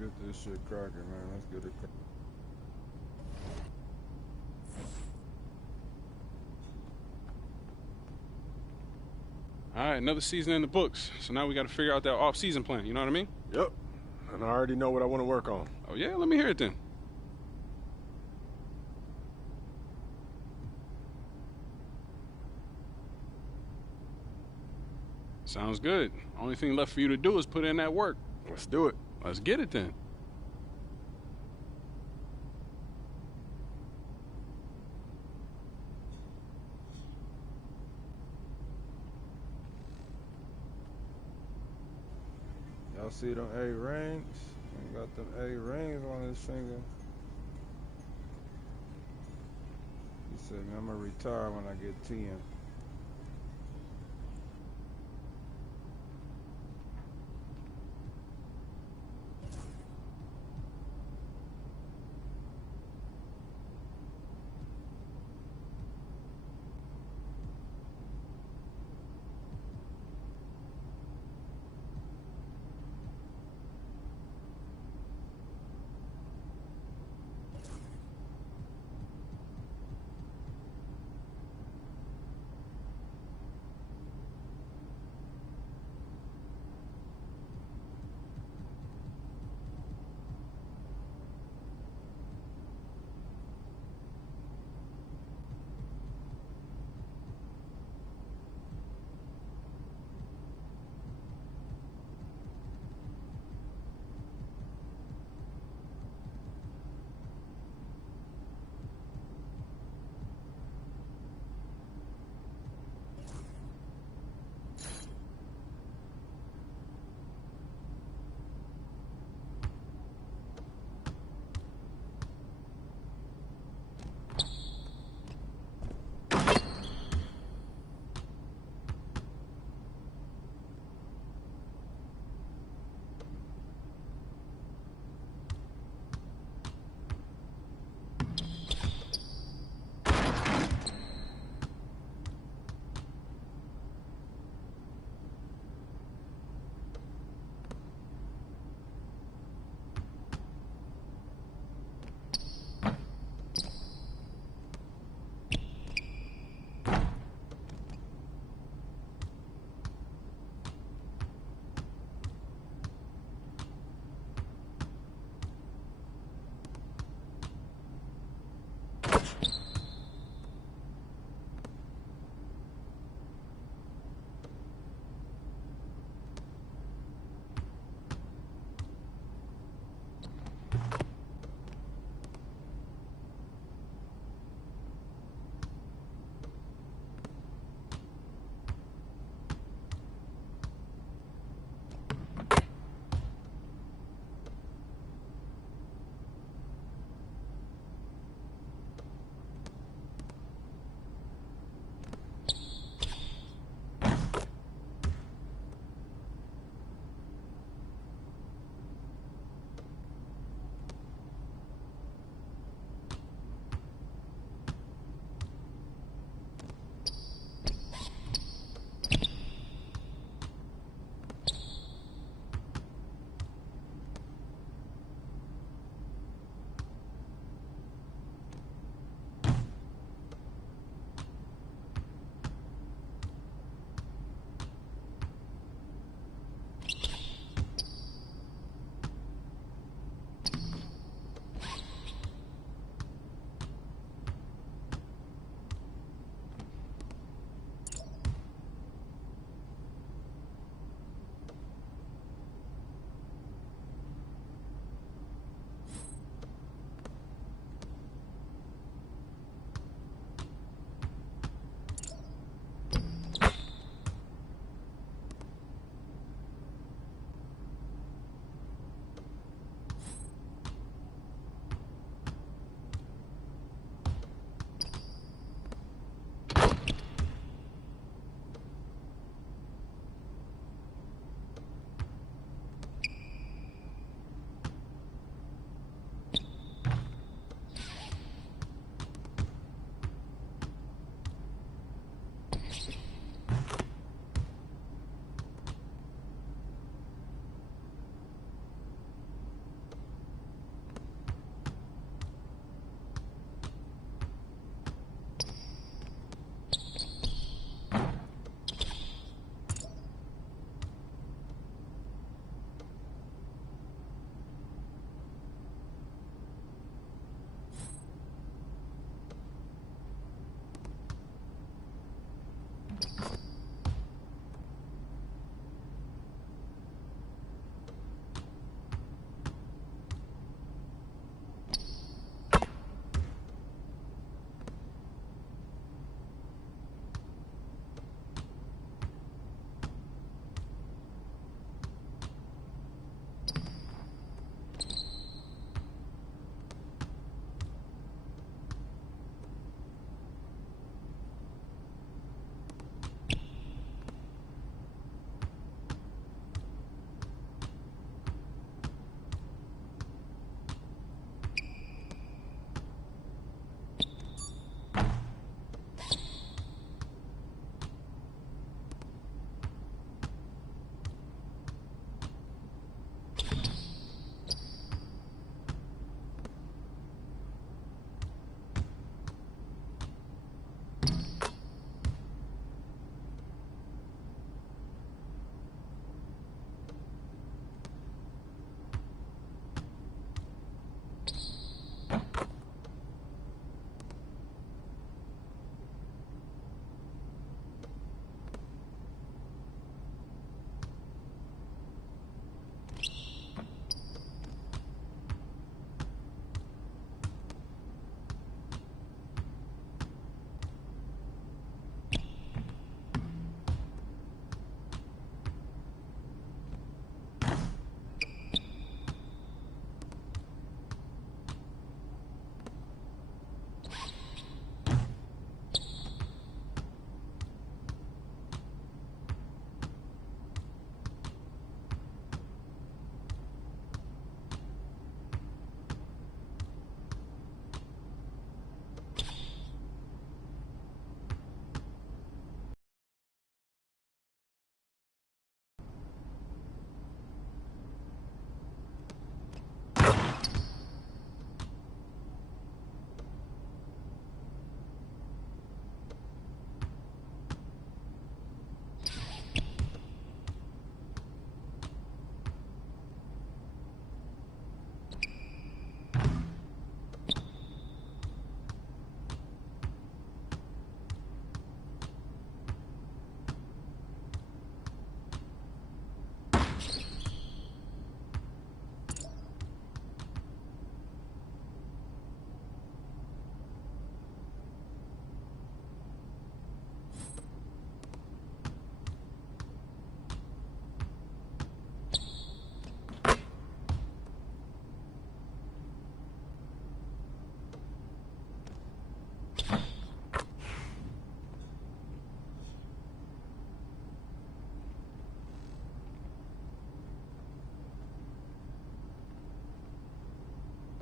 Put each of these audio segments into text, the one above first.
get this shit cracking, man. Let's get it cracking. All right, another season in the books. So now we got to figure out that off-season plan. You know what I mean? Yep. And I already know what I want to work on. Oh, yeah? Let me hear it then. Sounds good. Only thing left for you to do is put in that work. Let's do it. Let's get it then. Y'all see them A rings? He got them A rings on his finger. He said, man, I'm gonna retire when I get 10.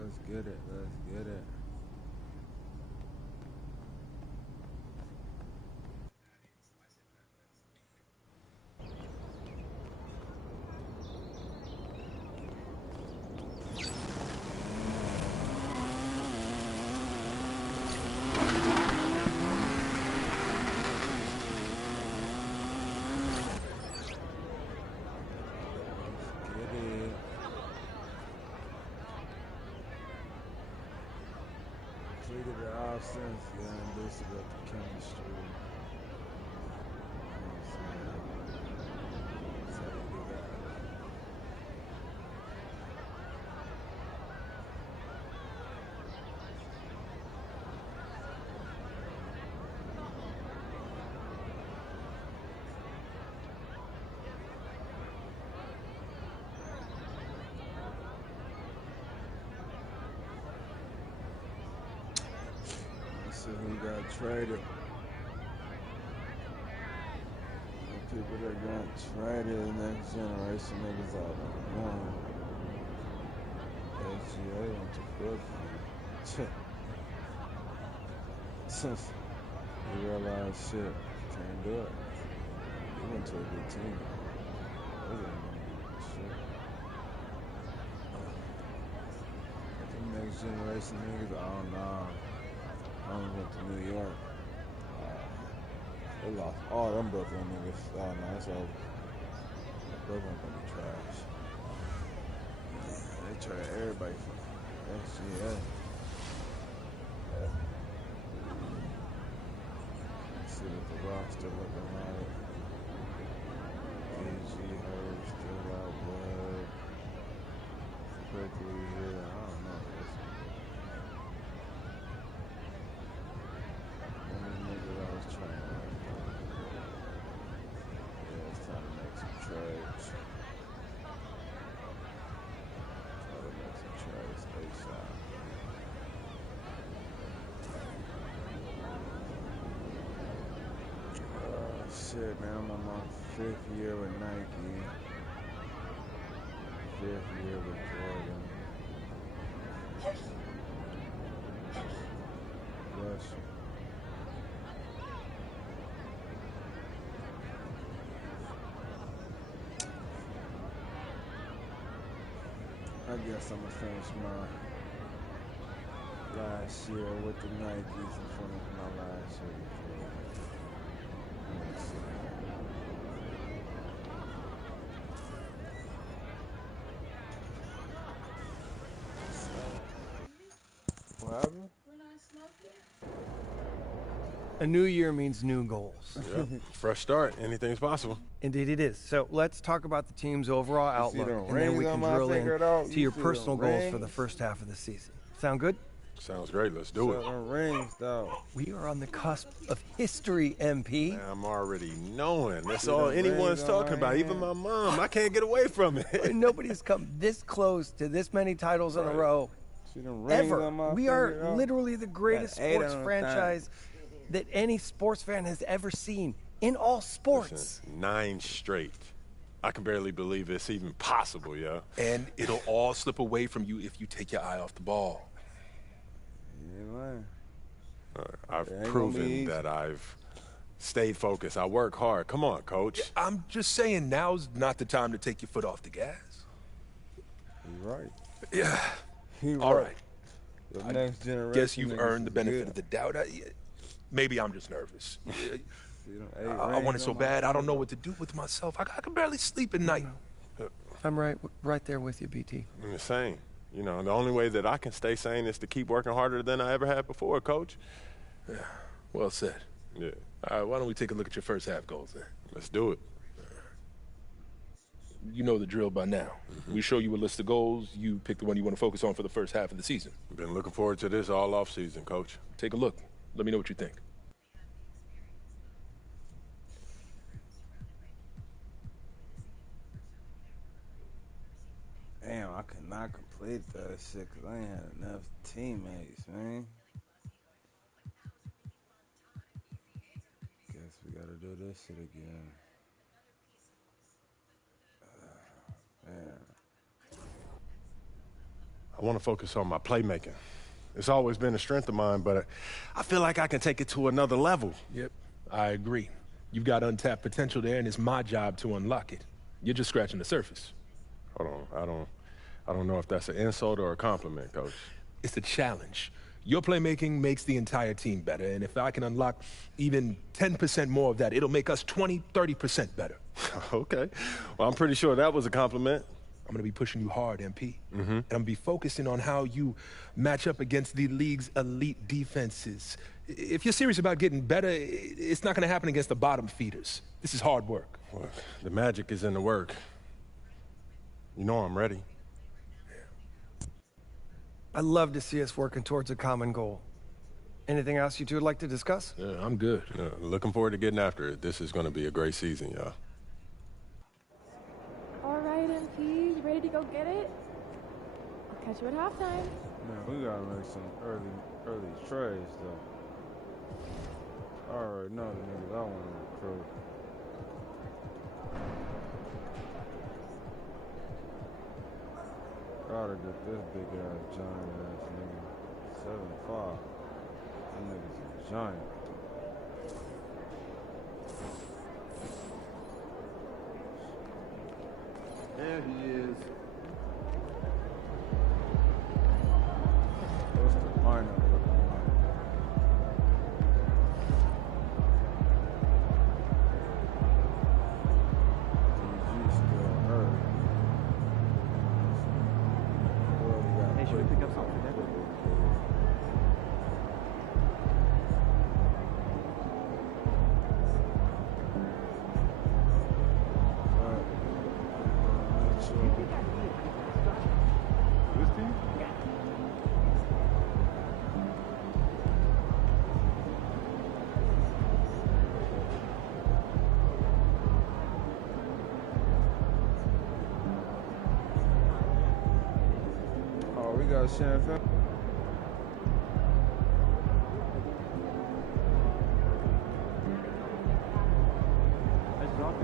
Let's get it. Let's get it. Completed the offense, yeah, and boosted up the chemistry. You know what I'm saying? So you do that. Let's see who got traded. The people that got traded, the next generation niggas out of one. SGA went to Brooklyn. Since he realized shit, can't do it. He went to a good team. They didn't want to do shit. The next generation niggas, I don't know. I only went to New York. They lost all them Brooklyn niggas. Oh no, it's over. Brooklyn gonna be trash. They trade everybody for SGA. Let's see what the roster looking like. PG, Hurd, still out Blood. Quickly here. I don't know. One of the niggas I was trying to it's time to make some trades. Try to make some trades ASAP. Shit, man, I'm on my 5th year with Nike. 5th year with Jordan. Bless you. I guess I'm gonna finish my last year with the Nikes and finish my last year with Jordan. Let's see. What happened? A new year means new goals. Yeah. Fresh start. Anything's possible. Indeed it is. So let's talk about the team's overall outlook, and then we can drill in to your personal goals for the first half of the season. Sound good? Sounds great. Let's do it. Them rings, though. We are on the cusp of history, MP. Man, I'm already knowing. That's See all them anyone's rings on talking my about. hand? Even my mom. I can't get away from it. Nobody's come this close to this many titles in a Right. row See them rings ever. on my We finger, are though? literally the greatest Got 8 sports on the franchise that any sports fan has ever seen in all sports. Listen, 9 straight. I can barely believe it's even possible, yo. And it'll all slip away from you if you take your eye off the ball. You ain't lying. I've It ain't gonna be proven easy. that I've stayed focused. I work hard. Come on, coach. I'm just saying now's not the time to take your foot off the gas. You right. Yeah. You All right. The next generation. Guess you've niggas earned the is benefit good. of the doubt. Maybe I'm just nervous. See them 8 I rings want it so on my bad, I don't know finger. what to do with myself. I can barely sleep at night. I'm right there with you, BT. I'm the same. You know, the only way that I can stay sane is to keep working harder than I ever had before, coach. Yeah. Well said. Yeah. All right, why don't we take a look at your first half goals then? Let's do it. You know the drill by now. We show you a list of goals. You pick the one you want to focus on for the first half of the season. Been looking forward to this all off season, coach. Take a look. Let me know what you think. Damn, I could not complete that shit because I ain't had enough teammates, man. Guess we gotta do this shit again. Man. I want to focus on my playmaking. It's always been a strength of mine, but I feel like I can take it to another level. Yep, I agree. You've got untapped potential there, and it's my job to unlock it. You're just scratching the surface. Hold on, I don't know if that's an insult or a compliment, Coach. It's a challenge. Your playmaking makes the entire team better, and if I can unlock even 10% more of that, it'll make us 20, 30% better. Okay. Well, I'm pretty sure that was a compliment. I'm going to be pushing you hard, MP. Mm-hmm. And I'm going to be focusing on how you match up against the league's elite defenses. If you're serious about getting better, it's not going to happen against the bottom feeders. This is hard work. Well, the magic is in the work. You know I'm ready. I'd love to see us working towards a common goal. Anything else you two would like to discuss? Yeah, I'm good. Looking forward to getting after it. This is going to be a great season, y'all. All right, MP, you ready to go get it? I'll catch you at halftime. Man, we gotta make some early trades though. I already know the niggas I want to recruit. Gotta get this big ass giant ass nigga. 7'5". That nigga's a giant. There he is. What's the lineup looking like? DG still hurt. Hey, should we pick up something for dinner? This team? Oh, we got Shan Fam. Nice job,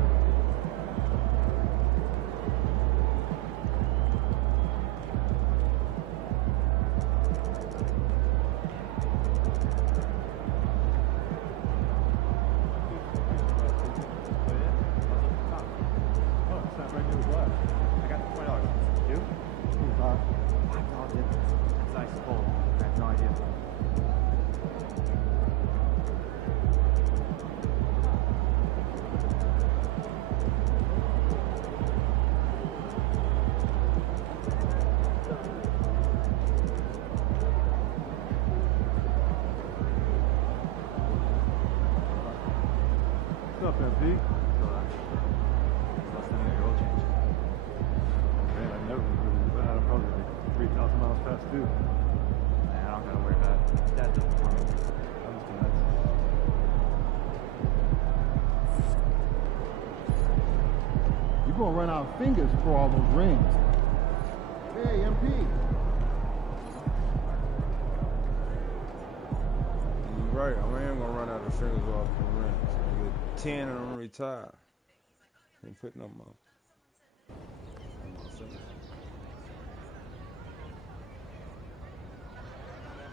What's up, MP? Less than a year old change. Man, I never really had probably like 3,000 miles past due. Man, I don't gotta worry about it. Dad does it for me. That was nice. You're gonna run out of fingers for all those rings. Hey, MP. You're right. I am gonna run out of fingers off the rings. I get 10 and I'm retired. Ain't putting no more.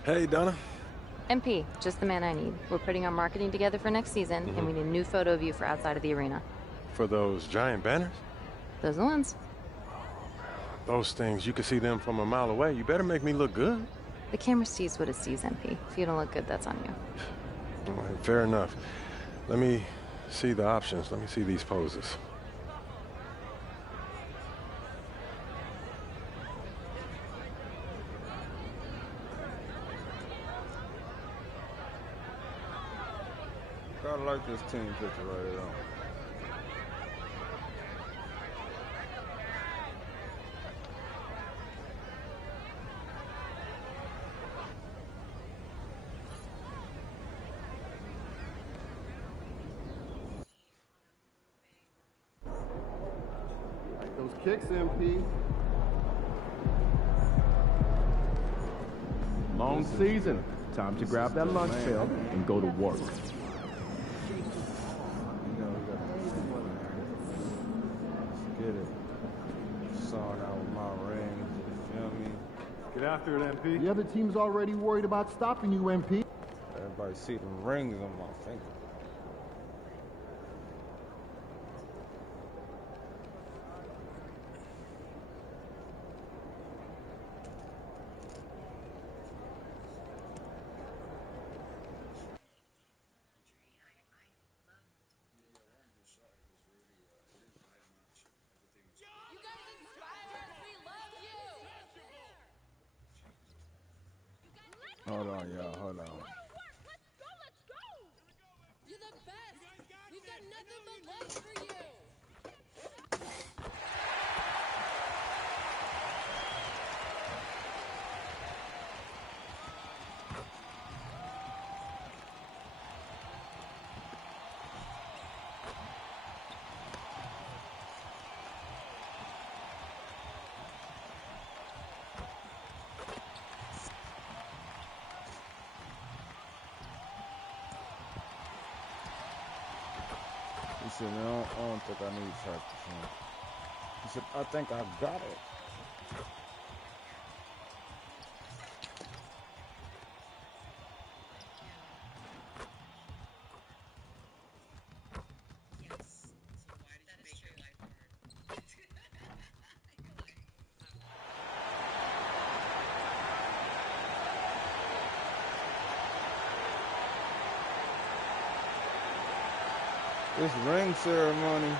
Hey, Donna. MP, just the man I need. We're putting our marketing together for next season, and we need a new photo of you for outside of the arena. For those giant banners? Those are the ones. Those things, you can see them from a mile away. You better make me look good. The camera sees what it sees, MP. If you don't look good, that's on you. All right, fair enough. Let me see the options. Let me see these poses. I like this team picture right here. Like those kicks, MP. Long season. Time to grab that lunch pail and go to work. Get it. Sawing out with my rings, you feel me? Get after it, MP. The other team's already worried about stopping you, MP. Everybody see the rings on my finger. Hold on, y'all. Hold on. Let's go! You're the best. We've got nothing but love for you. He said, no, I don't think I need practice. He said, I think I got it. This ring ceremony.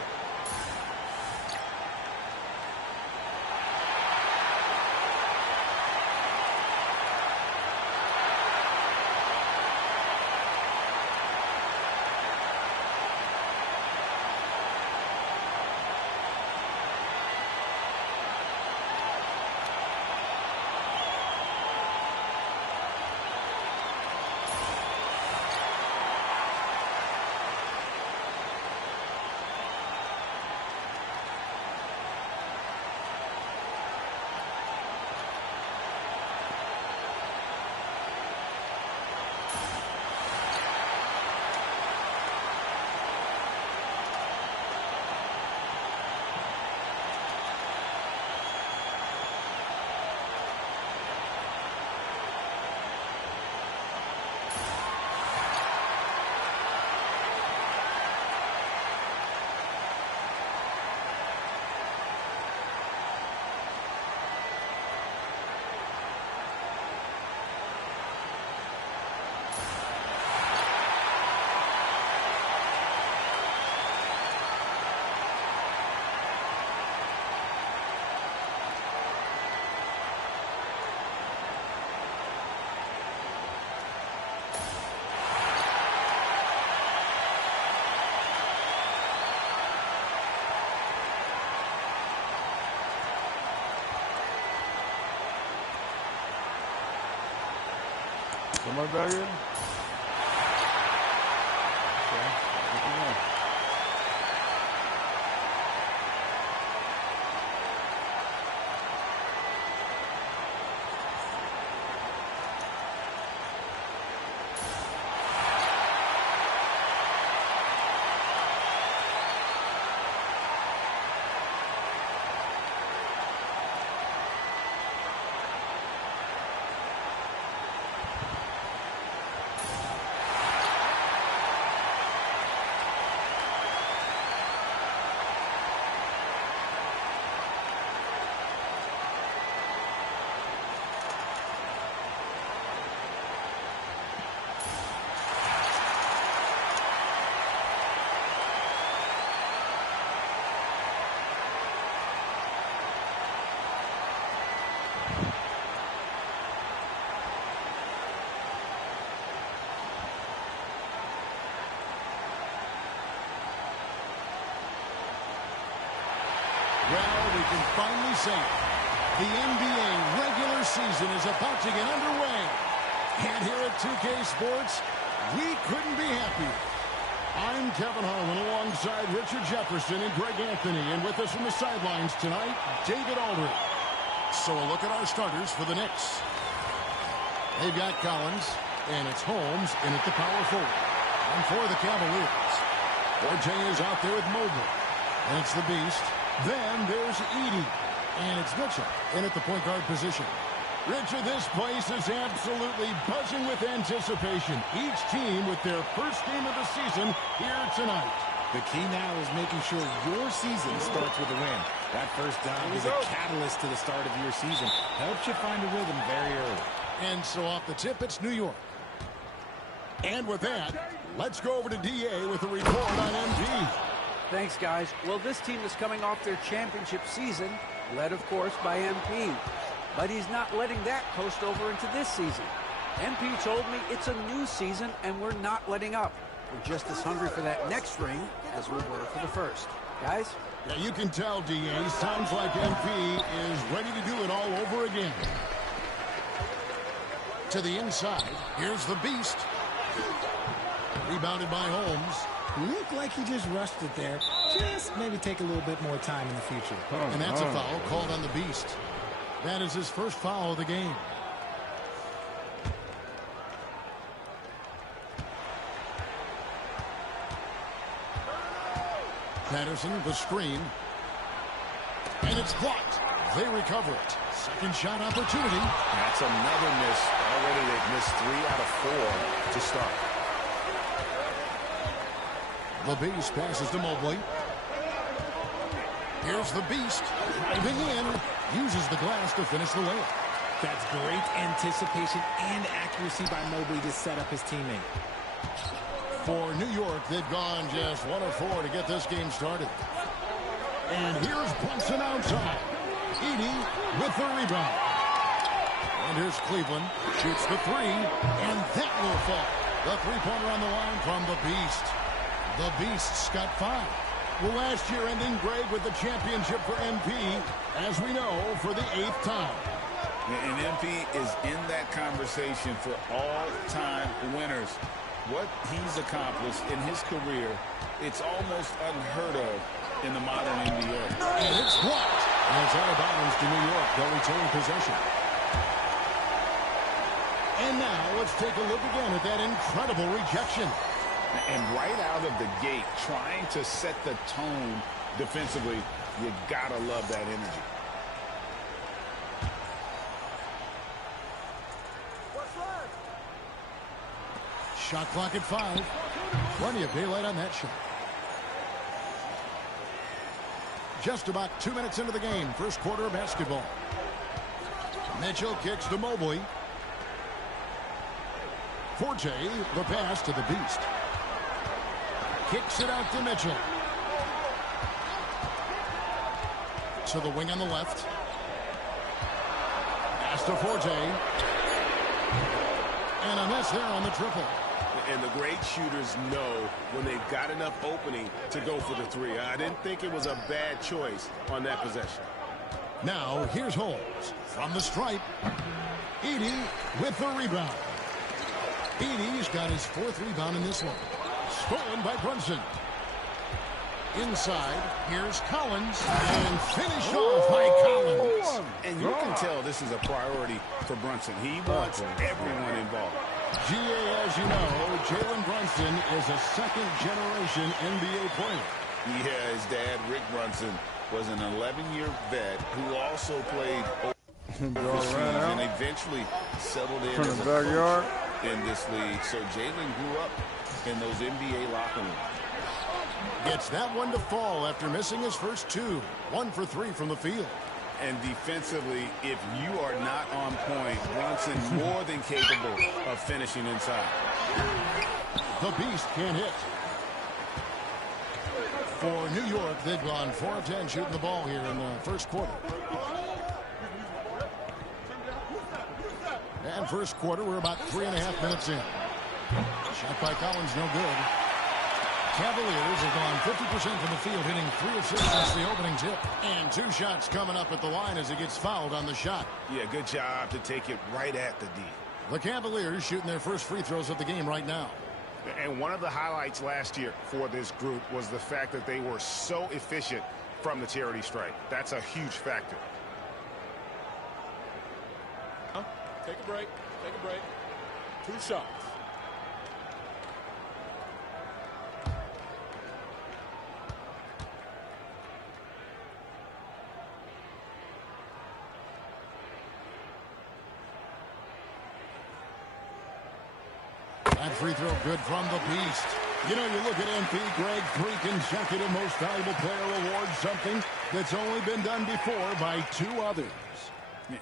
Somebody back here? Well, we can finally say it. The NBA regular season is about to get underway. And here at 2K Sports, we couldn't be happier. I'm Kevin Harlan alongside Richard Jefferson and Greg Anthony. And with us from the sidelines tonight, David Aldridge. So a look at our starters for the Knicks. They've got Collins, and it's Holmes in at the power forward. And for the Cavaliers, Forte is out there with Mobley. And it's the Beast. Then there's Edey. And it's Mitchell in at the point guard position. Richard, this place is absolutely buzzing with anticipation. Each team with their first game of the season here tonight. The key now is making sure your season starts with a win. That first down is a catalyst to the start of your season. Helps you find a rhythm very early. And so off the tip, it's New York. And with that, let's go over to DA with a report on MP. Thanks, guys. Well, this team is coming off their championship season, led, of course, by MP. But he's not letting that coast over into this season. MP told me it's a new season, and we're not letting up. We're just as hungry for that next ring as we were for the first. Guys? Yeah, you can tell, DA. Sounds like MP is ready to do it all over again. To the inside, here's the Beast. Rebounded by Holmes. Looked like he just rushed it there. Just maybe take a little bit more time in the future. And that's a foul called on the Beast. That is his first foul of the game. Patterson, the screen. And it's blocked. They recover it. Second shot opportunity. That's another miss. Already they've missed 3 out of 4 to start. The Beast passes to Mobley. Here's the Beast. Driving in. Uses the glass to finish the layup. That's great anticipation and accuracy by Mobley to set up his teammate. For New York, they've gone just 1 of 4 to get this game started. And here's Brunson outside. Edey with the rebound. And here's Cleveland. Shoots the 3. And that will fall. The three-pointer on the line from the Beast. The Beast's got 5. Well, last year ending, Greg, with the championship for MP, as we know, for the 8th time. And MP is in that conversation for all-time winners. What he's accomplished in his career, it's almost unheard of in the modern NBA. And it's blocked. And it's out of bounds to New York. They'll retain possession. And now let's take a look again at that incredible rejection. And right out of the gate, trying to set the tone defensively, you gotta love that energy. Shot clock at 5. Plenty of daylight on that shot. Just about 2 minutes into the game. First quarter of basketball. Mitchell kicks to Mobley. Forte, the pass to the Beast. Kicks it out to Mitchell. To the wing on the left. Pass to Forte. And a miss there on the triple. And the great shooters know when they've got enough opening to go for the 3. I didn't think it was a bad choice on that possession. Now, here's Holmes from the stripe. Edey with the rebound. Edey's got his 4th rebound in this one. Stolen by Brunson. Inside, here's Collins. And finished off by Collins. And you can tell this is a priority for Brunson. He wants everyone involved. GA, as you know, Jalen Brunson is a second-generation NBA player. Yeah, his dad, Rick Brunson, was an 11-year vet who also played overseas and eventually settled in as a coach in this league. So Jalen grew up in those NBA locker rooms. Gets that one to fall after missing his first 2. 1 for 3 from the field. And defensively, if you are not on point, Brunson more than capable of finishing inside. The Beast can't hit. For New York, they've gone 4 of 10 shooting the ball here in the first quarter. And first quarter, we're about 3.5 minutes in. Shot by Collins, no good. Cavaliers have gone 50% from the field, hitting 3 of 6 since the opening tip. And 2 shots coming up at the line as he gets fouled on the shot. Yeah, good job to take it right at the D. The Cavaliers shooting their first free throws of the game right now. And one of the highlights last year for this group was the fact that they were so efficient from the charity stripe. That's a huge factor. Take a break. Take a break. 2 shots. That free throw good from the beast. You know, you look at MP, Greg, 3 consecutive Most Valuable Player awards, something that's only been done before by 2 others.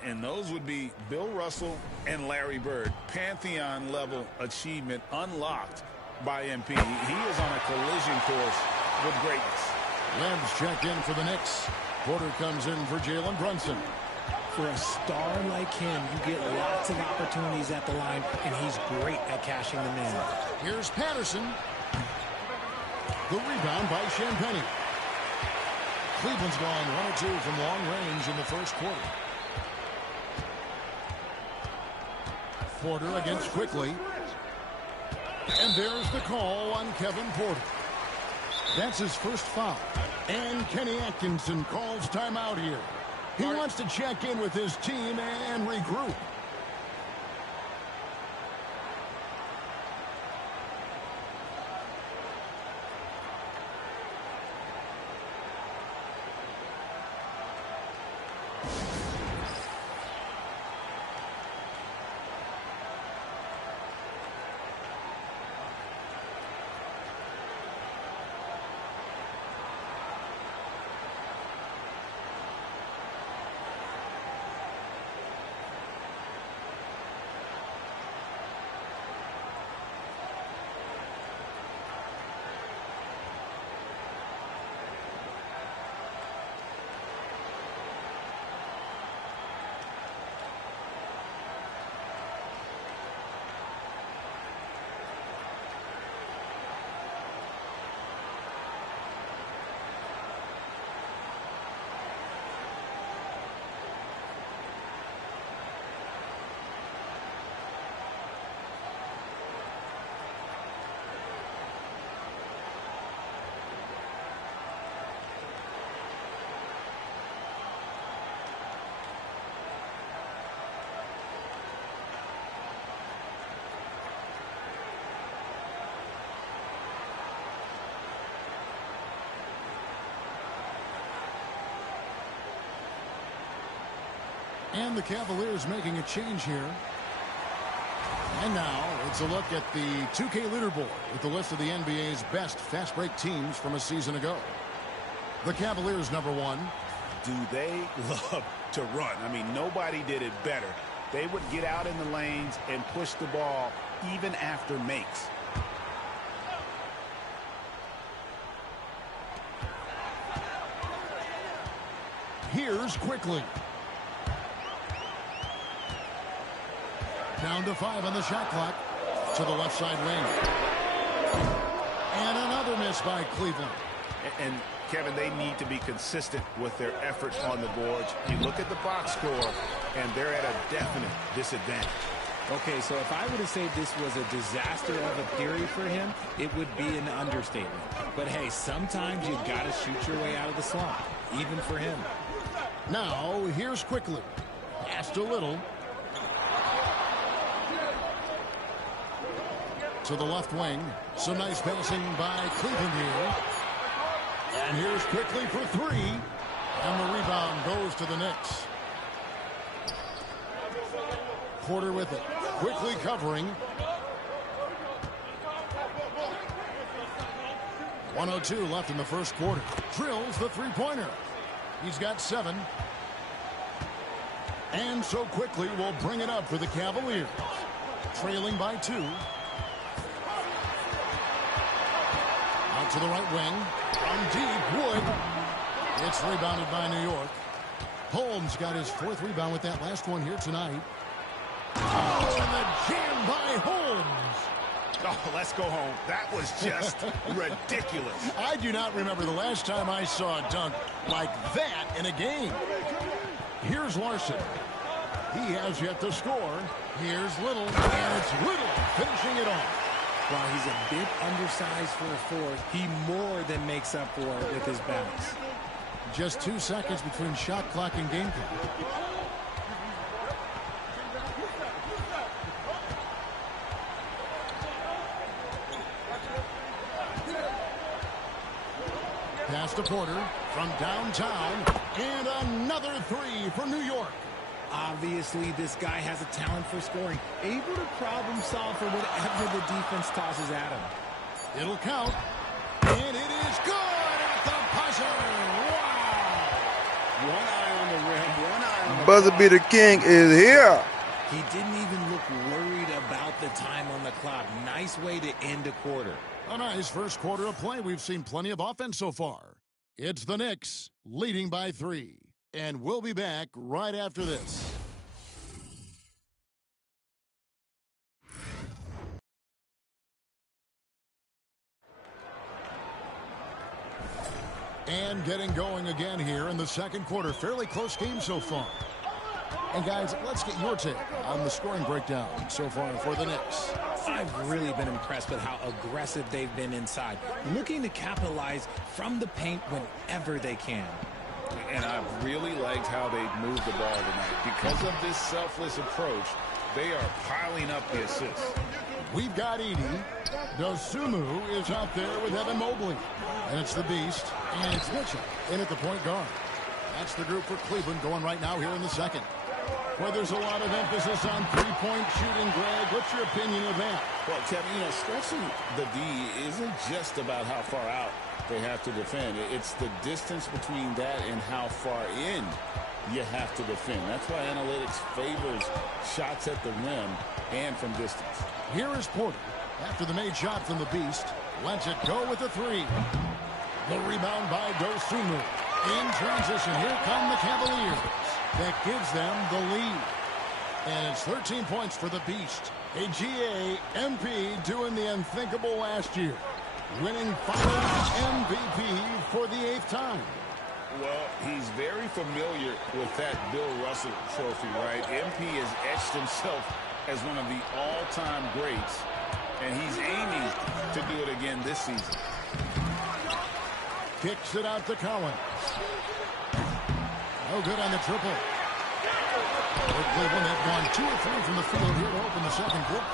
And those would be Bill Russell and Larry Bird. Pantheon-level achievement unlocked by MP. He is on a collision course with greatness. Lamb's checked in for the Knicks. Porter comes in for Jalen Brunson. For a star like him, you get lots of opportunities at the line, and he's great at cashing them in. Here's Patterson. The rebound by Champagnie. Cleveland's gone 1 or 2 from long range in the first quarter. Porter against Quickly. And there's the call on Kevin Porter. That's his first foul. And Kenny Atkinson calls timeout here. He wants to check in with his team and regroup. And the Cavaliers making a change here. And now it's a look at the 2K leaderboard with the list of the NBA's best fast break teams from a season ago. The Cavaliers #1. Do they love to run? I mean, nobody did it better. They would get out in the lanes and push the ball even after makes. Here's Quickly. Down to 5 on the shot clock. To the left side wing. And another miss by Cleveland. And Kevin, they need to be consistent with their effort on the boards. You look at the box score, and they're at a definite disadvantage. Okay, so if I were to say this was a disaster of a period for him, it would be an understatement. But hey, sometimes you've got to shoot your way out of the slump, even for him. Now, here's Quickly. Passed a little. To the left wing. Some nice passing by Cleveland here. And here's Quickly for 3. And the rebound goes to the Knicks. Porter with it. Quickly covering. 1:02 left in the first quarter. Drills the three-pointer. He's got 7. And so Quickly will bring it up for the Cavaliers. Trailing by 2. Out to the right wing. From deep, Wood. It's rebounded by New York. Holmes got his 4th rebound with that last one here tonight. Oh, and the jam by Holmes. Oh, let's go home. That was just ridiculous. I do not remember the last time I saw a dunk like that in a game. Here's Larson. He has yet to score. Here's Little, and it's Little finishing it off. While he's a bit undersized for a 4, he more than makes up for it with his bounce. Just 2 seconds between shot clock and game clock. Pass to Porter from downtown, and another 3 for New York. Obviously, this guy has a talent for scoring, able to problem solve for whatever the defense tosses at him. It'll count, and it is good at the buzzer. Wow! One eye on the rim, one eye on the Buzzer beater king is here. He didn't even look worried about the time on the clock. Nice way to end a quarter. A nice first quarter of play. We've seen plenty of offense so far. It's the Knicks leading by 3. And we'll be back right after this. And getting going again here in the second quarter. Fairly close game so far. And guys, let's get your take on the scoring breakdown so far for the Knicks. I've really been impressed with how aggressive they've been inside, looking to capitalize from the paint whenever they can. And I've really liked how they've moved the ball tonight. Because of this selfless approach, they are piling up the assists. We've got Edey. Dosunmu is out there with Evan Mobley. And it's the Beast, and it's Mitchell in at the point guard. That's the group for Cleveland going right now here in the second. Well, there's a lot of emphasis on three-point shooting, Greg. What's your opinion of that? Well, Kevin, stretching the D isn't just about how far out they have to defend. It's the distance between that and how far in you have to defend. That's why analytics favors shots at the rim and from distance. Here is Porter. After the made shot from the Beast, lets it go with the 3. The rebound by Dosunmu. In transition, here come the Cavaliers. That gives them the lead. And it's 13 points for the Beast. A GA-MP doing the unthinkable last year. Winning Finals MVP for the 8th time. Well, he's very familiar with that Bill Russell trophy, right? MP has etched himself as one of the all-time greats. And he's aiming to do it again this season. Kicks it out to Collins. No good on the triple. Cleveland have gone 2 of 3 from the field here to open the second quarter.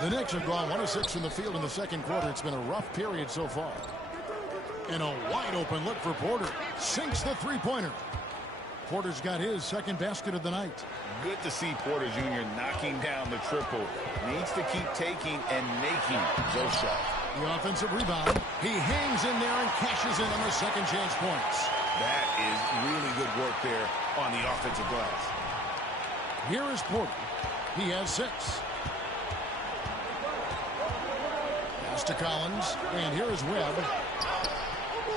The Knicks have gone 1 of 6 from the field in the second quarter. It's been a rough period so far. And a wide open look for Porter. Sinks the three-pointer. Porter's got his second basket of the night. Good to see Porter Jr. knocking down the triple. Needs to keep taking and making those shots. The offensive rebound. He hangs in there and cashes in on the second chance points. That is really good work there on the offensive glass. Here is Porter. He has 6. Pass to Collins. And here is Webb.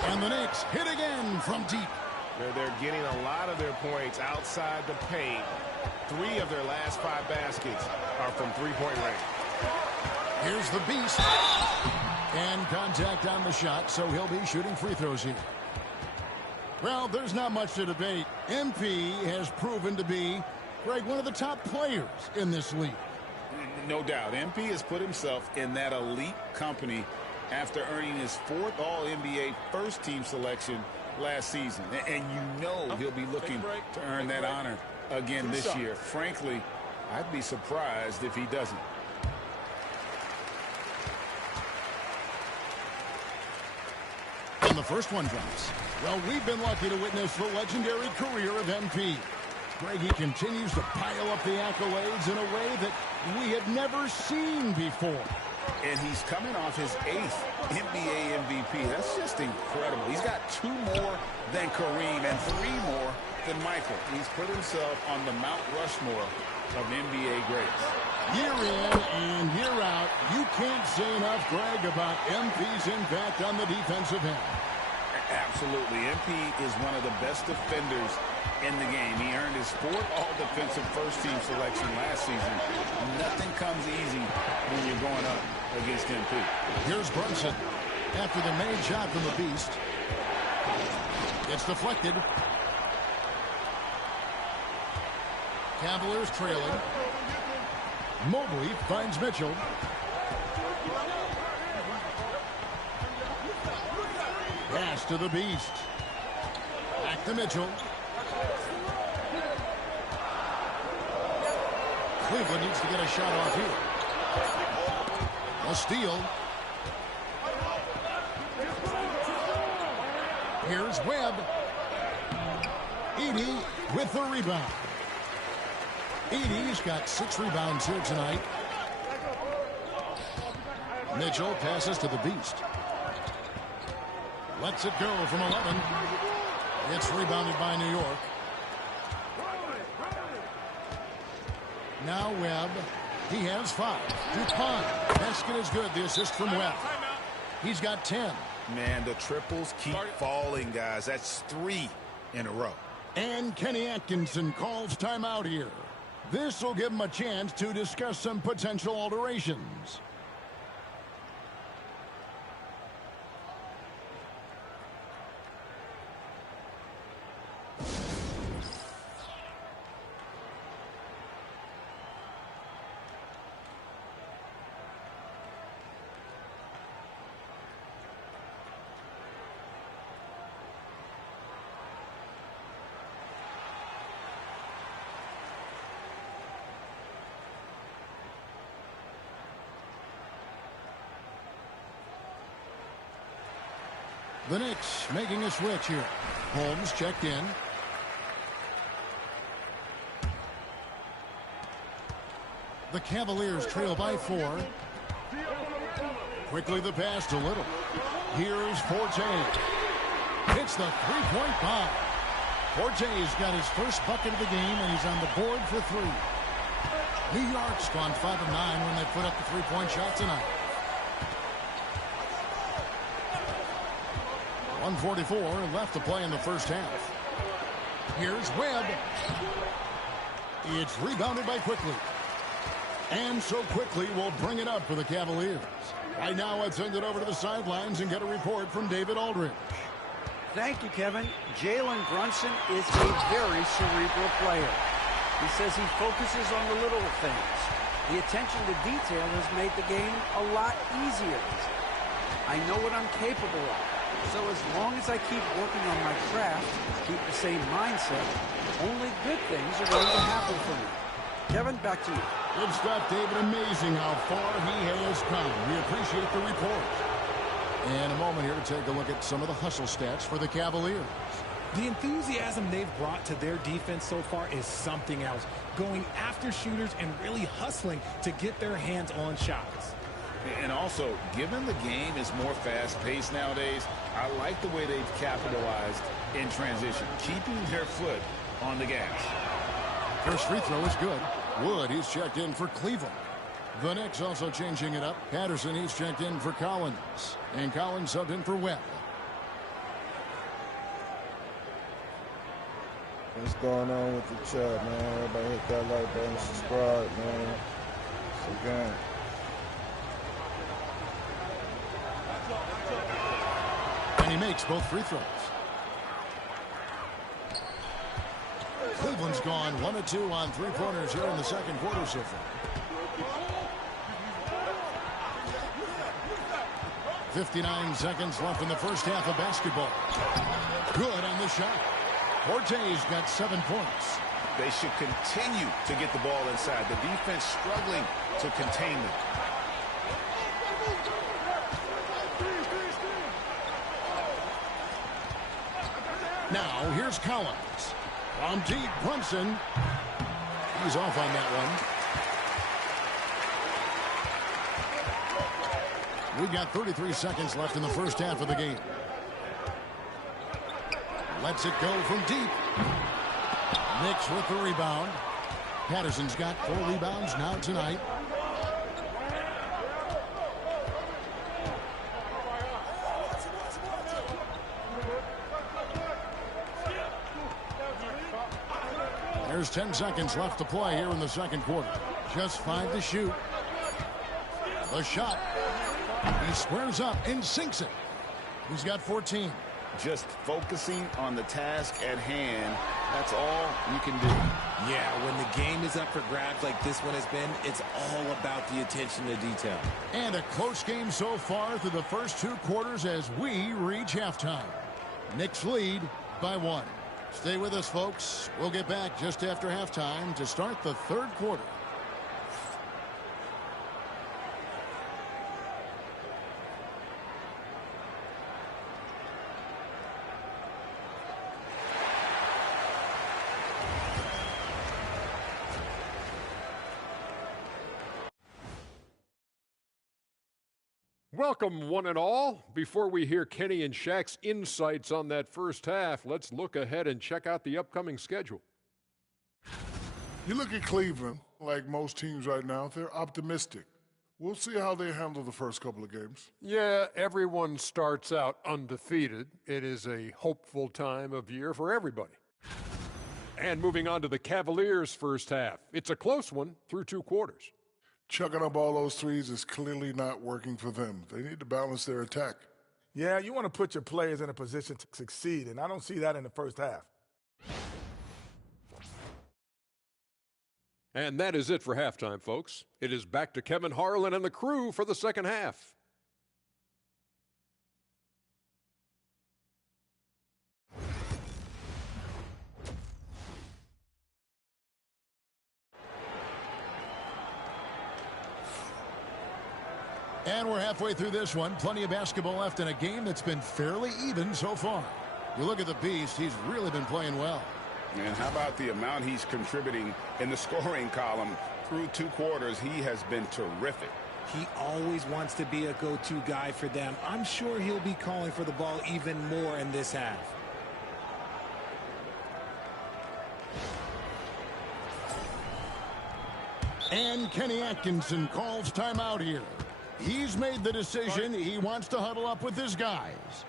And the Knicks hit again from deep. They're getting a lot of their points outside the paint. 3 of their last 5 baskets are from three-point range. Here's the Beast. And contact on the shot, so he'll be shooting free throws here. Well, there's not much to debate. MP has proven to be, Greg, one of the top players in this league. No doubt. MP has put himself in that elite company after earning his 4th All-NBA first-team selection last season. And you know he'll be looking to earn that honor again this year. Frankly, I'd be surprised if he doesn't. And the first one drops. Well, we've been lucky to witness the legendary career of MP. Greg, he continues to pile up the accolades in a way that we had never seen before. And he's coming off his 8th NBA MVP. That's just incredible. He's got 2 more than Kareem and 3 more than Michael. He's put himself on the Mount Rushmore of NBA greats. Year in and year out, you can't say enough, Greg, about MP's impact on the defensive end. Absolutely. MP is one of the best defenders in the game. He earned his 4th All-Defensive first-team selection last season. Nothing comes easy when you're going up against MP. Here's Brunson after the made shot from the Beast. It's deflected. Cavaliers trailing. Mobley finds Mitchell. Pass to the Beast. Back to Mitchell. Cleveland needs to get a shot off here. A steal. Here's Webb. Edey with the rebound. Edey's got 6 rebounds here tonight. Mitchell passes to the Beast. Lets it go from 11. It's rebounded by New York. Now Webb. He has 5. DuPont. Basket is good. The assist from Webb. He's got 10. Man, the triples keep falling, guys. That's 3 in a row. And Kenny Atkinson calls timeout here. This will give him a chance to discuss some potential alterations. The Knicks making a switch here. Holmes checked in. The Cavaliers trail by 4. Quickly the pass to Little. Here's Forte. Hits the three-point bomb. Forte's got his first bucket of the game, and he's on the board for 3. New York's gone 5 of 9 when they put up the three-point shot tonight. 1:44 left to play in the first half. Here's Webb. It's rebounded by Quickly. And so Quickly will bring it up for the Cavaliers. Right now, let's send it over to the sidelines and get a report from David Aldridge. Thank you, Kevin. Jalen Brunson is a very cerebral player. He says he focuses on the little things. The attention to detail has made the game a lot easier. I know what I'm capable of. So as long as I keep working on my craft, keep the same mindset, only good things are going to happen for me. Kevin, back to you. Good stuff, David. Amazing how far he has come. We appreciate the report. And a moment here to take a look at some of the hustle stats for the Cavaliers. The enthusiasm they've brought to their defense so far is something else. Going after shooters and really hustling to get their hands on shots. And also, given the game is more fast-paced nowadays, I like the way they've capitalized in transition, keeping their foot on the gas. First free throw is good. Wood, he's checked in for Cleveland. The Knicks also changing it up. Patterson, he's checked in for Collins. And Collins subbed in for Webb. What's going on with the chat, man? Everybody hit that like button, subscribe, man. It's a game. And he makes both free throws. Cleveland's gone 1 of 2 on three-pointers here in the second quarter so far. 59 seconds left in the first half of basketball. Good on the shot. Forte's got 7 points. They should continue to get the ball inside. The defense struggling to contain them. Now, here's Collins. From deep, Brunson. He's off on that one. We've got 33 seconds left in the first half of the game. Lets it go from deep. Knicks with the rebound. Patterson's got 4 rebounds now tonight. There's 10 seconds left to play here in the second quarter. Just 5 to shoot. The shot. He squares up and sinks it. He's got 14. Just focusing on the task at hand. That's all you can do. Yeah, when the game is up for grabs like this one has been, it's all about the attention to detail. And a close game so far through the first 2 quarters as we reach halftime. Knicks lead by 1. Stay with us, folks. We'll get back just after halftime to start the third quarter. Welcome, one and all. Before we hear Kenny and Shaq's insights on that first half, let's look ahead and check out the upcoming schedule. You look at Cleveland, like most teams right now, they're optimistic. We'll see how they handle the first couple of games. Yeah, everyone starts out undefeated. It is a hopeful time of year for everybody. And moving on to the Cavaliers' first half. It's a close one through 2 quarters. Chucking up all those threes is clearly not working for them. They need to balance their attack. Yeah, you want to put your players in a position to succeed, and I don't see that in the first half. And that is it for halftime, folks. It is back to Kevin Harlan and the crew for the second half. And we're halfway through this one. Plenty of basketball left in a game that's been fairly even so far. You look at the Beast, he's really been playing well. And how about the amount he's contributing in the scoring column through 2 quarters? He has been terrific. He always wants to be a go-to guy for them. I'm sure he'll be calling for the ball even more in this half. And Kenny Atkinson calls timeout here. He's made the decision. He wants to huddle up with his guys.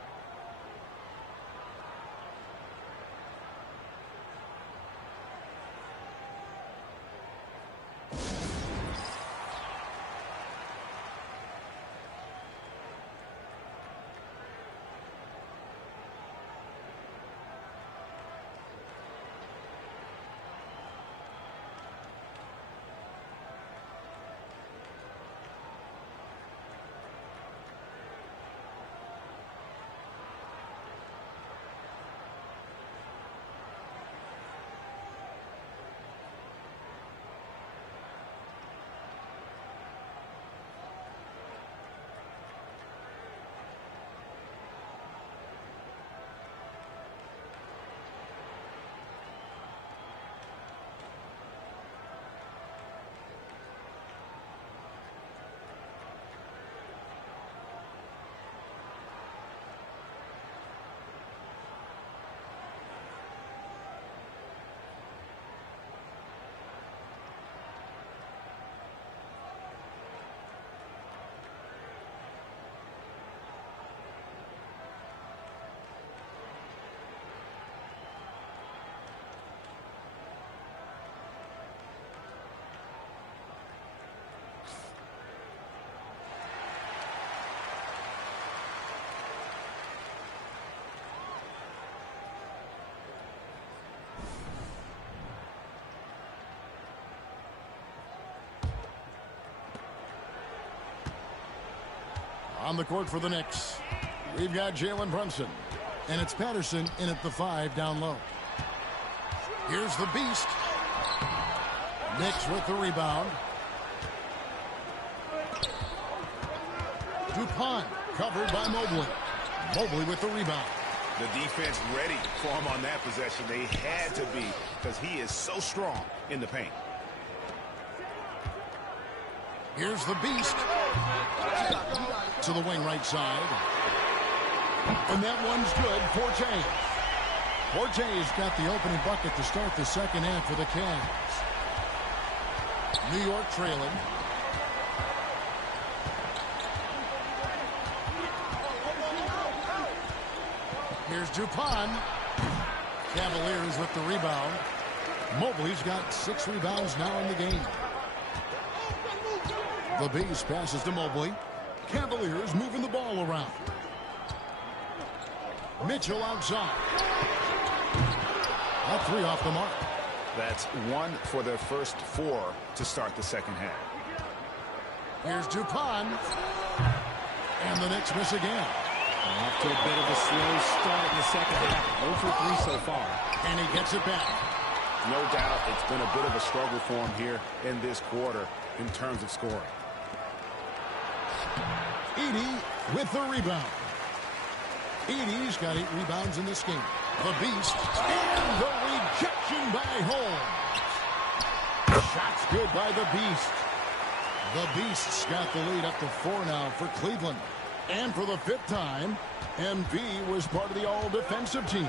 On the court for the Knicks, we've got Jalen Brunson. And it's Patterson in at the 5 down low. Here's the Beast. Knicks with the rebound. DuPont covered by Mobley. Mobley with the rebound. The defense ready for him on that possession. They had to be, because he is so strong in the paint. Here's the Beast. To the wing right side. And that one's good. Forte's got the opening bucket to start the second half for the Cavs. New York trailing. Here's DuPont. Cavaliers with the rebound. Mobley's got 6 rebounds now in the game. The Beast passes to Mobley. Cavaliers moving the ball around. Mitchell outside. That 3 off the mark. That's 1 for their first 4 to start the second half. Here's DuPont. And the Knicks miss again. Off to a bit of a slow start in the second half. 0 for 3 so far. And he gets it back. No doubt it's been a bit of a struggle for him here in this quarter in terms of scoring. Edey with the rebound. Edey's got 8 rebounds in this game. The Beast and the rejection by Holmes. Shots good by the Beast. The Beast's got the lead up to 4 now for Cleveland. And for the 5th time, MP was part of the all-defensive team.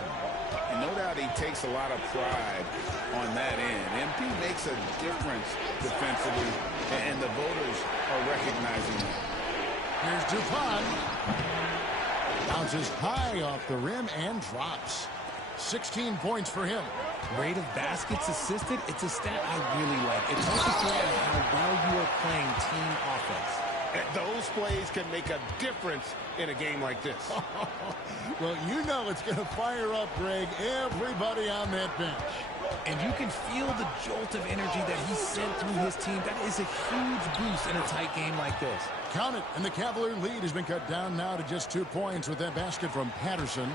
And no doubt he takes a lot of pride on that end. MP makes a difference defensively, and the voters are recognizing that. Here's Dupont. Bounces high off the rim and drops. 16 points for him. Rate of baskets assisted, it's a stat I really like. It tells the story of how well you are playing team offense. And those plays can make a difference in a game like this. Well, you know it's going to fire up, Greg, everybody on that bench. And you can feel the jolt of energy that he sent through his team. That is a huge boost in a tight game like this. Count it, and the Cavalier lead has been cut down now to just 2 points with that basket from Patterson.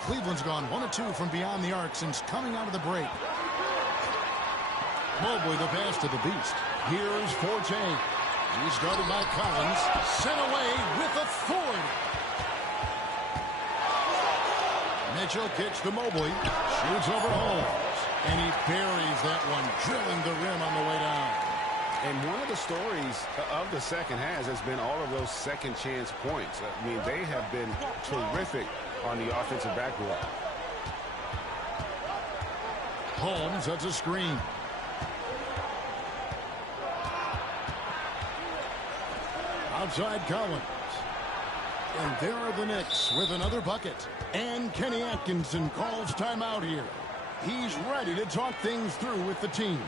Cleveland's gone 1 of 2 from beyond the arc since coming out of the break. Mobley the pass to the Beast. Here's Forte. He's guarded by Collins. Sent away with authority. Mitchell kicks to Mobley. Shoots over Holmes. And he buries that one, drilling the rim on the way down. And one of the stories of the second half has been all of those second chance points. I mean, they have been terrific on the offensive backboard. Holmes, that's a screen. Outside Collins. And there are the Knicks with another bucket. And Kenny Atkinson calls timeout here. He's ready to talk things through with the team.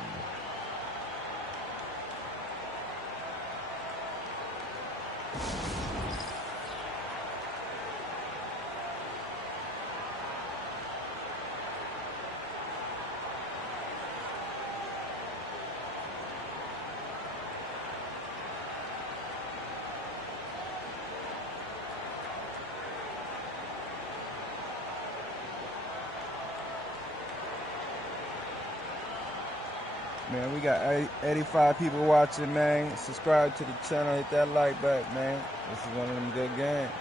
Man, we got 85 people watching, man. Subscribe to the channel, hit that like button, man. This is one of them good games.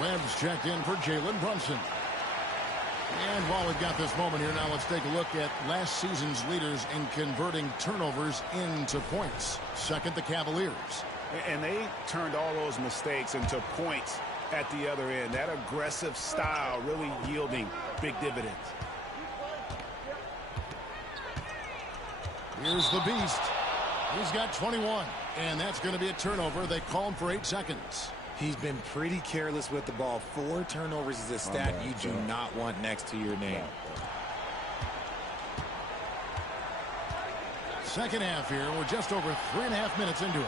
Webb's checked in for Jalen Brunson. And while we've got this moment here, now let's take a look at last season's leaders in converting turnovers into points. Second, the Cavaliers. And they turned all those mistakes into points at the other end. That aggressive style really yielding big dividends. Here's the Beast. He's got 21. And that's going to be a turnover. They call him for 8 seconds. He's been pretty careless with the ball. 4 turnovers is a stat you do not want next to your name. Second half here. We're just over 3.5 minutes into it.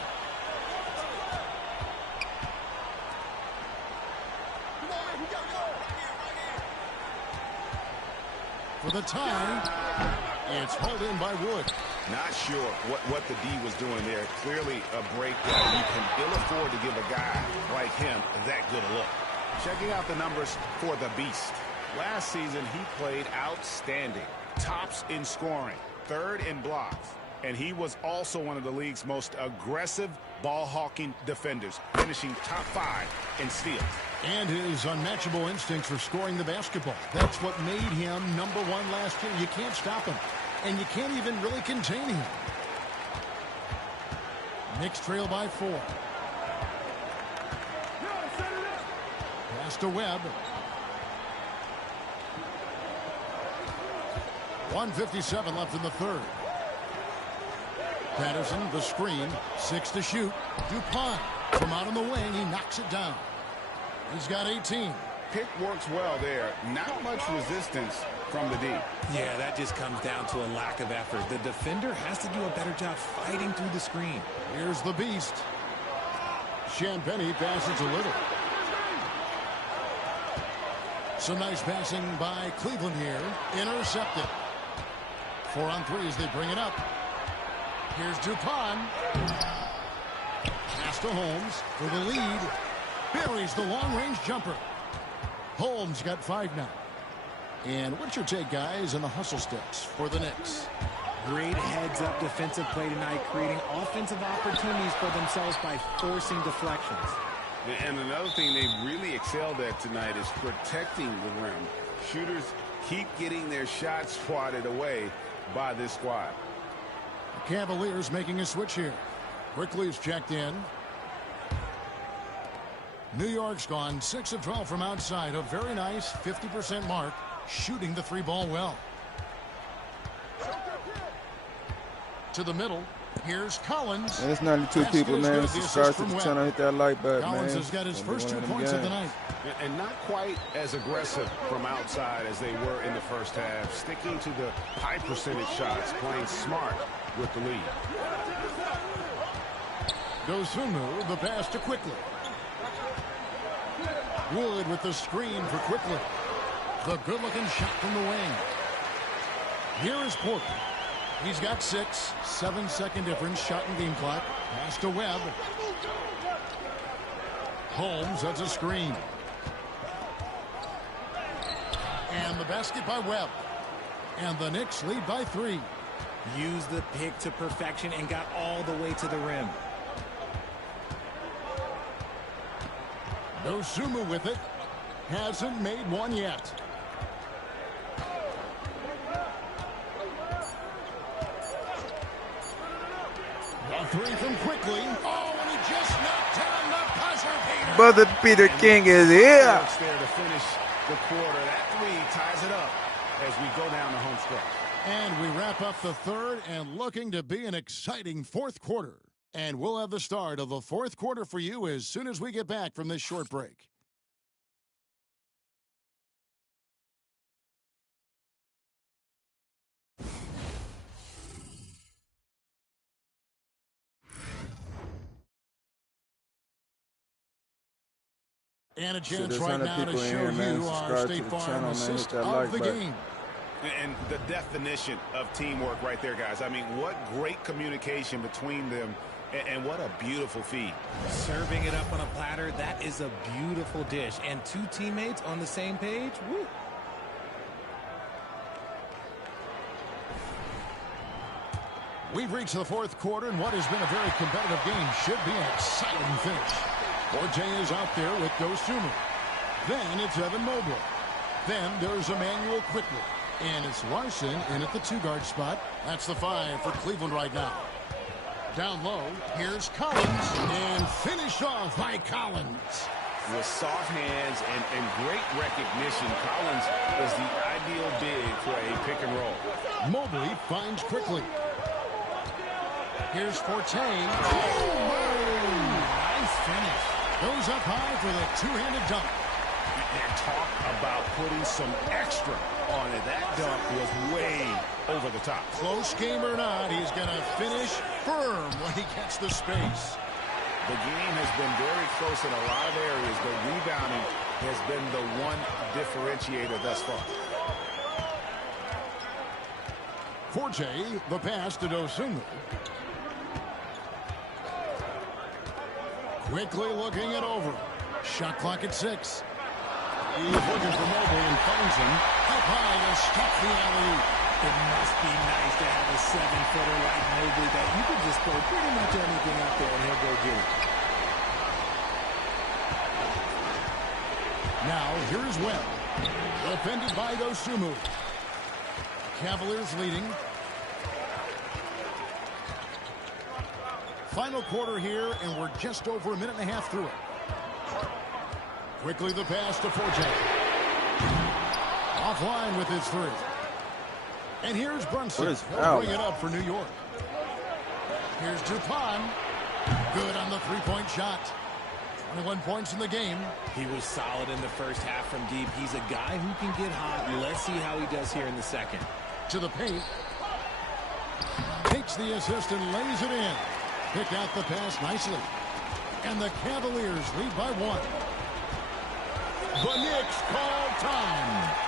For the tie, it's hauled in by Wood. Not sure what the D was doing there. Clearly a breakdown. You can ill afford to give a guy like him that good a look. Checking out the numbers for the Beast. Last season, he played outstanding. Tops in scoring, 3rd in blocks. And he was also one of the league's most aggressive ball-hawking defenders, finishing top 5 in steals. And his unmatchable instincts for scoring the basketball. That's what made him #1 last year. You can't stop him. And you can't even really contain him. Knicks trail by 4. Pass to Webb. 1:57 left in the third. Patterson, the screen. 6 to shoot. Dupont from out on the wing. He knocks it down. He's got 18. Pick works well there. Not much resistance from the D. Yeah, that just comes down to a lack of effort. The defender has to do a better job fighting through the screen. Here's the Beast. Champagnie passes a little. Some nice passing by Cleveland here. Intercepted. 4 on 3 as they bring it up. Here's Dupont. Pass to Holmes for the lead. Buries the long-range jumper. Holmes got 5 now. And what's your take, guys, on the hustle sticks for the Knicks? Great heads-up defensive play tonight, creating offensive opportunities for themselves by forcing deflections. And another thing they've really excelled at tonight is protecting the rim. Shooters keep getting their shots swatted away by this squad. The Cavaliers making a switch here. Quickly's checked in. New York's gone 6 of 12 from outside. A very nice 50% mark, shooting the 3-ball well. To the middle. Here's Collins. And it's 92 people, man. Subscribe to the channel. Hit that like button, man. Collins has got his first 2 points of the night. And not quite as aggressive from outside as they were in the first half. Sticking to the high percentage shots. Playing smart with the lead. Dosunmu, the pass to Quickly. Wood with the screen for Quickly. The good-looking shot from the wing. Here is Porter. He's got 6. 7-second difference. Shot in game clock. Pass to Webb. Holmes, that's a screen. And the basket by Webb. And the Knicks lead by 3. Used the pick to perfection and got all the way to the rim. Dosunmu with it. Hasn't made one yet. A 3 from Quickly. Oh, and he just knocked down the buzzer beater. Brother Peter King is here. There to finish the quarter. That 3 ties it up as we go down the home stretch. And we wrap up the third and looking to be an exciting fourth quarter. And we'll have the start of the fourth quarter for you as soon as we get back from this short break. And a chance right now to show you our State Farm assist of the game. And the definition of teamwork right there, guys. I mean, what great communication between them, and what a beautiful feed. Serving it up on a platter, that is a beautiful dish. And 2 teammates on the same page, woo. We've reached the fourth quarter, and what has been a very competitive game should be an exciting finish. Forte is out there with Dosunmu. Then it's Evan Mobley. Then there's Emmanuel Quickly. And it's Larson in at the 2-guard spot. That's the 5 for Cleveland right now. Down low, here's Collins. And finished off by Collins. With soft hands and great recognition, Collins is the ideal big for a pick and roll. Mobley finds Quickly. Here's Forte. Nice finish. Goes up high for the 2-handed dunk. And talk about putting some extra on it. That dunk was way over the top. Close game or not, he's going to finish firm when he gets the space. The game has been very close in a lot of areas, but rebounding has been the one differentiator thus far. Forte, the pass to Dosunmu. Quickly looking it over. Shot clock at 6. He's looking for Mobley and finds him. Up high to stop the alley-oop. It must be nice to have a 7-footer like Mobley that you can just throw pretty much anything out there and he'll go get it. Now, here's Webb. Defended by Dosunmu. Cavaliers leading. Final quarter here, and we're just over a minute and a half through it. Quickly the pass to Forte. Offline with his 3. And here's Brunson. He'll bring it up for New York. Here's Dupont. Good on the 3-point shot. 21 points in the game. He was solid in the first half from deep. He's a guy who can get hot. Let's see how he does here in the second. To the paint. Takes the assist and lays it in. Picked out the pass nicely. And the Cavaliers lead by 1. The Knicks call time.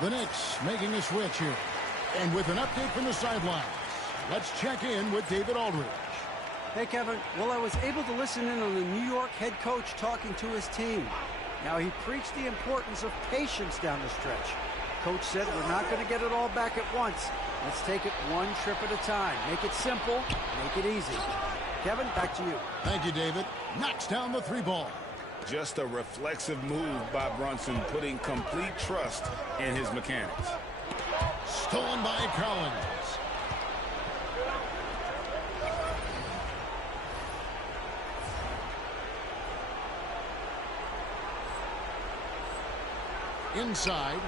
The Knicks making a switch here. And with an update from the sidelines, let's check in with David Aldridge. Hey, Kevin. Well, I was able to listen in on the New York head coach talking to his team. Now, he preached the importance of patience down the stretch. Coach said we're not going to get it all back at once. Let's take it one trip at a time. Make it simple, make it easy. Kevin, back to you. Thank you, David. Knocks down the three ball. Just a reflexive move by Brunson, putting complete trust in his mechanics. Stolen by Collins. Inside.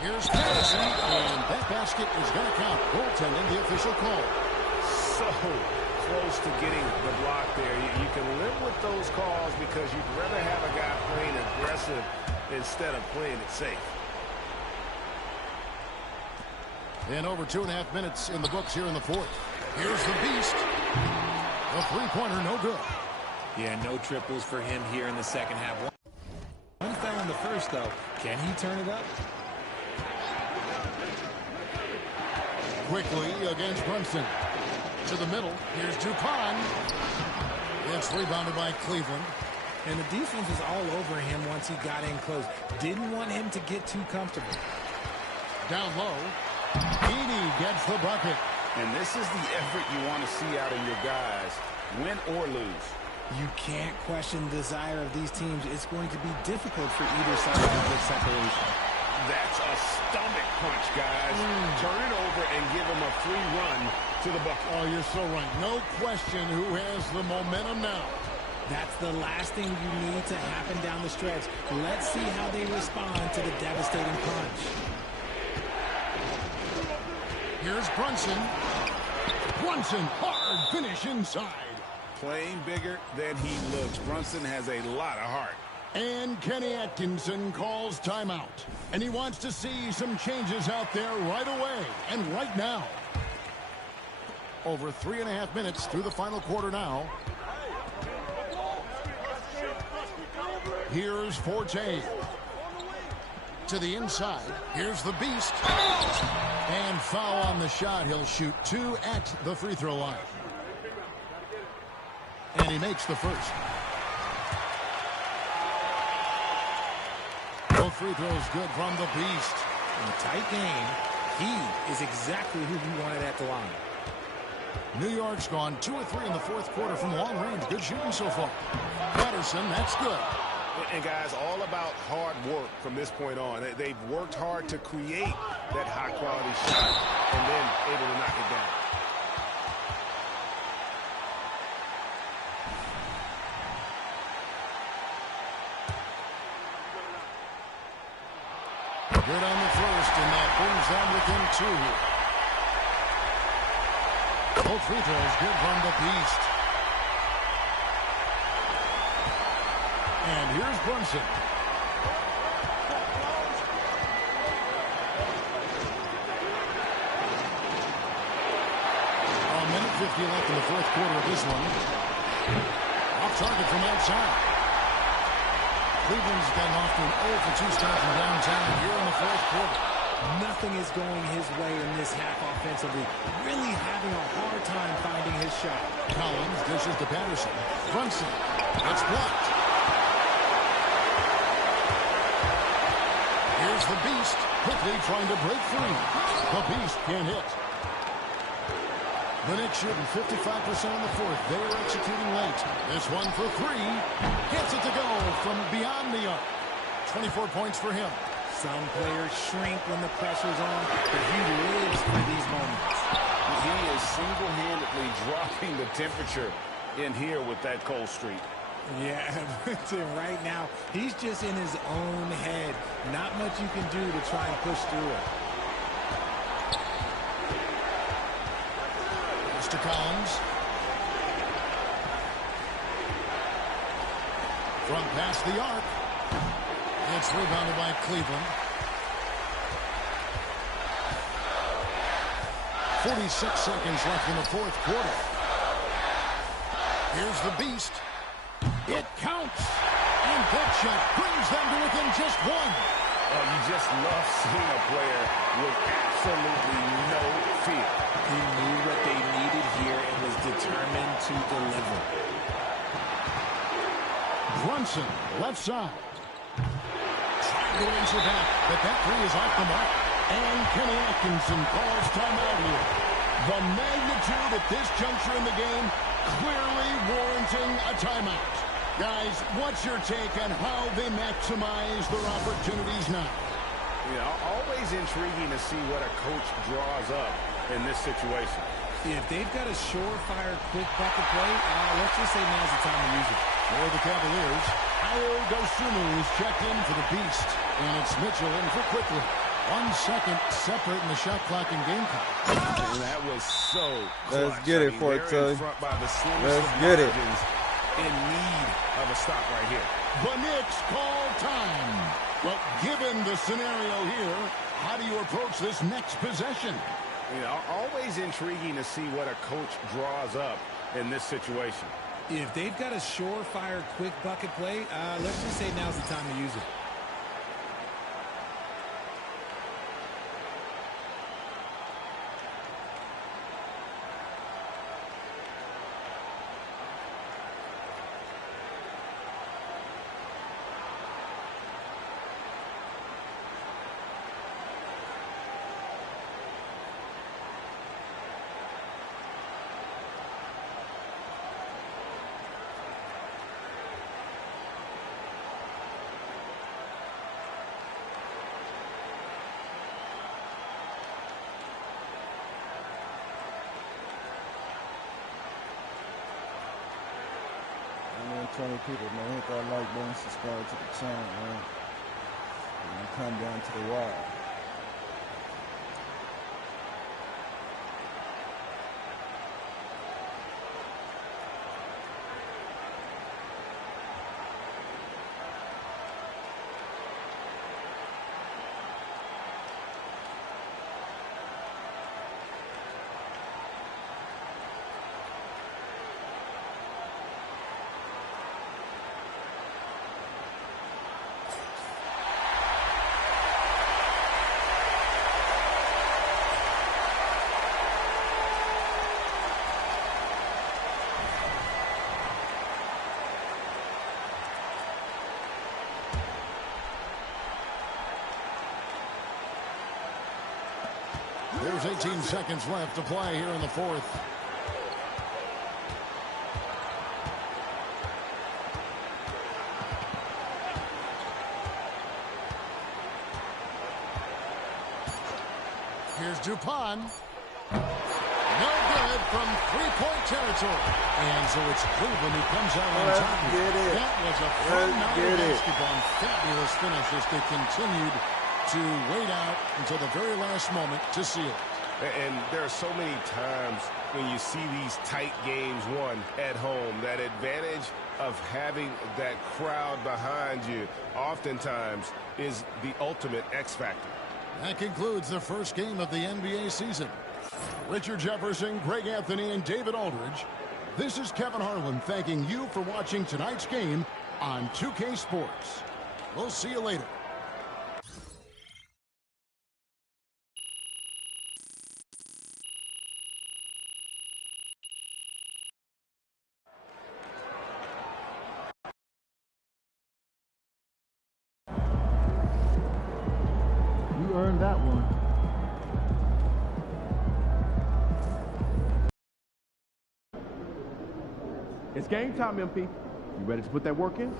Here's Patterson, and that basket is going to count. Goaltending, the official call. So close to getting the block there. You can live with those calls because you'd rather have a guy playing aggressive instead of playing it safe. And over 2.5 minutes in the books here in the fourth. Here's the Beast. The three-pointer, no good. Yeah, no triples for him here in the second half. One fell in the first, though. Can he turn it up? Quickly against Brunson. To the middle. Here's Dupont. It's rebounded by Cleveland. And the defense was all over him once he got in close. Didn't want him to get too comfortable. Down low. Edey gets the bucket. And this is the effort you want to see out of your guys, win or lose. You can't question the desire of these teams. It's going to be difficult for either side to get separation. That's a stomach punch, guys. Turn it over and give him a free run to the bucket. Oh, you're so right. No question who has the momentum now. That's the last thing you need to happen down the stretch. Let's see how they respond to the devastating punch. Here's Brunson. Brunson, hard finish inside. Playing bigger than he looks. Brunson has a lot of heart. And Kenny Atkinson calls timeout. And he wants to see some changes out there right away and right now. Over 3.5 minutes through the final quarter now. Here's Forte. To the inside. Here's the Beast. And foul on the shot. He'll shoot 2 at the free throw line. And he makes the first. Both free throws good from the Beast. In a tight game, he is exactly who he wanted at the line. New York's gone 2 or 3 in the fourth quarter from long range. Good shooting so far. Patterson, that's good. And guys, all about hard work from this point on. They've worked hard to create that high-quality shot and then able to knock it down. Good on the first, and that brings them within 2. Both free throws good from the Beast. And here's Brunson. A minute 50 left in the fourth quarter of this one. Off target from outside. Cleveland's gotten off to an 0-for-2 start from downtown here in the fourth quarter. Nothing is going his way in this half offensively. Really having a hard time finding his shot. Collins dishes to Patterson. Brunson. It's blocked. Here's the Beast, quickly trying to break free. The Beast can't hit. The Knicks shooting 55% in the fourth. They are executing late. This one for three. Gets it to go from beyond the arc. 24 points for him. Some players shrink when the pressure's on, but he lives for these moments. He is single-handedly dropping the temperature in here with that cold streak. Yeah, right now, he's just in his own head. Not much you can do to try and push through it. Mr. Collins. Front past the arc. It's rebounded by Cleveland. 46 seconds left in the fourth quarter. Here's the Beast. It counts. And that shot brings them to within just one. Oh, you just love seeing a player with absolutely no fear. He knew what they needed here and was determined to deliver. Brunson, left side. Trying to answer back, but that three is off the mark. And Kenny Atkinson calls timeout here. The magnitude at this juncture in the game clearly warranting a timeout. Guys, what's your take on how they maximize their opportunities now? Yeah, always intriguing to see what a coach draws up in this situation. If they've got a surefire quick bucket play, let's just say now's the time to use it. For the Cavaliers, Ayo Dosunmu is checked in for the Beast. And it's Mitchell in for quickly. 1 second separating the shot clock and game clock. And that was so clutch. Let's get it, Forte. Let's get it. In need of a stop right here. The Knicks call time. Well, given the scenario here, how do you approach this next possession? You know, always intriguing to see what a coach draws up in this situation. If they've got a surefire quick bucket play, let's just say now's the time to use it. Man, 20 people, man, hit that like button, subscribe to the channel, man. And come down to the wire. There's 18 seconds left to play here in the fourth. Here's Dupont. No good from three-point territory. And so it's Cleveland who comes out on top. That was a fun night of basketball. Fabulous finish as they continued to wait out until the very last moment to seal it. And there are so many times when you see these tight games won at home. That advantage of having that crowd behind you oftentimes is the ultimate X factor. That concludes the first game of the NBA season. Richard Jefferson, Greg Anthony, and David Aldridge. This is Kevin Harlan thanking you for watching tonight's game on 2K Sports. We'll see you later. You earned that one. It's game time, MP. You ready to put that work in?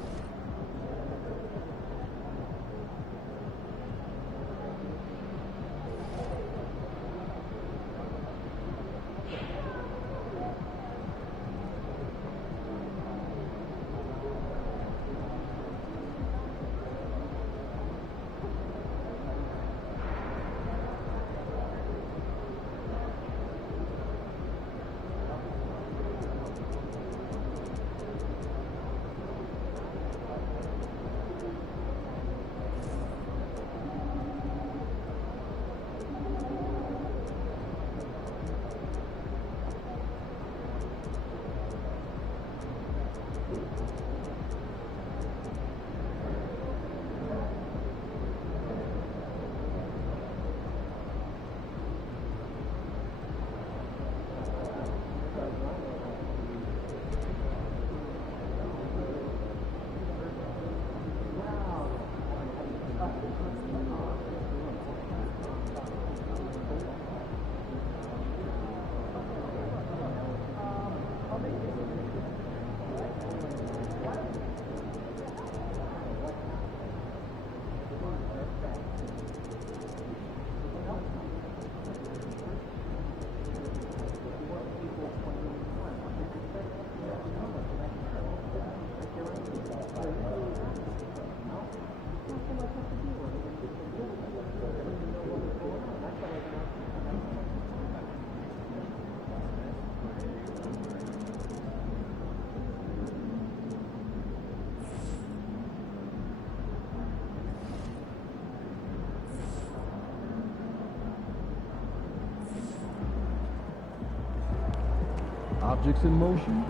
Objects in motion,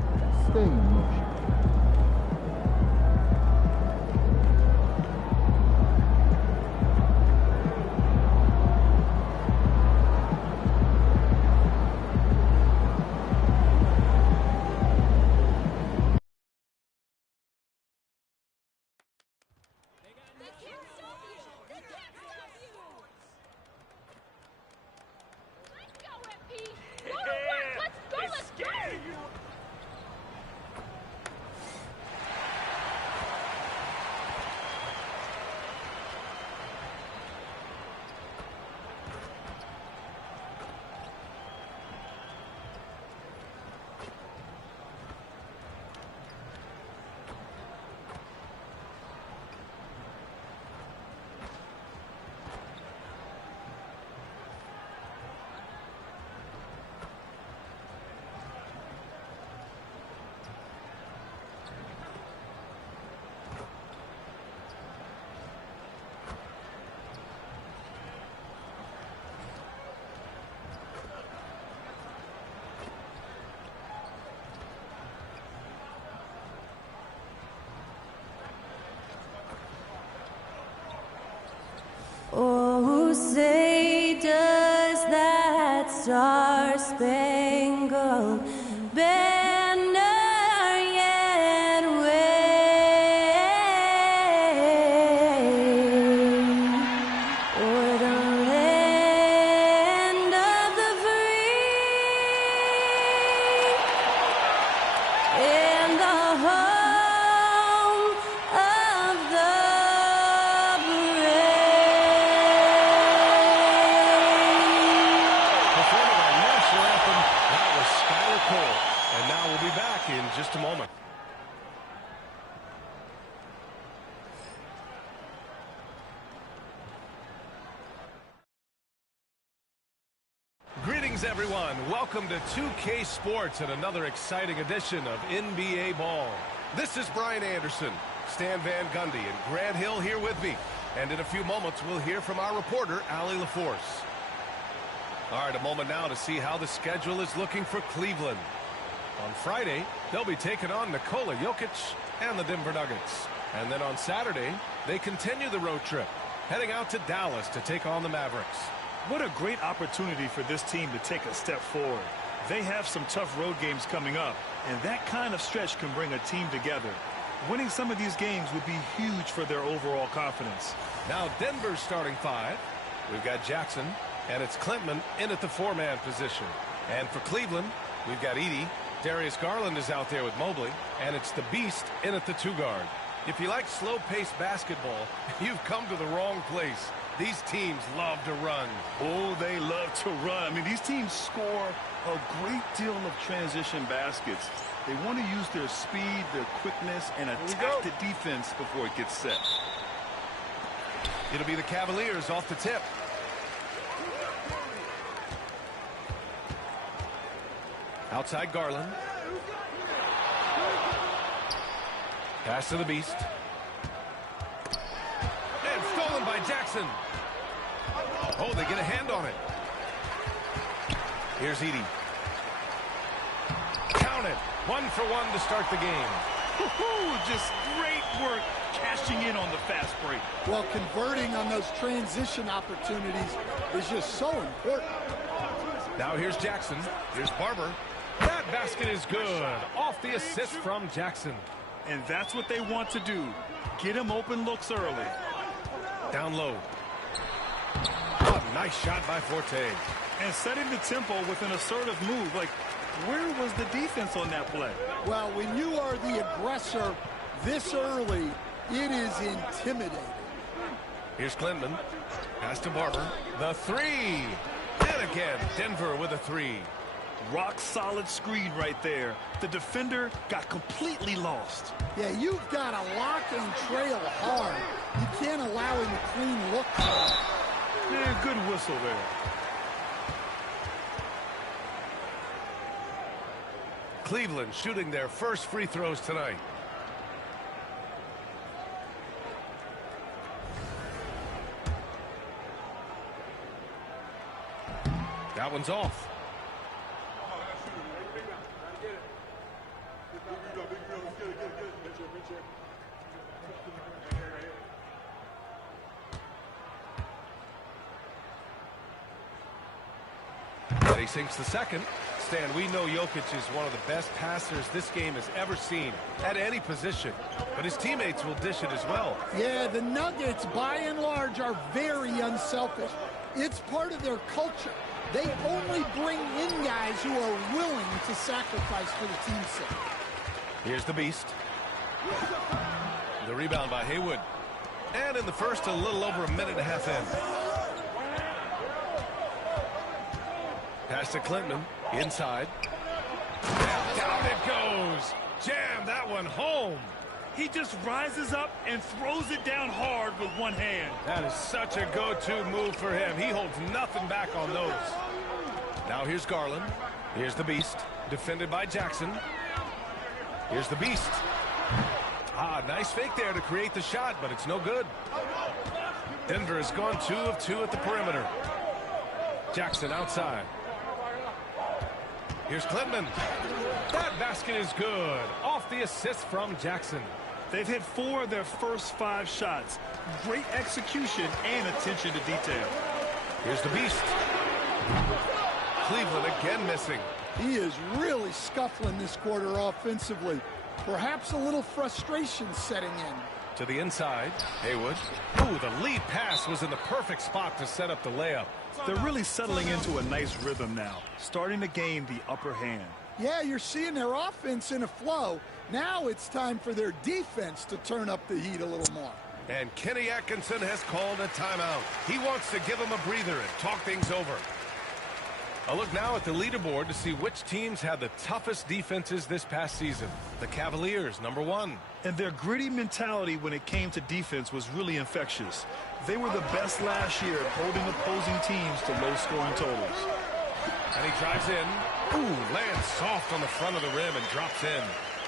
stay in motion. Oh, say does that star-spangled banner yet wave o'er the land of the free and the home of the Greetings, everyone. Welcome to 2K Sports and another exciting edition of NBA Ball. This is Brian Anderson, Stan Van Gundy, and Grant Hill here with me. And in a few moments, we'll hear from our reporter, Allie LaForce. All right, a moment now to see how the schedule is looking for Cleveland. On Friday, they'll be taking on Nikola Jokic and the Denver Nuggets. And then on Saturday, they continue the road trip, heading out to Dallas to take on the Mavericks. What a great opportunity for this team to take a step forward. They have some tough road games coming up, and that kind of stretch can bring a team together. Winning some of these games would be huge for their overall confidence. Now Denver's starting five. We've got Jackson, and it's Klintman in at the four-man position. And for Cleveland, we've got Edey. Darius Garland is out there with Mobley, and it's the Beast in at the two-guard. If you like slow-paced basketball, you've come to the wrong place. These teams love to run. Oh, they love to run. I mean, these teams score a great deal of transition baskets. They want to use their speed, their quickness, and attack the defense before it gets set. It'll be the Cavaliers off the tip. Outside Garland. Pass to the Beast. And stolen by Jackson. Oh, they get a hand on it. Here's Edey. Count it. 1-for-1 to start the game. Just great work cashing in on the fast break. Well, converting on those transition opportunities is just so important. Now here's Jackson. Here's Barber. That basket is good. Off the assist from Jackson. And that's what they want to do. Get him open looks early. Down low. Oh, nice shot by Forte. And setting the tempo with an assertive move. Like, where was the defense on that play? Well, when you are the aggressor this early, it is intimidating. Here's Klintman. Pass to Barber. The three. And again, Denver with a three. Rock solid screen right there. The defender got completely lost. Yeah, you've got to lock and trail hard. You can't allow him a clean look. Yeah, good whistle there. Cleveland shooting their first free throws tonight. That one's off. But he sinks the second. Stan, we know Jokic is one of the best passers this game has ever seen at any position, but his teammates will dish it as well. Yeah, the Nuggets, by and large, are very unselfish. It's part of their culture. They only bring in guys who are willing to sacrifice for the team's sake. Here's the Beast. The rebound by Haywood. And in the first, a little over a minute and a half in. Pass to Klintman. Inside. And down it goes. Jam that one home. He just rises up and throws it down hard with one hand. That is such a go-to move for him. He holds nothing back on those. Now here's Garland. Here's the Beast. Defended by Jackson. Here's the Beast. Ah, nice fake there to create the shot, but it's no good. Denver has gone 2 of 2 at the perimeter. Jackson outside. Here's Klintman. That basket is good. Off the assist from Jackson. They've hit 4 of their first 5 shots. Great execution and attention to detail. Here's the Beast. Cleveland again missing. He is really scuffling this quarter offensively. Perhaps a little frustration setting in. To the inside, Haywood. Ooh, the lead pass was in the perfect spot to set up the layup. They're really settling into a nice rhythm now, starting to gain the upper hand. Yeah, you're seeing their offense in a flow. Now it's time for their defense to turn up the heat a little more. And Kenny Atkinson has called a timeout. He wants to give them a breather and talk things over. A look now at the leaderboard to see which teams had the toughest defenses this past season. The Cavaliers, number 1. And their gritty mentality when it came to defense was really infectious. They were the best last year at holding opposing teams to low-scoring totals. And he drives in. Ooh, lands soft on the front of the rim and drops in.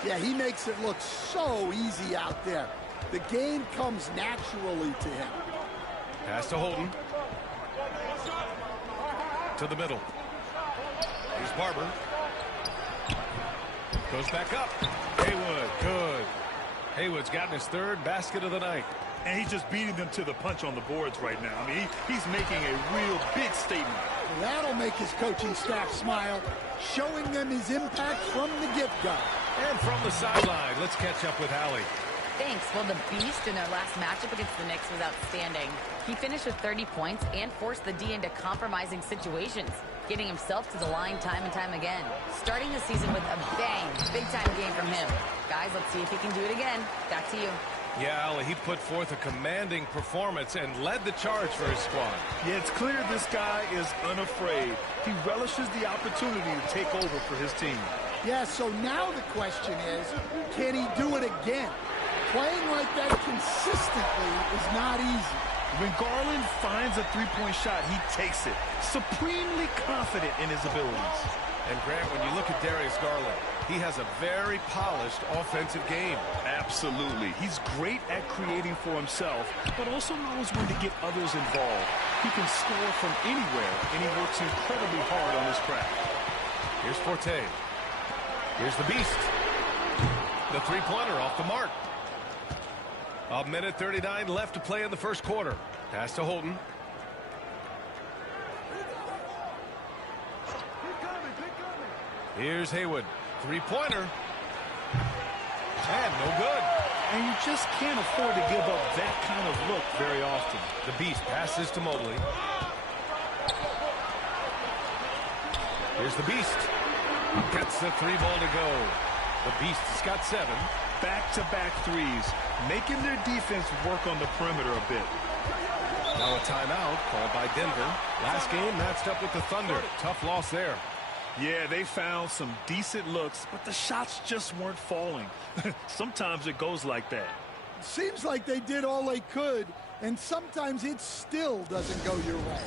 Yeah, he makes it look so easy out there. The game comes naturally to him. Pass to Holden. To the middle. Here's Barber. Goes back up. Haywood, good. Haywood's gotten his third basket of the night. And he's just beating them to the punch on the boards right now. I mean, he's making a real big statement. That'll make his coaching staff smile, showing them his impact from the get-go. And from the sideline, let's catch up with Allie. Thanks. Well, the Beast in their last matchup against the Knicks was outstanding. He finished with 30 points and forced the D into compromising situations, getting himself to the line time and time again. Starting the season with a bang, big-time game from him. Guys, let's see if he can do it again. Back to you. Yeah, Allie, he put forth a commanding performance and led the charge for his squad. Yeah, it's clear this guy is unafraid. He relishes the opportunity to take over for his team. Yeah, so now the question is, can he do it again? Playing like that consistently is not easy. When Garland finds a three-point shot, he takes it, supremely confident in his abilities. And Grant, when you look at Darius Garland, he has a very polished offensive game. Absolutely. He's great at creating for himself, but also knows when to get others involved. He can score from anywhere, and he works incredibly hard on his craft. Here's Forte. Here's the Beast. The three-pointer off the mark. A minute 39 left to play in the first quarter. Pass to Holden. Here's Haywood. Three-pointer. And no good. And you just can't afford to give up that kind of look very often. The Beast passes to Mobley. Here's the Beast. Gets the three ball to go. The Beast has got 7. Back-to-back threes, making their defense work on the perimeter a bit. Now a timeout called by Denver. Last game matched up with the Thunder. Tough loss there. Yeah, they found some decent looks, but the shots just weren't falling. Sometimes it goes like that. Seems like they did all they could, and sometimes it still doesn't go your way.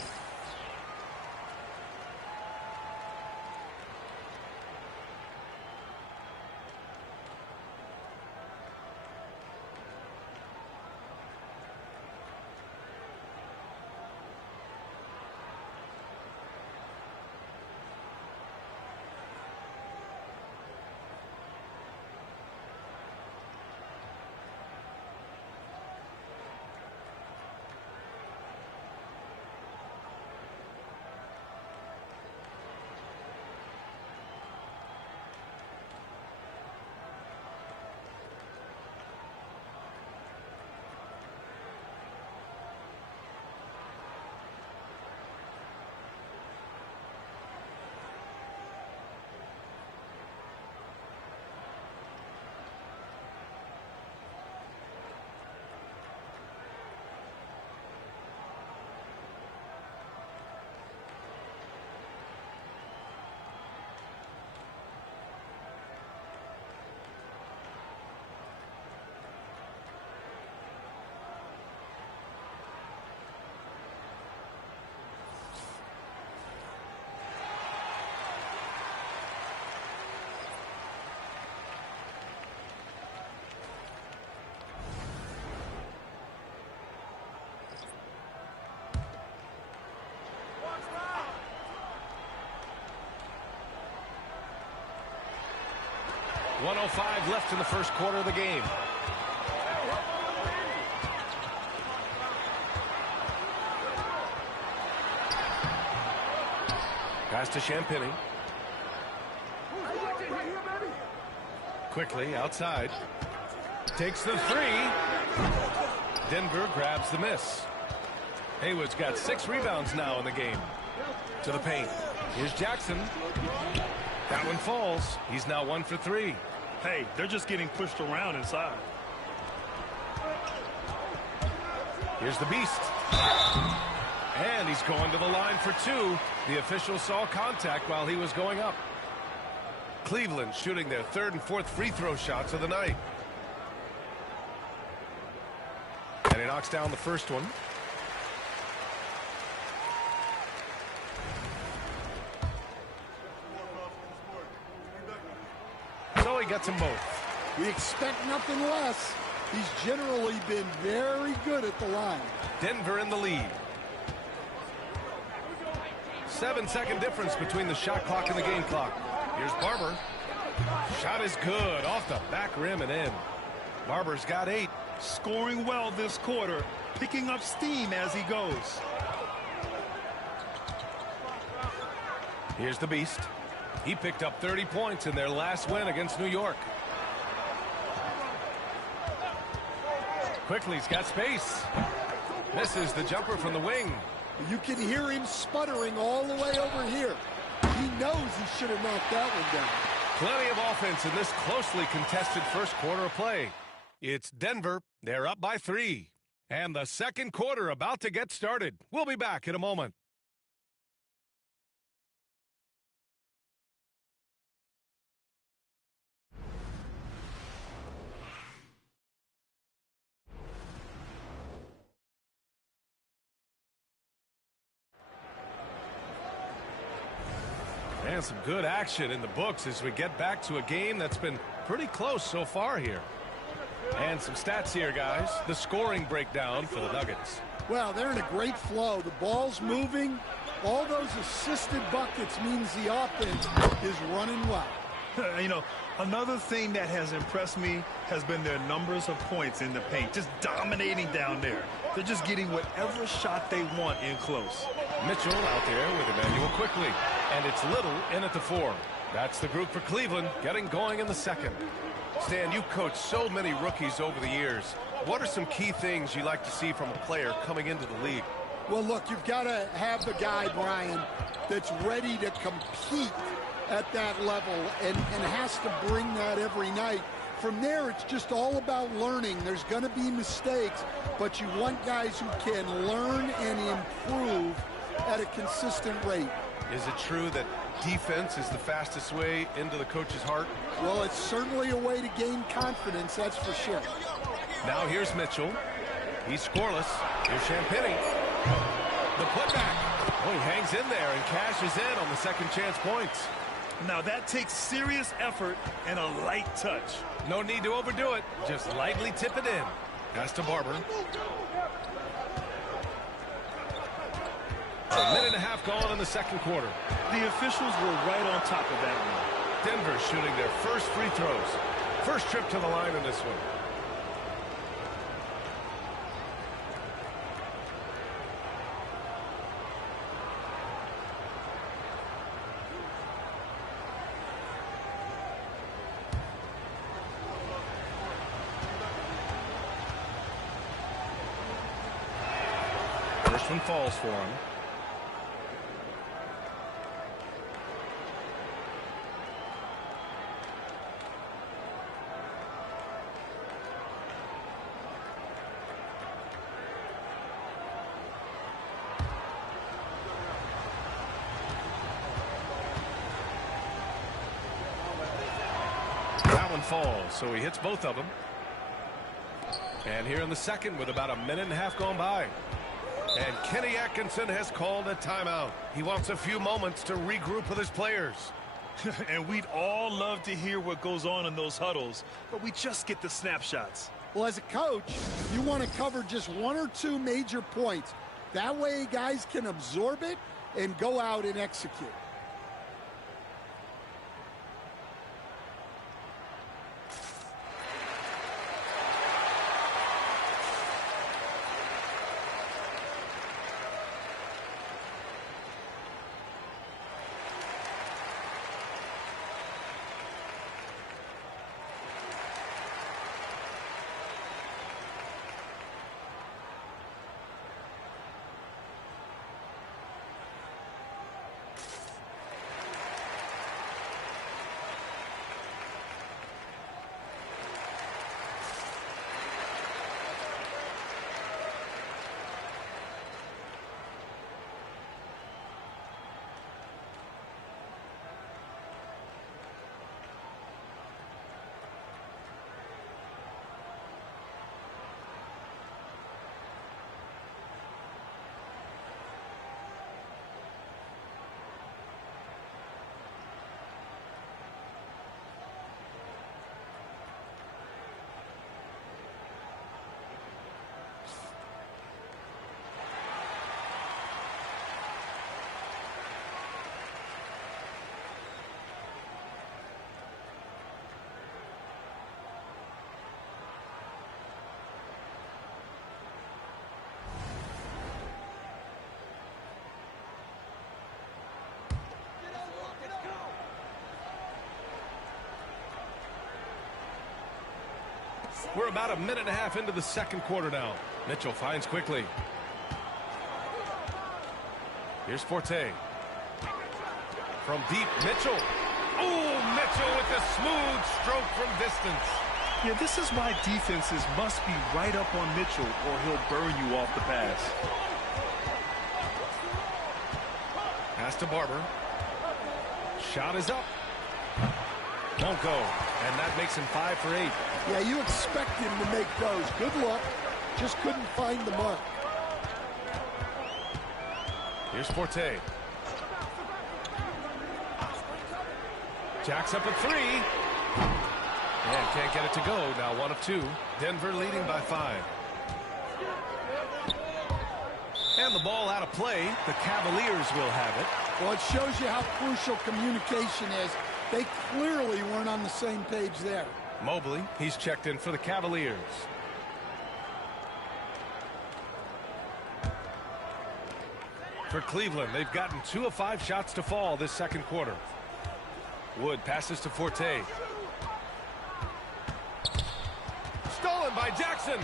.105 left in the first quarter of the game. Pass to Champagny. Quickly outside. Takes the three. Denver grabs the miss. Haywood's got 6 rebounds now in the game. To the paint. Here's Jackson. That one falls. He's now 1 for 3. Hey, they're just getting pushed around inside. Here's the Beast. And he's going to the line for 2. The official saw contact while he was going up. Cleveland shooting their 3rd and 4th free throw shots of the night. And he knocks down the first one. gets them both. We expect nothing less. He's generally been very good at the line. Denver in the lead. 7-second difference between the shot clock and the game clock. Here's Barber. Shot is good. Off the back rim and in. Barber's got 8. Scoring well this quarter. Picking up steam as he goes. Here's the Beast. He picked up 30 points in their last win against New York. Quickly's got space. Misses the jumper from the wing. You can hear him sputtering all the way over here. He knows he should have knocked that one down. Plenty of offense in this closely contested first quarter of play. It's Denver. They're up by 3. And the second quarter about to get started. We'll be back in a moment. And some good action in the books as we get back to a game that's been pretty close so far here. And some stats here, guys. The scoring breakdown for the Nuggets. Well, they're in a great flow. The ball's moving. All those assisted buckets means the offense is running well. You know, another thing that has impressed me has been their numbers of points in the paint. Just dominating down there. They're just getting whatever shot they want in close. Mitchell out there with Emmanuel Quickly. And it's Little in at the 4. That's the group for Cleveland getting going in the second. Stan, you've coached so many rookies over the years. What are some key things you like to see from a player coming into the league? Well, look, you've got to have the guy, Brian, that's ready to compete at that level and has to bring that every night. From there, it's just all about learning. There's going to be mistakes, but you want guys who can learn and improve at a consistent rate. Is it true that defense is the fastest way into the coach's heart? Well, it's certainly a way to gain confidence, that's for sure. Now here's Mitchell. He's scoreless. Here's Champagnie. The putback. Oh, he hangs in there and cashes in on the second chance points. Now that takes serious effort and a light touch. No need to overdo it. Just lightly tip it in. Pass to Barber. A minute and a half gone in the second quarter. The officials were right on top of that one. Denver shooting their first free throws. First trip to the line in this one. First one falls for him. That one falls, so he hits both of them. And here in the second with about a minute and a half gone by. And Kenny Atkinson has called a timeout. He wants a few moments to regroup with his players. And we'd all love to hear what goes on in those huddles, but we just get the snapshots. Well, as a coach, you want to cover just 1 or 2 major points. That way guys can absorb it and go out and execute. We're about a minute and a half into the second quarter now. Mitchell finds quickly. Here's Forte. From deep, Mitchell. Oh, Mitchell with a smooth stroke from distance. Yeah, this is why defenses must be right up on Mitchell or he'll burn you off the pass. Pass to Barber. Shot is up. Won't go. And that makes him 5 for 8. Yeah, you expect him to make those. Good luck. Just couldn't find the mark. Here's Forte. Jacks up a 3. And can't get it to go. Now 1 of 2. Denver leading by 5. And the ball out of play. The Cavaliers will have it. Well, it shows you how crucial communication is. They clearly weren't on the same page there. Mobley, he's checked in for the Cavaliers. For Cleveland, they've gotten 2 of 5 shots to fall this second quarter. Wood passes to Forte. Stolen by Jackson.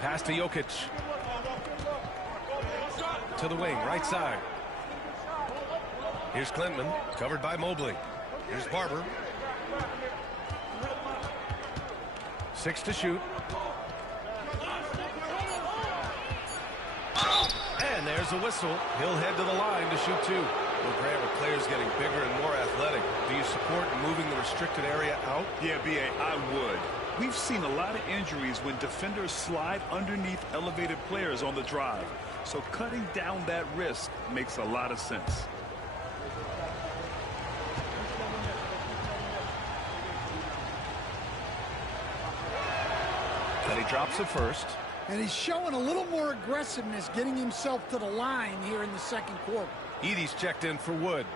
Pass to Jokic. To the wing, right side. Here's Clinton, covered by Mobley. Here's Barber. 6 to shoot. And there's a whistle. He'll head to the line to shoot 2. Well, Grant, with players getting bigger and more athletic, do you support moving the restricted area out? Yeah, B.A., I would. We've seen a lot of injuries when defenders slide underneath elevated players on the drive. So cutting down that risk makes a lot of sense. And he drops it first. And he's showing a little more aggressiveness getting himself to the line here in the second quarter. Edey's checked in for Wood.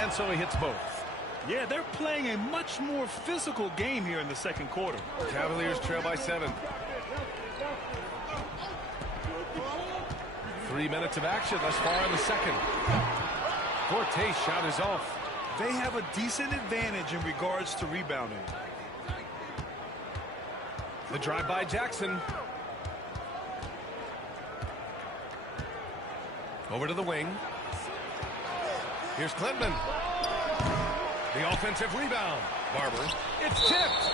And so he hits both. Yeah, they're playing a much more physical game here in the second quarter. Cavaliers trail by 7. 3 minutes of action thus far in the second. Forte's shot is off. They have a decent advantage in regards to rebounding. The drive by Jackson. Over to the wing. Here's Clinton. The offensive rebound. Barber. It's tipped.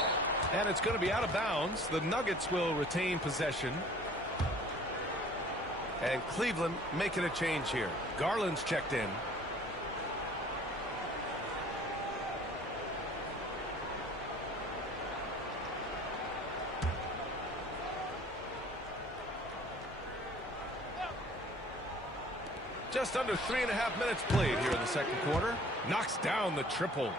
And it's going to be out of bounds. The Nuggets will retain possession. And Cleveland making a change here. Garland's checked in. Just under 3.5 minutes played here in the second quarter. Knocks down the triple.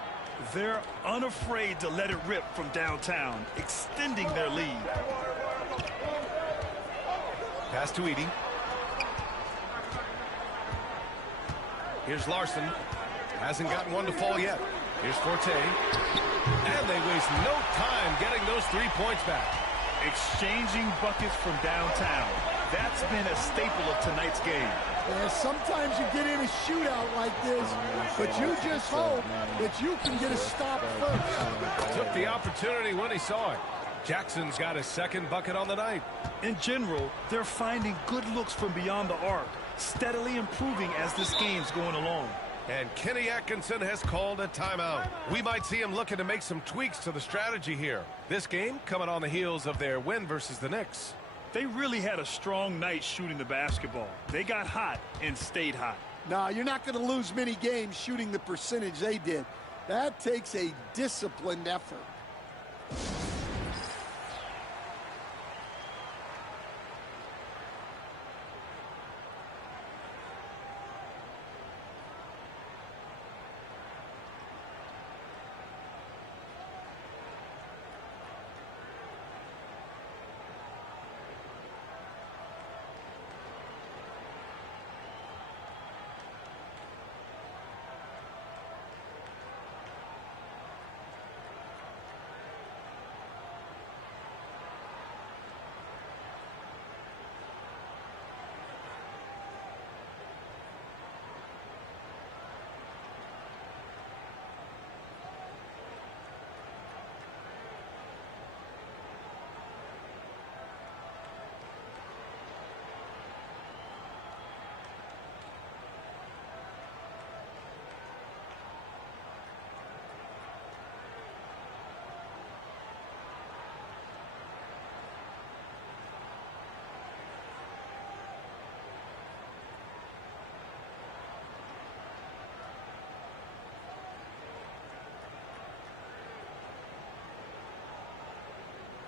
They're unafraid to let it rip from downtown, extending their lead. Pass to Edey. Here's Larson. Hasn't gotten one to fall yet. Here's Forte. And they waste no time getting those 3 points back. Exchanging buckets from downtown. That's been a staple of tonight's game. Yeah, sometimes you get in a shootout like this, but you just hope that you can get a stop first. Took the opportunity when he saw it. Jackson's got his second bucket on the night. In general, they're finding good looks from beyond the arc, steadily improving as this game's going along. And Kenny Atkinson has called a timeout. We might see him looking to make some tweaks to the strategy here. This game coming on the heels of their win versus the Knicks. They really had a strong night shooting the basketball. They got hot and stayed hot. No, you're not going to lose many games shooting the percentage they did. That takes a disciplined effort.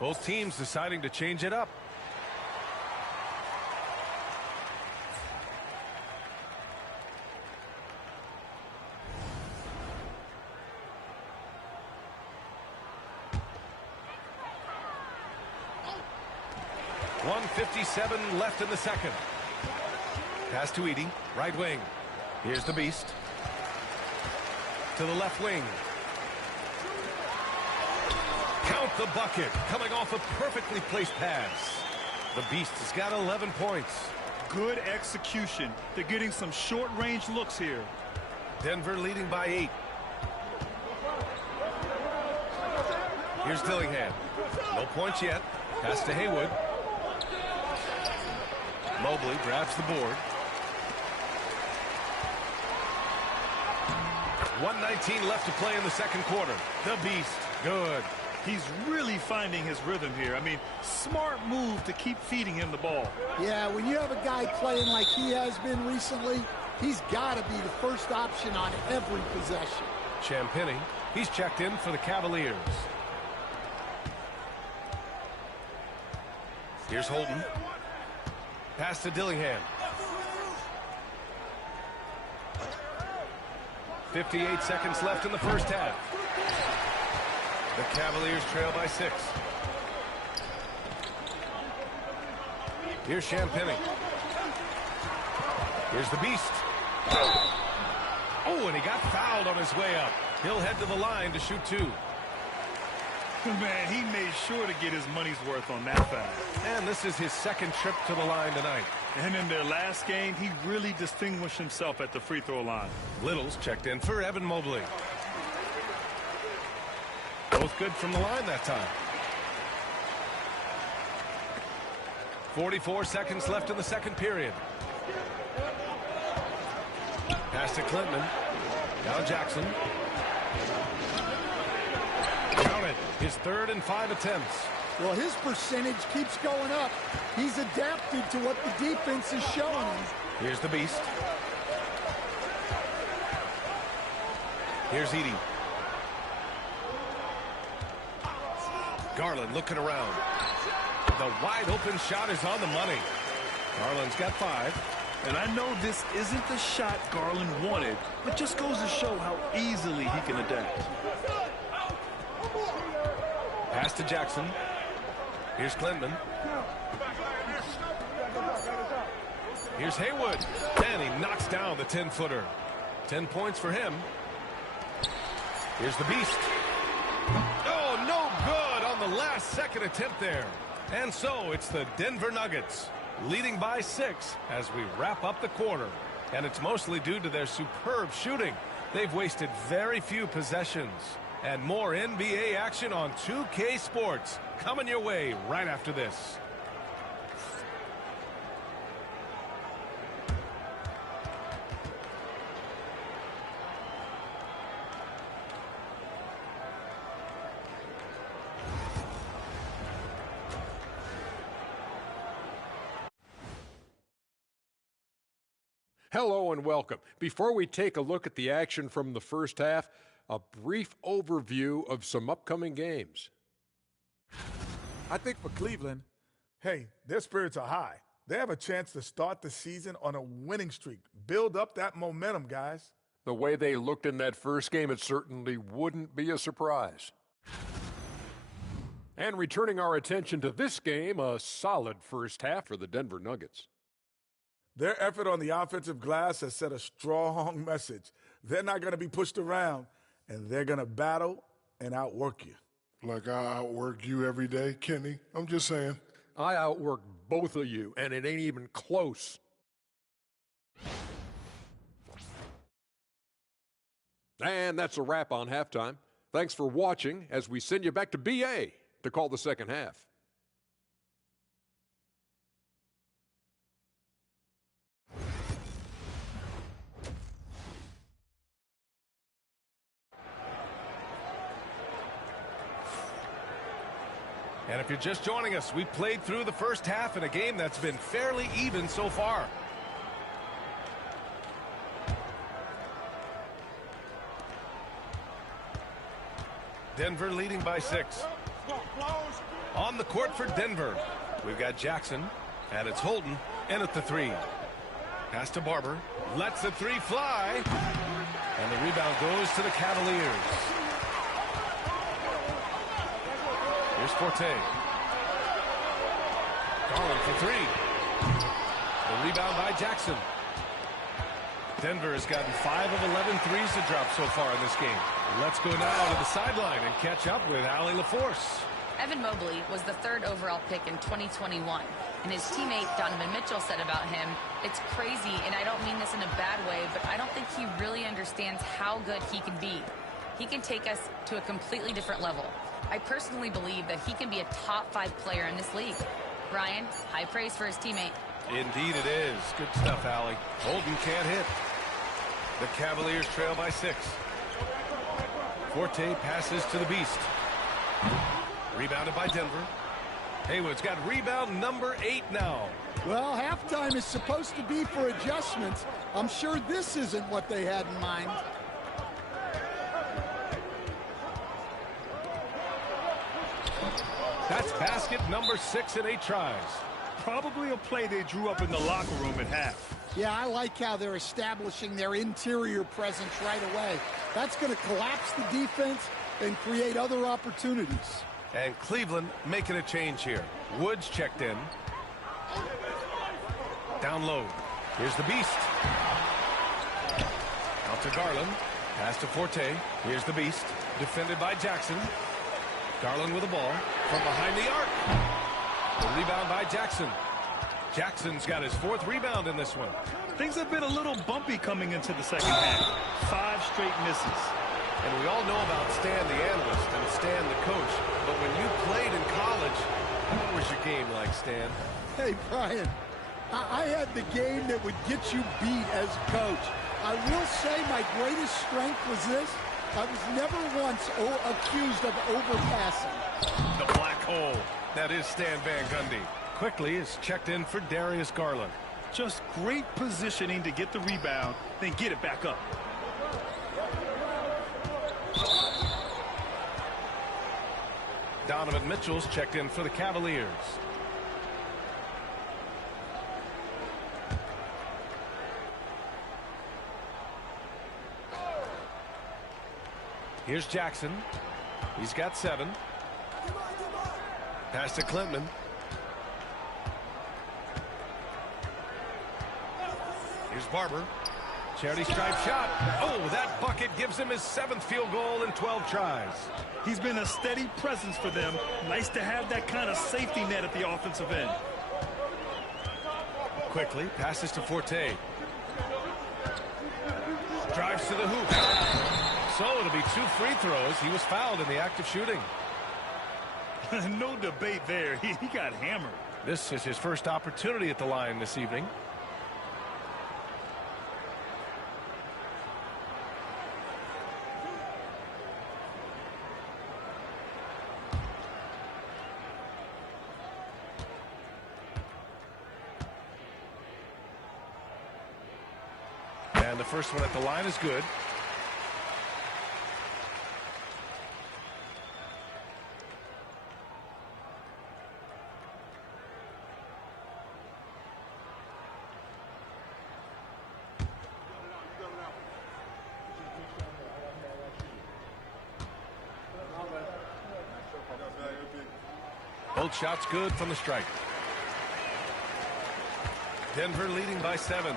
Both teams deciding to change it up. .157 left in the second. Pass to Edey, right wing. Here's the Beast. To the left wing. Count the bucket, coming off a perfectly placed pass. The Beast has got 11 points. Good execution. They're getting some short-range looks here. Denver leading by 8. Here's Dillingham. No points yet. Pass to Haywood. Mobley grabs the board. 1:19 left to play in the second quarter. The Beast, good. He's really finding his rhythm here. I mean, smart move to keep feeding him the ball. Yeah, when you have a guy playing like he has been recently, he's got to be the first option on every possession. Champagnie, he's checked in for the Cavaliers. Here's Holden. Pass to Dillingham. 58 seconds left in the first half. The Cavaliers trail by 6. Here's Champagnie. Here's the Beast. Oh, and he got fouled on his way up. He'll head to the line to shoot 2. Man, he made sure to get his money's worth on that foul. And this is his second trip to the line tonight. And in their last game, he really distinguished himself at the free throw line. Little's checked in for Evan Mobley. Both good from the line that time. 44 seconds left in the second period. Pass to Clinton. Now Jackson. Count it. His 3rd and 5 attempts. Well, his percentage keeps going up. He's adapted to what the defense is showing him. Here's the Beast. Here's Edey. Garland looking around. The wide open shot is on the money. Garland's got 5. And I know this isn't the shot Garland wanted, but just goes to show how easily he can adapt. Pass to Jackson. Here's Clinton. Here's Haywood. And he knocks down the 10-footer. 10 points for him. Here's the Beast. Oh, no good on the last second attempt there. And so it's the Denver Nuggets leading by 6 as we wrap up the quarter. And it's mostly due to their superb shooting. They've wasted very few possessions. And more NBA action on 2K Sports coming your way right after this. Hello and welcome. Before we take a look at the action from the first half, a brief overview of some upcoming games. I think for Cleveland, hey, their spirits are high. They have a chance to start the season on a winning streak. Build up that momentum, guys. The way they looked in that first game, it certainly wouldn't be a surprise. And returning our attention to this game, a solid first half for the Denver Nuggets. Their effort on the offensive glass has set a strong message. They're not going to be pushed around, and they're going to battle and outwork you. Like I outwork you every day, Kenny? I'm just saying. I outwork both of you, and it ain't even close. And that's a wrap on halftime. Thanks for watching as we send you back to BA to call the second half. And if you're just joining us, we played through the first half in a game that's been fairly even so far. Denver leading by 6. On the court for Denver, we've got Jackson, and it's Holden in at the 3. Pass to Barber, lets the 3 fly, and the rebound goes to the Cavaliers. Here's Forte. Garland for 3. The rebound by Jackson. Denver has gotten 5 of 11 threes to drop so far in this game. Let's go now to the sideline and catch up with Allie LaForce. Evan Mobley was the 3rd overall pick in 2021, and his teammate Donovan Mitchell said about him, "It's crazy, and I don't mean this in a bad way, but I don't think he really understands how good he can be. He can take us to a completely different level. I personally believe that he can be a top 5 player in this league." Brian, high praise for his teammate. Indeed it is. Good stuff, Allie. Holden can't hit. The Cavaliers trail by 6. Forte passes to the Beast. Rebounded by Denver. Haywood's got rebound number 8 now. Well, halftime is supposed to be for adjustments. I'm sure this isn't what they had in mind. That's basket number 6 in 8 tries. Probably a play they drew up in the locker room at half. Yeah, I like how they're establishing their interior presence right away. That's going to collapse the defense and create other opportunities. And Cleveland making a change here. Woods checked in. Down low. Here's the Beast. Out to Garland. Pass to Forte. Here's the Beast. Defended by Jackson. Garland with the ball from behind the arc. The rebound by Jackson. Jackson's got his 4th rebound in this one. Things have been a little bumpy coming into the second half. 5 straight misses. And we all know about Stan the analyst and Stan the coach. But when you played in college, what was your game like, Stan? Hey, Brian, I had the game that would get you beat as coach. I will say my greatest strength was this. I was never once accused of overpassing. The black hole. That is Stan Van Gundy. Quickly is checked in for Darius Garland. Just great positioning to get the rebound, then get it back up. Donovan Mitchell's checked in for the Cavaliers. Here's Jackson. He's got 7. Pass to Clinton. Here's Barber. Charity stripe shot. Oh, that bucket gives him his 7th field goal in 12 tries. He's been a steady presence for them. Nice to have that kind of safety net at the offensive end. Quickly passes to Forte. Drives to the hoop. So it'll be 2 free throws. He was fouled in the act of shooting. No debate there. He got hammered. This is his first opportunity at the line this evening. And the first one at the line is good. Both shots good from the stripe. Denver leading by 7.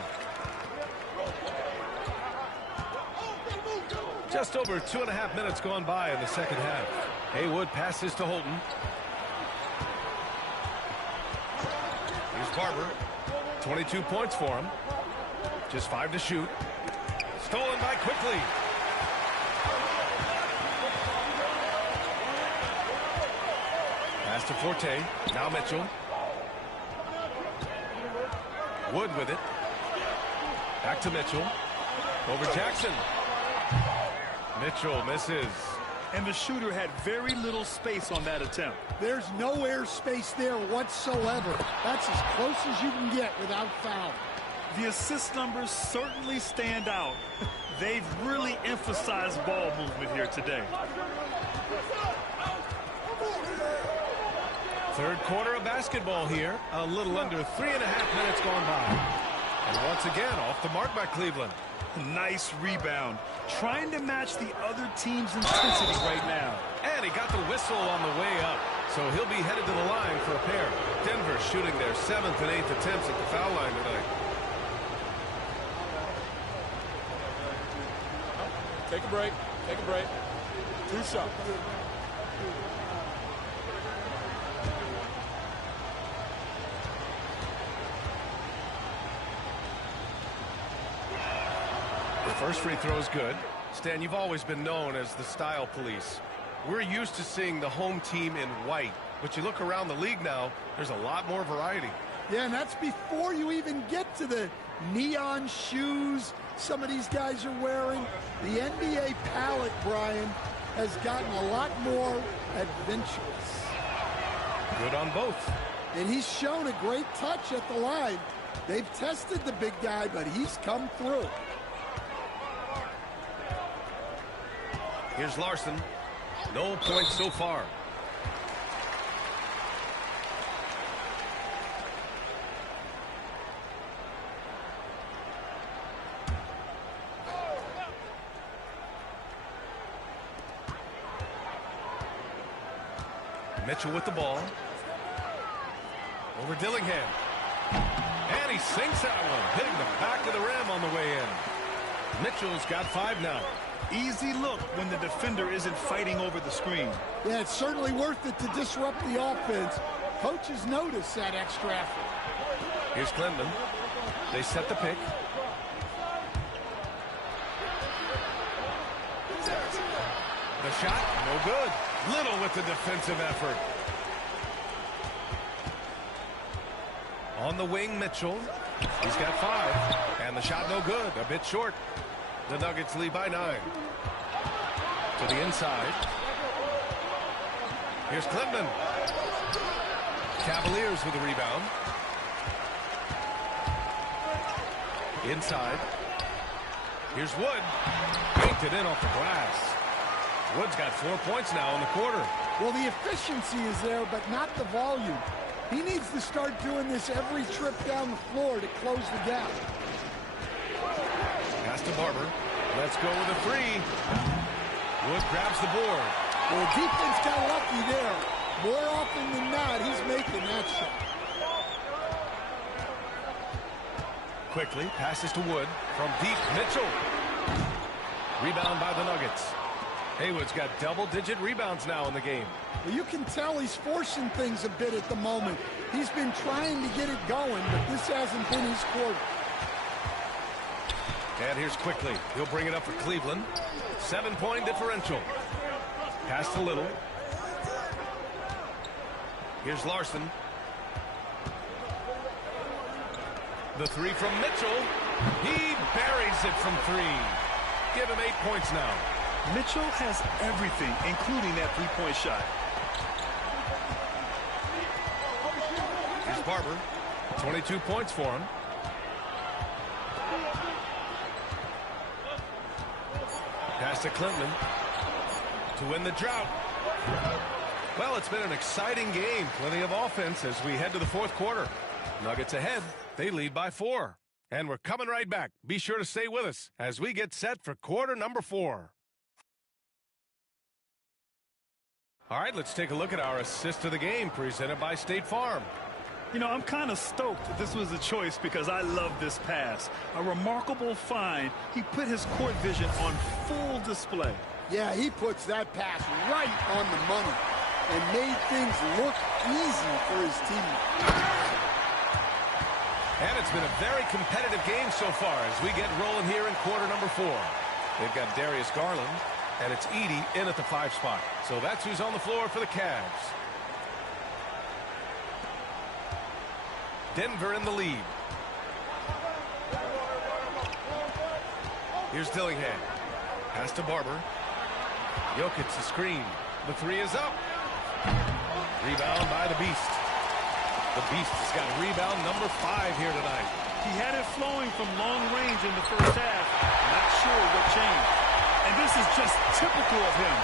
Just over 2.5 minutes gone by in the second half. Haywood passes to Holden. Here's Barber. 22 points for him. Just 5 to shoot. Stolen by Quickly. Pass to Forte. Now Mitchell. Wood with it. Back to Mitchell. Over Jackson. Mitchell misses. And the shooter had very little space on that attempt. There's no airspace there whatsoever. That's as close as you can get without foul. The assist numbers certainly stand out. They've really emphasized ball movement here today. Third quarter of basketball here. A little under 3.5 minutes gone by. And once again, off the mark by Cleveland. Nice rebound. Trying to match the other team's intensity right now. And he got the whistle on the way up. So he'll be headed to the line for a pair. Denver shooting their 7th and 8th attempts at the foul line tonight. Take a break. Take a break. 2 shots. The first free throw is good. Stan, you've always been known as the style police. We're used to seeing the home team in white, but you look around the league now, there's a lot more variety. Yeah, and that's before you even get to the neon shoes some of these guys are wearing. The NBA palette, Brian, has gotten a lot more adventurous. Good on both. And he's shown a great touch at the line. They've tested the big guy, but he's come through. Here's Larson. No points so far. Mitchell with the ball. Over Dillingham. And he sinks that one, hitting the back of the rim on the way in. Mitchell's got 5 now. Easy look when the defender isn't fighting over the screen. Yeah, it's certainly worth it to disrupt the offense. Coaches notice that extra effort. Here's Clinton. They set the pick. The shot, no good. Little with the defensive effort. On the wing, Mitchell. He's got 5. And the shot no good. A bit short. The Nuggets lead by 9. To the inside. Here's Clinton. Cavaliers with the rebound. Inside. Here's Wood. Banked it in off the glass. Wood's got 4 points now in the quarter. Well, the efficiency is there, but not the volume. He needs to start doing this every trip down the floor to close the gap. Pass to Barber. Let's go with a 3. Wood grabs the board. Well, the defense got lucky there. More often than not, he's making that shot. Quickly passes to Wood from deep. Mitchell. Rebound by the Nuggets. Haywood's got double-digit rebounds now in the game. Well, you can tell he's forcing things a bit at the moment. He's been trying to get it going, but this hasn't been his quarter. And here's Quickly. He'll bring it up for Cleveland. 7-point differential. Pass to Little. Here's Larson. The 3 from Mitchell. He buries it from 3. Give him 8 points now. Mitchell has everything, including that 3-point shot. Here's Barber. 22 points for him. Pass to Clinton to win the drought. Well, it's been an exciting game. Plenty of offense as we head to the 4th quarter. Nuggets ahead. They lead by 4. And we're coming right back. Be sure to stay with us as we get set for quarter number 4. All right, let's take a look at our assist of the game presented by State Farm. You know, I'm kind of stoked that this was a choice because I love this pass. A remarkable find. He put his court vision on full display. Yeah, he puts that pass right on the money and made things look easy for his team. And it's been a very competitive game so far as we get rolling here in quarter number 4. They've got Darius Garland, and it's Edey in at the 5 spot. So that's who's on the floor for the Cavs. Denver in the lead. Here's Dillingham. Pass to Barber. Jokic the screen. The 3 is up. Rebound by the Beast. The Beast has got rebound number 5 here tonight. He had it flowing from long range in the first half. Not sure what changed. And this is just typical of him.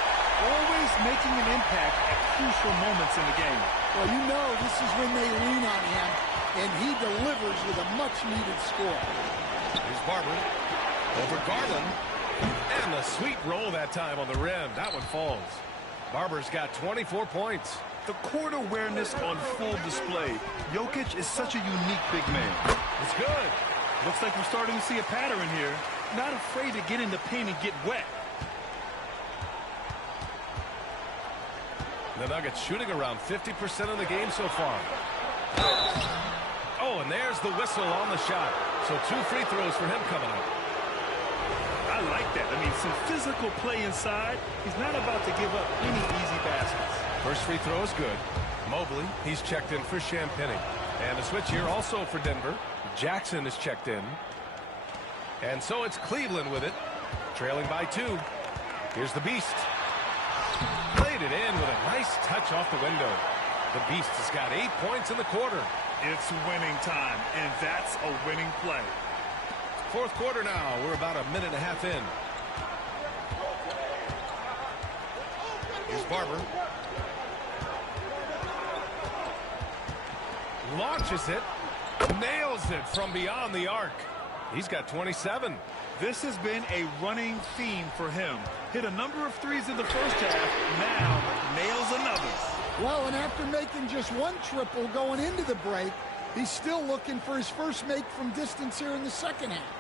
always making an impact at crucial moments in the game. Well, you know this is when they lean on him, and he delivers with a much-needed score. Here's Barber over Garland. And the sweet roll that time on the rim. That one falls. Barber's got 24 points. The court awareness on full display. Jokic is such a unique big man. It's good. Looks like we're starting to see a pattern here. Not afraid to get in the paint and get wet. The Nuggets shooting around 50% of the game so far. Oh, and there's the whistle on the shot. So 2 free throws for him coming up. I like that. I mean, some physical play inside. He's not about to give up any easy baskets. First free throw is good. Mobley, he's checked in for Champagnie. And a switch here also for Denver. Jackson is checked in. And so it's Cleveland with it. Trailing by 2. Here's the Beast. Played it in with a nice touch off the window. The Beast has got 8 points in the quarter. It's winning time, and that's a winning play. Fourth quarter now. We're about a minute and a half in. Here's Barber. Launches it. Nails it from beyond the arc. He's got 27. This has been a running theme for him. Hit a number of threes in the first half. Now nails another. Well, and after making just 1 triple going into the break, he's still looking for his first make from distance here in the second half.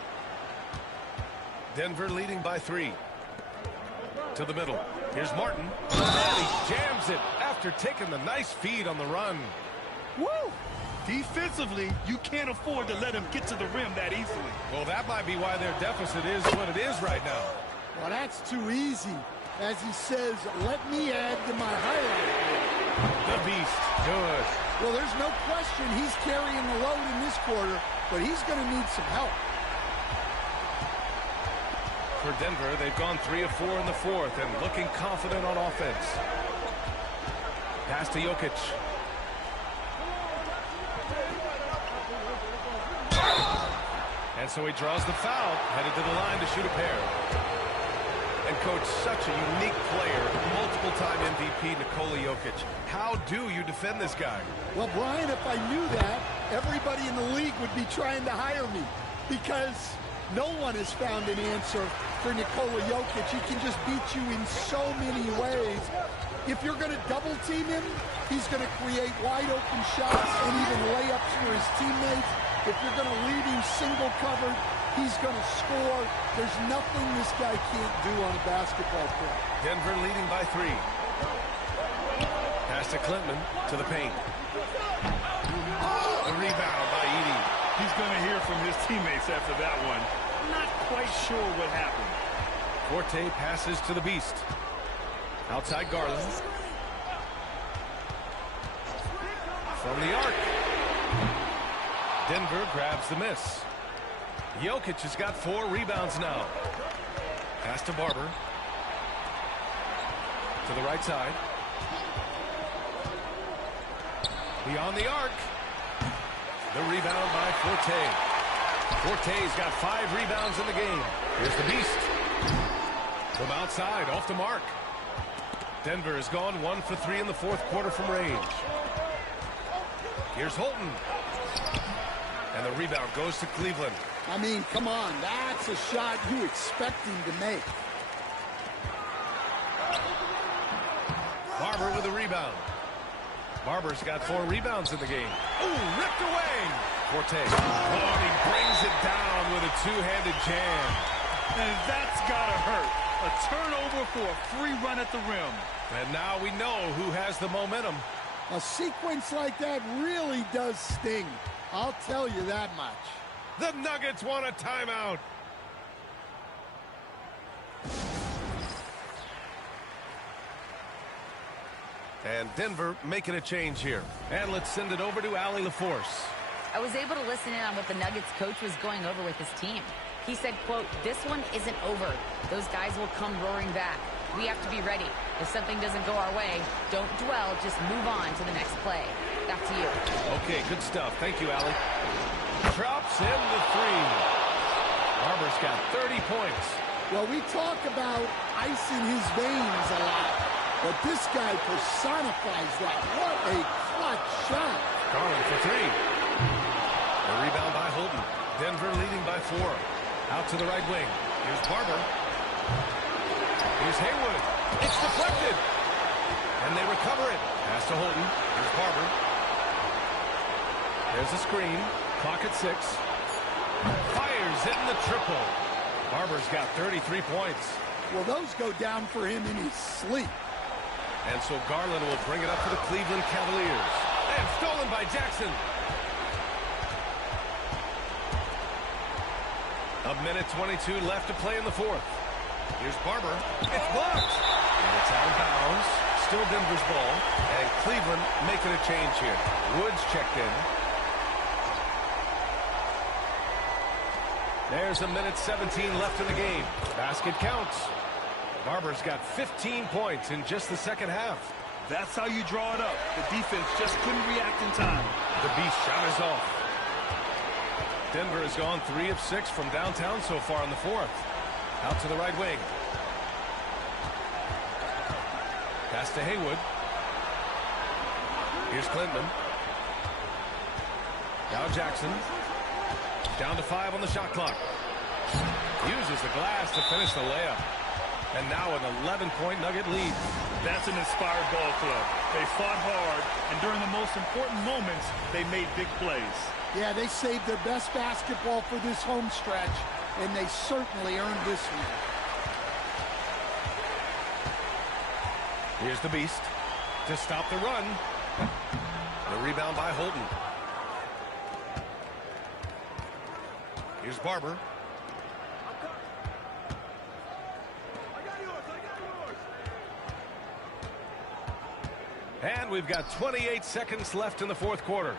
Denver leading by 3. To the middle. Here's Martin. And he jams it after taking the nice feed on the run. Woo! Defensively, you can't afford to let him get to the rim that easily. Well, that might be why their deficit is what it is right now. Well, that's too easy. As he says, let me add to my highlight reel. The Beast. Good. Well, there's no question he's carrying the load in this quarter, but he's going to need some help. For Denver, they've gone 3 of 4 in the fourth and looking confident on offense. Pass to Jokic. And so he draws the foul, headed to the line to shoot a pair. And, Coach, such a unique player, multiple-time MVP Nikola Jokic. How do you defend this guy? Well, Brian, if I knew that, everybody in the league would be trying to hire me because no one has found an answer for Nikola Jokic. He can just beat you in so many ways. If you're going to double-team him, he's going to create wide-open shots and even layups for his teammates. If you're going to leave him single-covered, he's going to score. There's nothing this guy can't do on a basketball court. Denver leading by 3. Pass to Clinton to the paint. A rebound by Edey. He's going to hear from his teammates after that one. Not quite sure what happened. Forte passes to the Beast. Outside Garland. From the arc. Denver grabs the miss. Jokic has got 4 rebounds now. Pass to Barber. To the right side. Beyond the arc. The rebound by Forte. Forte's got 5 rebounds in the game. Here's the Beast. From outside, off the mark. Denver has gone 1 for 3 in the fourth quarter from range. Here's Holton. And the rebound goes to Cleveland. I mean, come on, that's a shot you expect him to make. Barber with a rebound. Barber's got 4 rebounds in the game. Ooh, ripped away. Forte. Oh, and he brings it down with a 2-handed jam. And that's gotta hurt. A turnover for a free run at the rim. And now we know who has the momentum. A sequence like that really does sting. I'll tell you that much. The Nuggets want a timeout. And Denver making a change here. And let's send it over to Allie LaForce. I was able to listen in on what the Nuggets coach was going over with his team. He said, quote, "This one isn't over. Those guys will come roaring back. We have to be ready. If something doesn't go our way, don't dwell, just move on to the next play." Back to you. Okay, good stuff. Thank you, Allie. Drops in the 3. Barber's got 30 points. Well, we talk about ice in his veins a lot. But this guy personifies that. What a clutch shot. Garland for three. The rebound by Holden. Denver leading by 4. Out to the right wing. Here's Barber. Here's Haywood. It's deflected. And they recover it. Pass to Holden. Here's Barber. There's a screen. Clock at 6. Fires hitting the triple. Barber's got 33 points. Well, those go down for him in his sleep. And so Garland will bring it up to the Cleveland Cavaliers. And stolen by Jackson. A minute 22 left to play in the 4th. Here's Barber. It's blocked. And it's out of bounds. Still Denver's ball. And Cleveland making a change here. Woods checked in. There's a minute 17 left in the game. Basket counts. Barber's got 15 points in just the second half. That's how you draw it up. The defense just couldn't react in time. The Beast shot is off. Denver has gone 3 of 6 from downtown so far in the 4th. Out to the right wing. Pass to Haywood. Here's Clinton. Now Jackson. Down to 5 on the shot clock. Uses the glass to finish the layup. And now an 11-point Nugget lead. That's an inspired ball club. They fought hard, and during the most important moments, they made big plays. Yeah, they saved their best basketball for this home stretch, and they certainly earned this one. Here's the Beast to stop the run. The rebound by Holden. Here's Barber. And we've got 28 seconds left in the 4th quarter.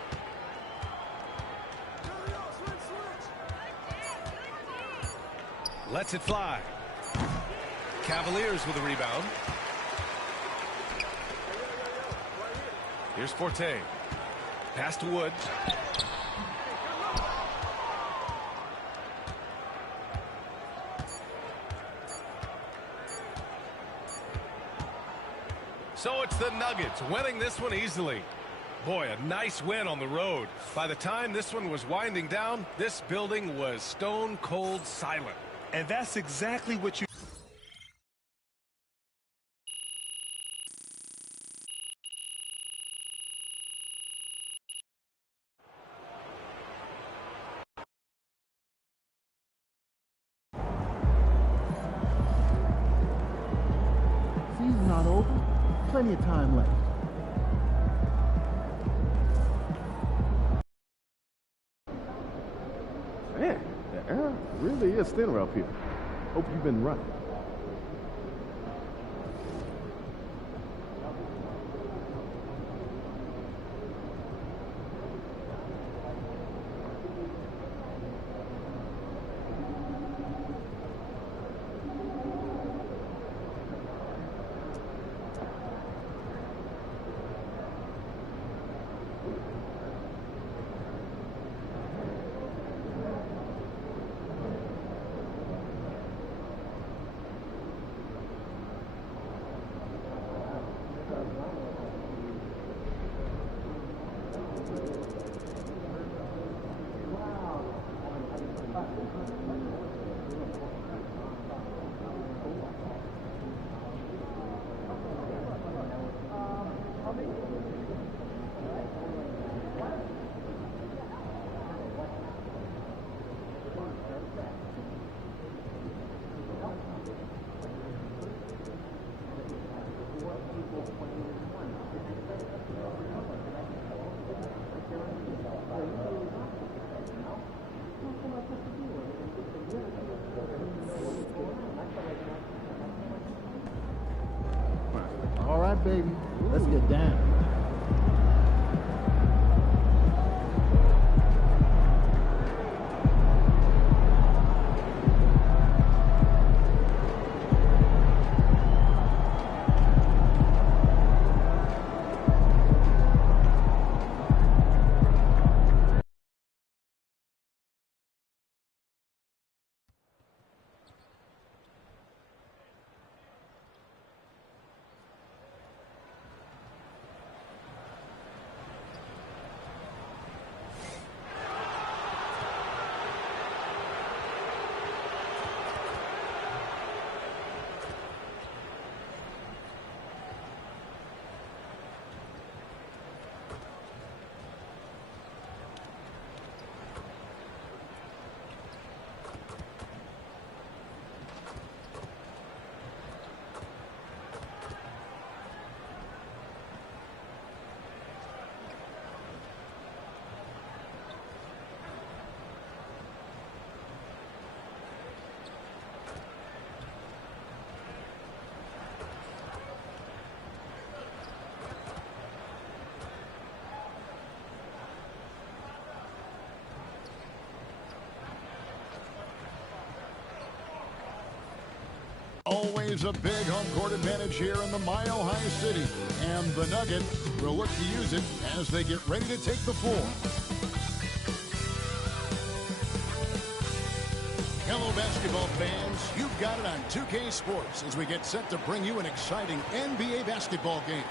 Lets it fly. Cavaliers with a rebound. Here's Forte. Pass to Wood. So it's the Nuggets winning this one easily. Boy, a nice win on the road. By the time this one was winding down, this building was stone cold silent. And that's exactly what you... Season's not over. Plenty of time left. Man, the air really is thinner up here. Hope you've been running. All right, baby. Let's get down. Always a big home court advantage here in the Mile High City. And the Nuggets will look to use it as they get ready to take the floor. Hello, basketball fans. You've got it on 2K Sports as we get set to bring you an exciting NBA basketball game.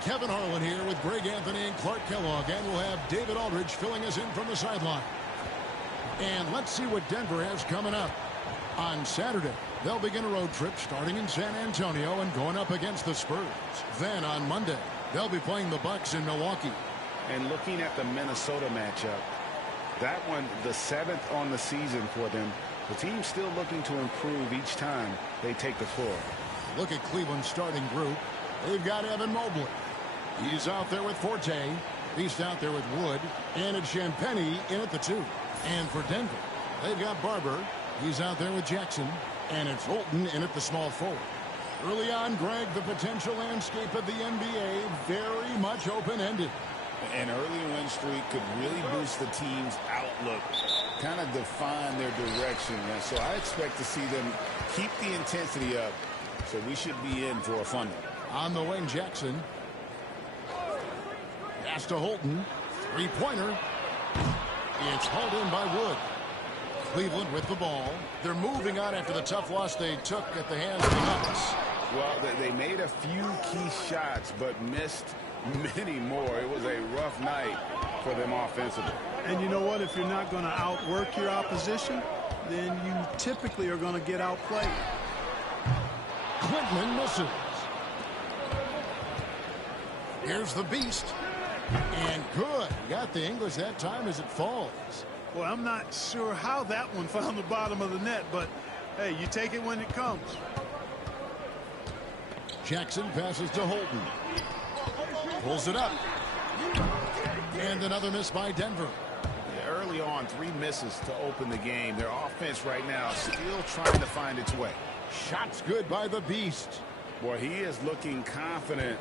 Kevin Harlan here with Greg Anthony and Clark Kellogg, and we'll have David Aldridge filling us in from the sideline. And let's see what Denver has coming up. On Saturday, they'll begin a road trip starting in San Antonio and going up against the Spurs. Then on Monday, they'll be playing the Bucks in Milwaukee. And looking at the Minnesota matchup, that one, the 7th on the season for them. The team's still looking to improve each time they take the floor. Look at Cleveland's starting group. They've got Evan Mobley. He's out there with Forte. He's out there with Wood. And it's Champagnie in at the 2. And for Denver, they've got Barber. He's out there with Jackson. And it's Holton in at the small forward. Early on, Greg, the potential landscape of the NBA very much open-ended. An early win streak could really boost the team's outlook, kind of define their direction. And so I expect to see them keep the intensity up. So we should be in for a fun one. On the wing, Jackson. Pass to Holton. Three-pointer. It's hauled in by Wood. Cleveland with the ball. They're moving on after the tough loss they took at the hands of the Nuggets. Well, they made a few key shots, but missed many more. It was a rough night for them offensively. And you know what? If you're not going to outwork your opposition, then you typically are going to get outplayed. Quintman misses. Here's the beast. And good. Got the English that time as it falls. Well, I'm not sure how that one found the bottom of the net, but hey, you take it when it comes. Jackson passes to Holton. Pulls it up. And another miss by Denver. Yeah, early on, 3 misses to open the game. Their offense right now still trying to find its way. Shots good by the beast. Boy, he is looking confident.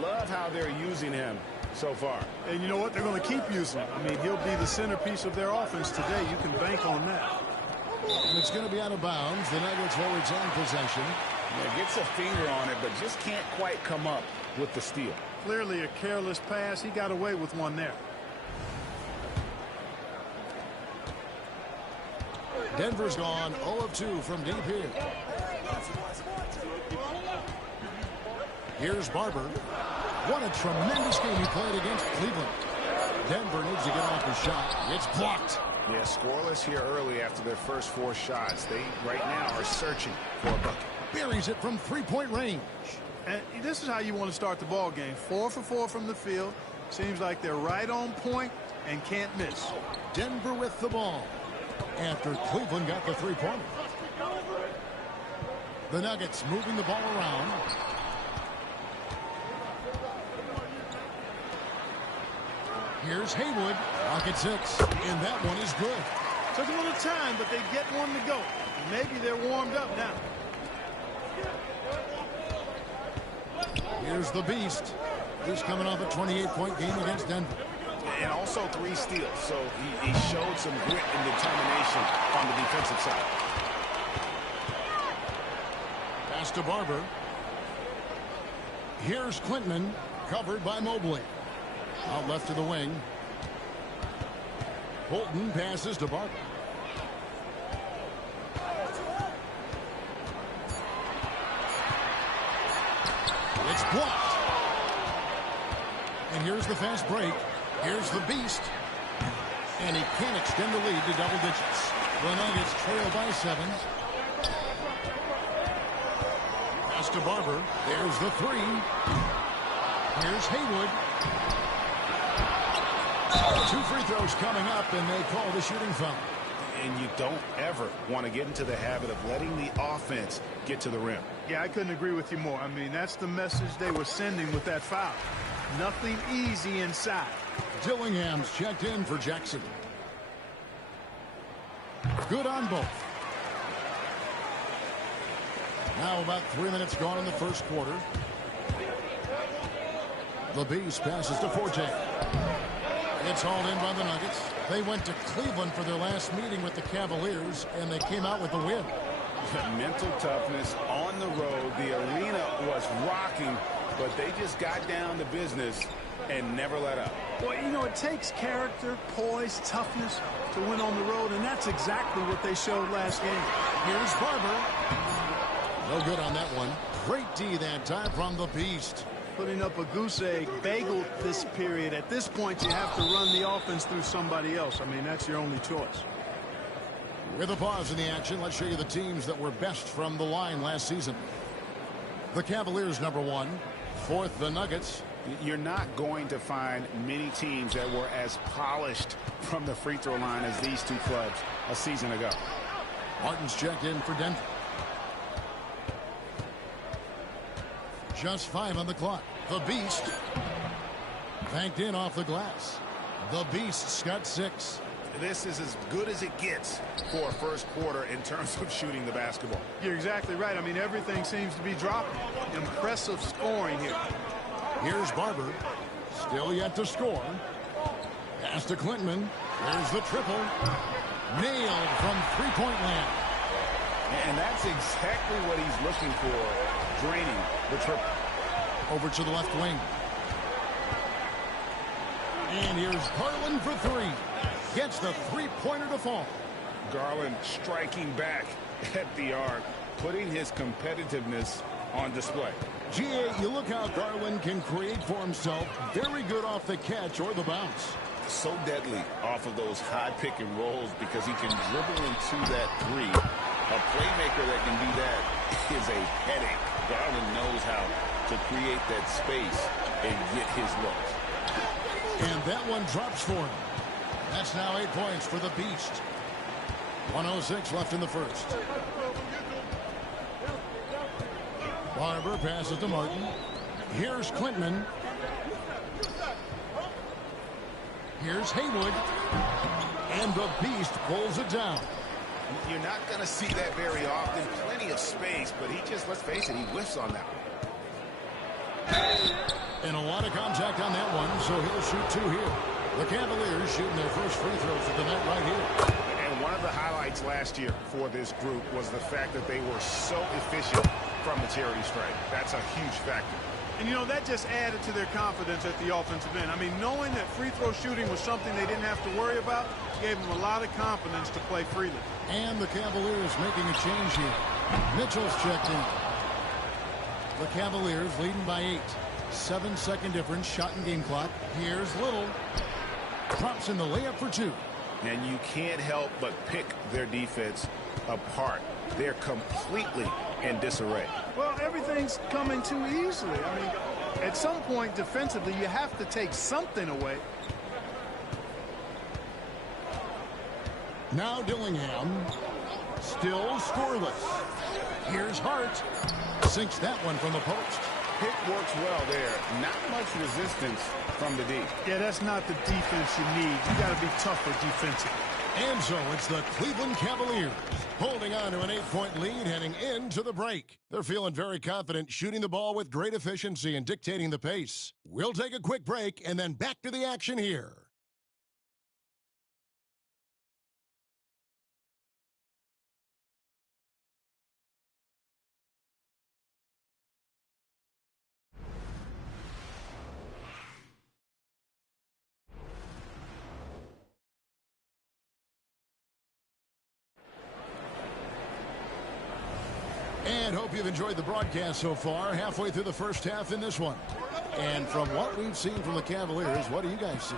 Love how they're using him so far. And you know what? They're going to keep using him. I mean, he'll be the centerpiece of their offense today. You can bank on that. And it's going to be out of bounds. The Nuggets will retain possession. Yeah, gets a finger on it, but just can't quite come up with the steal. Clearly a careless pass. He got away with one there. Denver's gone 0 of 2 from deep here. Here's Barber. What a tremendous game he played against Cleveland. Denver needs to get off the shot. It's blocked. Yeah, scoreless here early after their first 4 shots. They right now are searching for a bucket. Buries it from 3-point range. And this is how you want to start the ball game. 4 for 4 from the field. Seems like they're right on point and can't miss. Denver with the ball after Cleveland got the 3-pointer. The Nuggets moving the ball around. Here's Haywood. Rocket 6. And that one is good. Took a little time, but they get one to go. Maybe they're warmed up now. Here's the beast. He's coming off a 28-point game against Denver. And also 3 steals. So he showed some grit and determination on the defensive side. Pass to Barber. Here's Quintman, covered by Mobley. Out left to the wing. Holton passes to Barber. It's blocked. And here's the fast break. Here's the beast. And he can't extend the lead to double digits. The Nuggets trail by 7. Pass to Barber. There's the 3. Here's Haywood. 2 free throws coming up, and they call the shooting foul. And you don't ever want to get into the habit of letting the offense get to the rim. Yeah, I couldn't agree with you more. I mean, that's the message they were sending with that foul. Nothing easy inside. Dillingham's checked in for Jackson. Good on both. Now about 3 minutes gone in the first quarter. The Beast passes to Forte. It's hauled in by the Nuggets. They went to Cleveland for their last meeting with the Cavaliers, and they came out with the win. Mental toughness on the road. The arena was rocking, but they just got down to business and never let up. Well, you know, it takes character, poise, toughness to win on the road, and that's exactly what they showed last game. Here's Barber. No good on that one. Great D that time from the Beast. Putting up a goose egg bagel this period. At this point, you have to run the offense through somebody else. I mean, that's your only choice. With a pause in the action, let's show you the teams that were best from the line last season. The Cavaliers, #1. Fourth, the Nuggets. You're not going to find many teams that were as polished from the free throw line as these two clubs a season ago. Martin's checked in for Denver. Just 5 on the clock. The Beast banked in off the glass. The Beast's got 6. This is as good as it gets for a first quarter in terms of shooting the basketball. You're exactly right. I mean, everything seems to be dropping. Impressive scoring here. Here's Barber. Still yet to score. Pass to Clinton. There's the triple. Nailed from three-point land. And that's exactly what he's looking for, draining the triple. Over to the left wing. And here's Garland for 3. Gets the three-pointer to fall. Garland striking back at the arc, putting his competitiveness on display. G.A., you look how Garland can create for himself. Very good off the catch or the bounce. So deadly off of those high pick and rolls because he can dribble into that three. A playmaker that can do that is a headache. Garland knows how to create that space and get his looks. And that one drops for him. That's now 8 points for the Beast. 1:06 left in the first. Barber passes to Martin. Here's Clinton. Here's Haywood. And the Beast pulls it down. You're not going to see that very often. Plenty of space, but he just, let's face it, he whiffs on that one. And a lot of contact on that one, so he'll shoot 2 here. The Cavaliers shooting their first free throws of the night right here. And one of the highlights last year for this group was the fact that they were so efficient from the charity stripe. That's a huge factor. And, you know, that just added to their confidence at the offensive end. I mean, knowing that free throw shooting was something they didn't have to worry about gave them a lot of confidence to play freely. And the Cavaliers making a change here. Mitchell's checked in. The Cavaliers leading by 8. 7-second difference, shot and game clock. Here's Little. Drops in the layup for 2. And you can't help but pick their defense apart. They're completely in disarray. Well, everything's coming too easily. I mean, at some point defensively, you have to take something away. Now Dillingham. Still scoreless. Here's Hart. Sinks that one from the post. Pick works well there. Not much resistance from the D. Yeah, that's not the defense you need. You got to be tougher defensively. And so it's the Cleveland Cavaliers holding on to an 8-point lead heading into the break. They're feeling very confident, shooting the ball with great efficiency and dictating the pace. We'll take a quick break and then back to the action here. And hope you've enjoyed the broadcast so far. Halfway through the first half in this one. And from what we've seen from the Cavaliers, what do you guys see?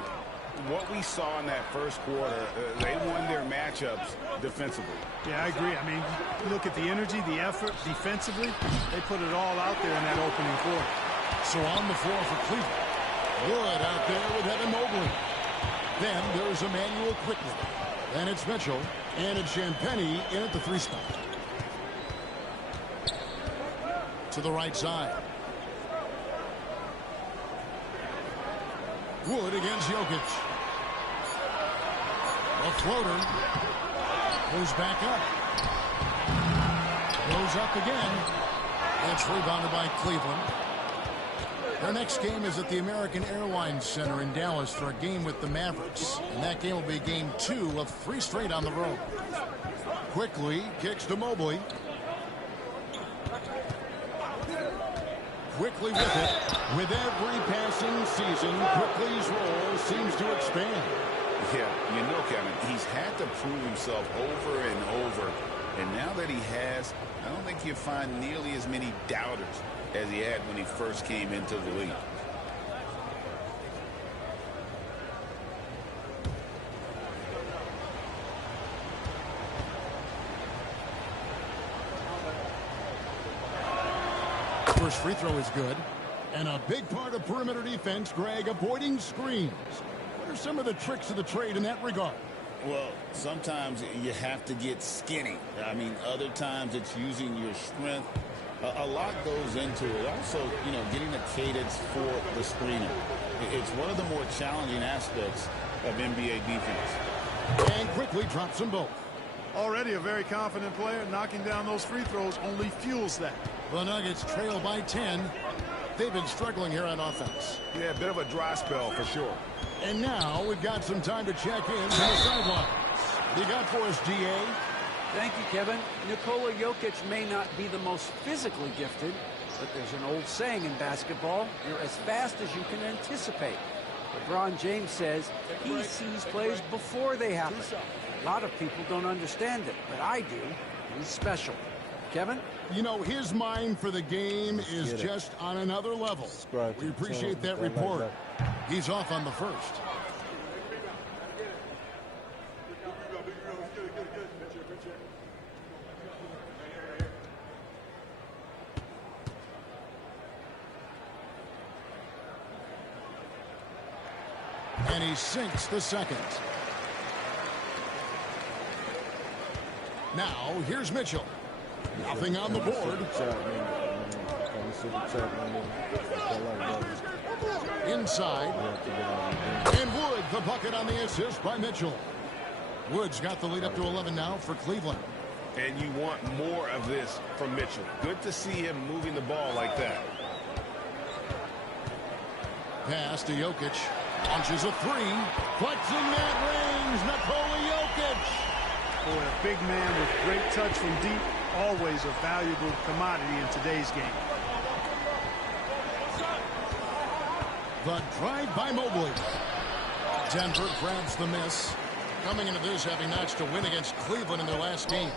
What we saw in that first quarter, they won their matchups defensively. Yeah, I agree. I mean, look at the energy, the effort defensively. They put it all out there in that opening quarter. So on the floor for Cleveland. Wood out there with Evan Mobley. Then there's Emmanuel Quickly. Then it's Mitchell. And it's Champagnie in at the 3 spot. To the right side. Wood against Jokic. A floater. Goes back up. Goes up again. It's rebounded by Cleveland. Their next game is at the American Airlines Center in Dallas for a game with the Mavericks. And that game will be game 2 of 3 straight on the road. Quickly kicks to Mobley. Quickly with it. With every passing season, Quickly's role seems to expand. Yeah, you know, Kevin, he's had to prove himself over and over. And now that he has, I don't think you'll find nearly as many doubters as he had when he first came into the league. First free throw is good. And a big part of perimeter defense, Greg, avoiding screens. What are some of the tricks of the trade in that regard? Well, sometimes you have to get skinny. I mean, other times it's using your strength. A lot goes into it. Also, you know, getting a cadence for the screening. It's one of the more challenging aspects of NBA defense. And quickly drops them both. Already a very confident player. Knocking down those free throws only fuels that. The Nuggets trail by 10. They've been struggling here on offense. Yeah, a bit of a dry spell for sure. And now we've got some time to check in from the sidelines. What do you got for us, GA? Thank you, Kevin. Nikola Jokic may not be the most physically gifted, but there's an old saying in basketball, you're as fast as you can anticipate. LeBron James says he sees plays before they happen. A lot of people don't understand it, but I do. He's special. Kevin? You know, his mind for the game is just on another level. We appreciate that report. He's off on the first. And he sinks the second. Now, here's Mitchell. Nothing on the board. Inside. And Wood, the bucket on the assist by Mitchell. Wood's got the lead up to 11 now for Cleveland. And you want more of this from Mitchell. Good to see him moving the ball like that. Pass to Jokic. Launches a three. Flexing that range. Nikola Jokic. Boy, a big man with great touch from deep. Always a valuable commodity in today's game. The drive by Mobley. Denver grabs the miss. Coming into this having notched a win against Cleveland in their last game.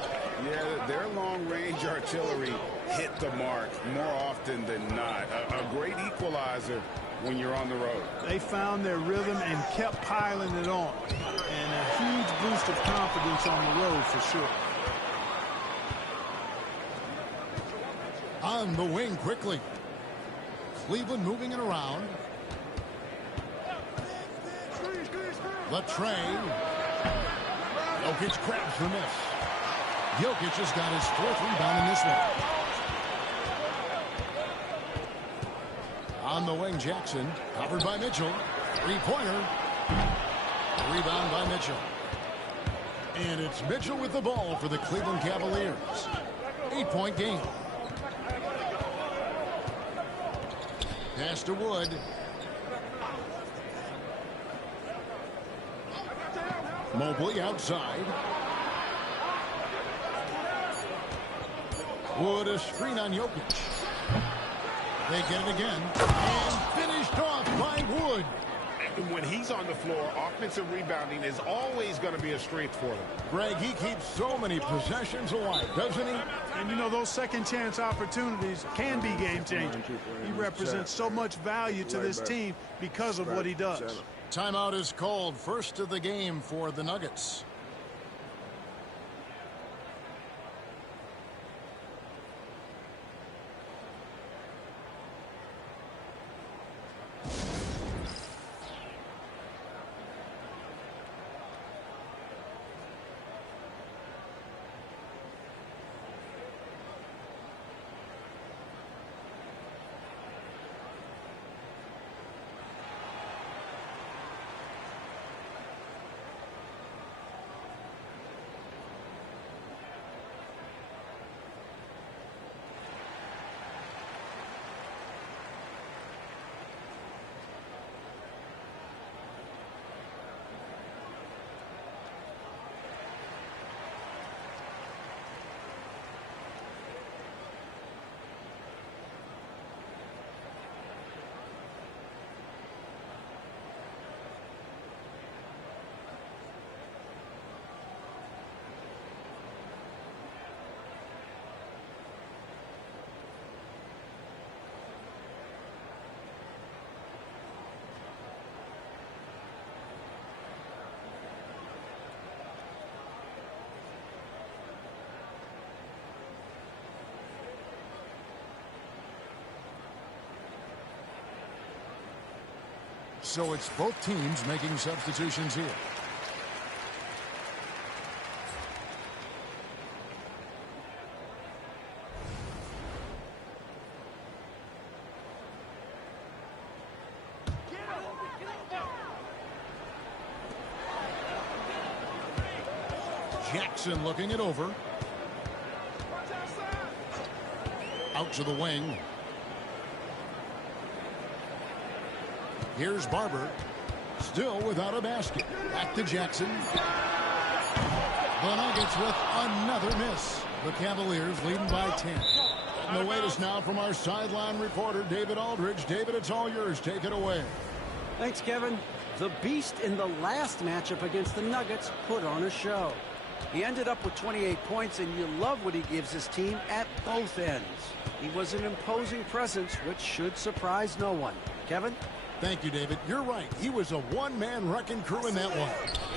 Yeah, their long-range artillery hit the mark more often than not. A great equalizer when you're on the road. They found their rhythm and kept piling it on. And a huge boost of confidence on the road for sure. On the wing quickly. Cleveland moving it around. The tray. Jokic grabs the miss. Jokic has got his fourth rebound in this one. On the wing, Jackson. Covered by Mitchell. Three-pointer. Rebound by Mitchell. And it's Mitchell with the ball for the Cleveland Cavaliers. 8-point game. Pass to Wood. Mobley outside. Wood a screen on Jokic. They get it again. And finished off by Wood. And when he's on the floor, offensive rebounding is always going to be a strength for them. Greg, he keeps so many possessions alive, doesn't he? And, you know, those second-chance opportunities can be game-changing. He represents so much value to this team because of what he does. Timeout is called. First of the game for the Nuggets. So it's both teams making substitutions here. Jackson looking it over. Out to the wing. Here's Barber. Still without a basket. Back to Jackson. The Nuggets with another miss. The Cavaliers leading by 10. And the latest now from our sideline reporter, David Aldridge. David, it's all yours. Take it away. Thanks, Kevin. The Beast in the last matchup against the Nuggets put on a show. He ended up with 28 points, and you love what he gives his team at both ends. He was an imposing presence, which should surprise no one. Kevin? Thank you, David. You're right. He was a one-man wrecking crew in that one.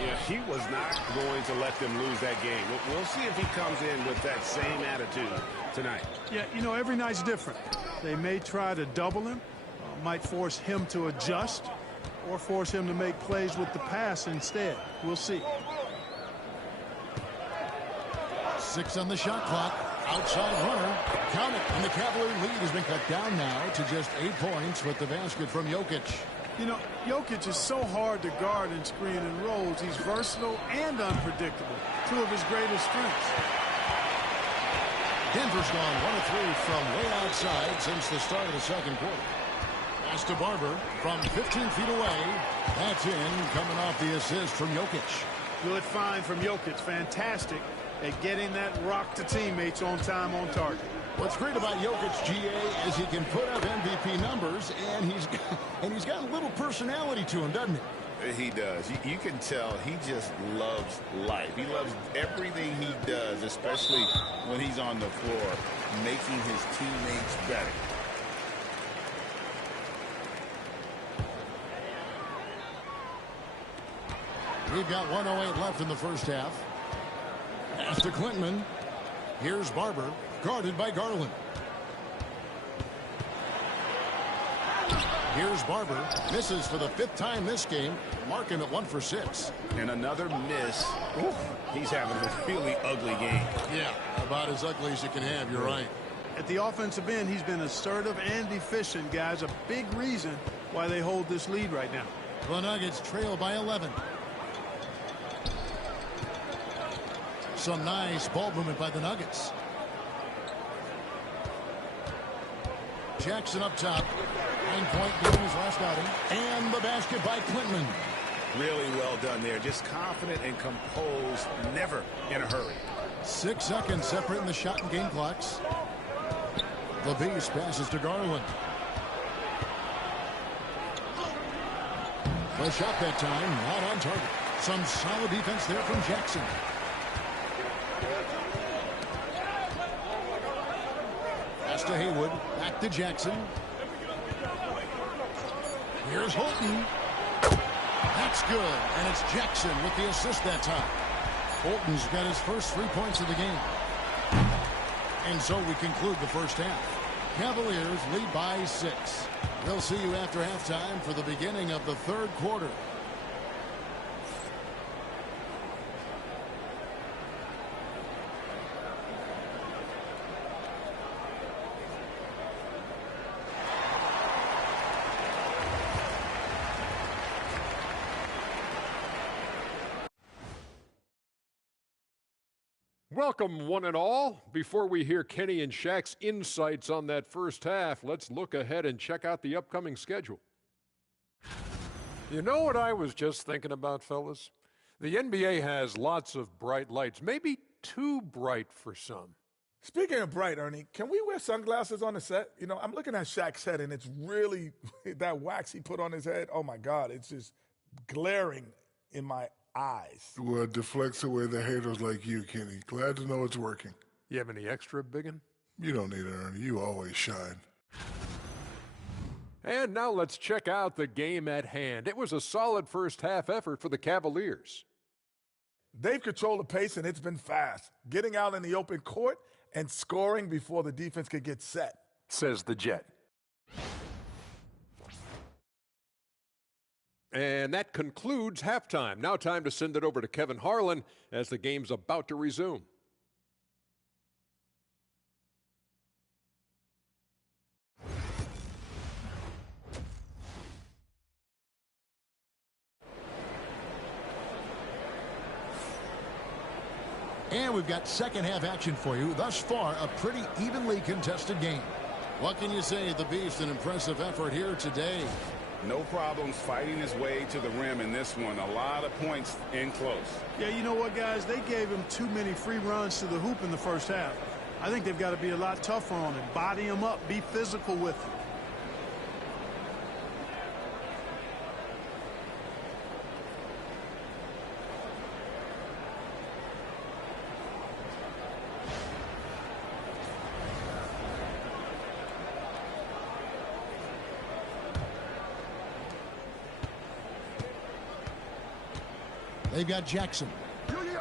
Yeah, he was not going to let them lose that game. We'll see if he comes in with that same attitude tonight. Yeah, you know, every night's different. They may try to double him, might force him to adjust, or force him to make plays with the pass instead. We'll see. 6 on the shot clock. Outside runner. Count it. And the Cavalier lead has been cut down now to just 8 points with the basket from Jokic. You know, Jokic is so hard to guard and screen and rolls. He's versatile and unpredictable. 2 of his greatest strengths. Denver's gone 1 of 3 from way outside since the start of the second quarter. Pass to Barber from 15 feet away. That's in, coming off the assist from Jokic. Good find from Jokic. Fantastic at getting that rock to teammates on time, on target. What's great about Jokic, GA, is he can put up MVP numbers, and he's got a little personality to him, doesn't he? He does. You can tell he just loves life. He loves everything he does, especially when he's on the floor, making his teammates better. We've got 1:08 left in the first half. Pass to Clinton. Here's Barber, guarded by Garland. Here's Barber. Misses for the 5th time this game, marking it 1 for 6. And another miss. Oof, he's having a really ugly game. Yeah, about as ugly as you can have. You're right. At the offensive end, he's been assertive and efficient, guys. A big reason why they hold this lead right now. The Nuggets trail by 11. Some nice ball movement by the Nuggets. Jackson up top. 9-point game his last outing. And the basket by Clinton. Really well done there. Just confident and composed. Never in a hurry. 6 seconds separating the shot and game clocks. The Beast passes to Garland. The shot that time, not on target. Some solid defense there from Jackson. Pass to Haywood. Back to Jackson. Here's Holton. That's good. And it's Jackson with the assist that time. Holton's got his first 3 points of the game. And so we conclude the first half. Cavaliers lead by 6. We'll see you after halftime for the beginning of the third quarter. Welcome, one and all. Before we hear Kenny and Shaq's insights on that first half, let's look ahead and check out the upcoming schedule. You know what I was just thinking about, fellas? The NBA has lots of bright lights, maybe too bright for some. Speaking of bright, Ernie, can we wear sunglasses on the set? You know, I'm looking at Shaq's head, and it's really that wax he put on his head. Oh, my God, it's just glaring in my eyes. Well, it deflects away the haters like you, Kenny. Glad to know it's working. You have any extra, biggin? You don't need it, Ernie. You always shine. And now let's check out the game at hand. It was a solid first half effort for the Cavaliers. They've controlled the pace, and it's been fast. Getting out in the open court and scoring before the defense could get set. Says the Jet. And that concludes halftime. Now time to send it over to Kevin Harlan as the game's about to resume. And we've got second half action for you. Thus far, a pretty evenly contested game. What can you say? The Beast, an impressive effort here today. No problems fighting his way to the rim in this one. A lot of points in close. Yeah, you know what, guys? They gave him too many free runs to the hoop in the first half. I think they've got to be a lot tougher on him. Body him up. Be physical with him. They've got Jackson.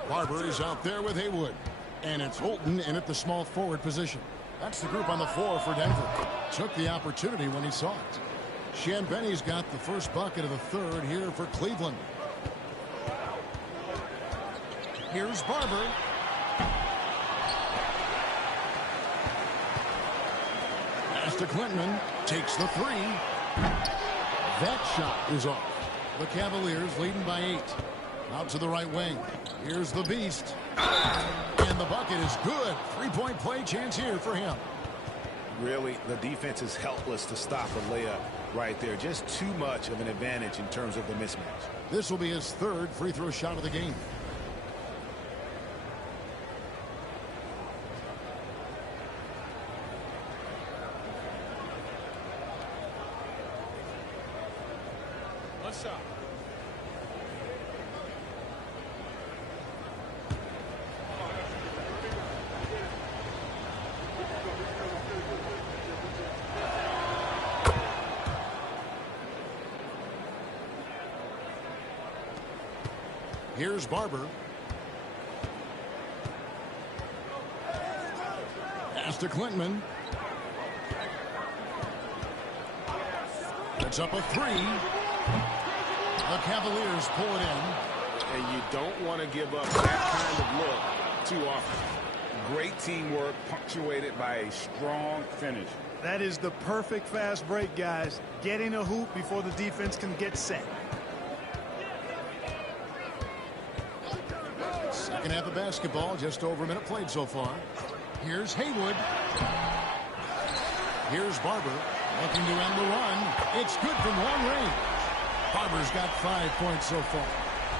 Barber is out there with Haywood. And it's Holton in at the small forward position. That's the group on the floor for Denver. Took the opportunity when he saw it. Shanbenny's got the first bucket of the third here for Cleveland. Here's Barber. Pass to Clinton. Takes the three. That shot is off. The Cavaliers leading by 8. Out to the right wing. Here's the Beast. And the bucket is good. Three-point play chance here for him. Really, the defense is helpless to stop a layup right there. Just too much of an advantage in terms of the mismatch. This will be his third free throw shot of the game. Let's shot. Here's Barber. Pass to Clinton. It's up a three. The Cavaliers pull it in. And you don't want to give up that kind of look too often. Great teamwork punctuated by a strong finish. That is the perfect fast break, guys. Getting a hoop before the defense can get set. Second half of basketball, just over a minute played so far. Here's Haywood. Here's Barber, looking to end the run. It's good from long range. Barber's got 5 points so far.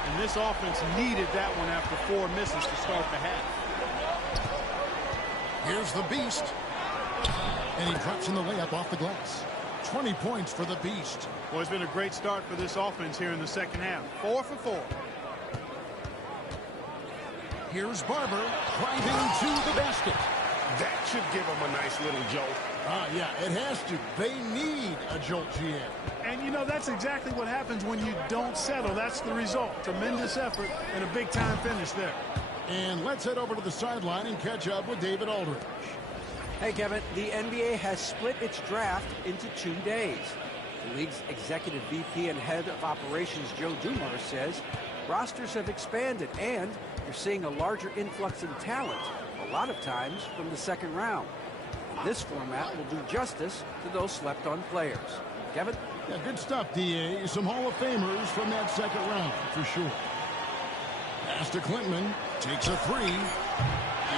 And this offense needed that one after 4 misses to start the half. Here's the Beast. And he drops in the layup off the glass. 20 points for the Beast. Well, it's been a great start for this offense here in the second half. 4 for 4. Here's Barber driving to the basket. That should give him a nice little jolt. Yeah, it has to. They need a jolt, GM. And, you know, that's exactly what happens when you don't settle. That's the result. Tremendous effort and a big-time finish there. And let's head over to the sideline and catch up with David Aldridge. Hey, Kevin, the NBA has split its draft into 2 days. The league's executive VP and head of operations, Joe Dumars, says rosters have expanded and you're seeing a larger influx in talent, a lot of times from the second round. This format will do justice to those slept-on players. Kevin? Yeah, good stuff, D.A. Some Hall of Famers from that second round, for sure. Pass to Clinton. Takes a three.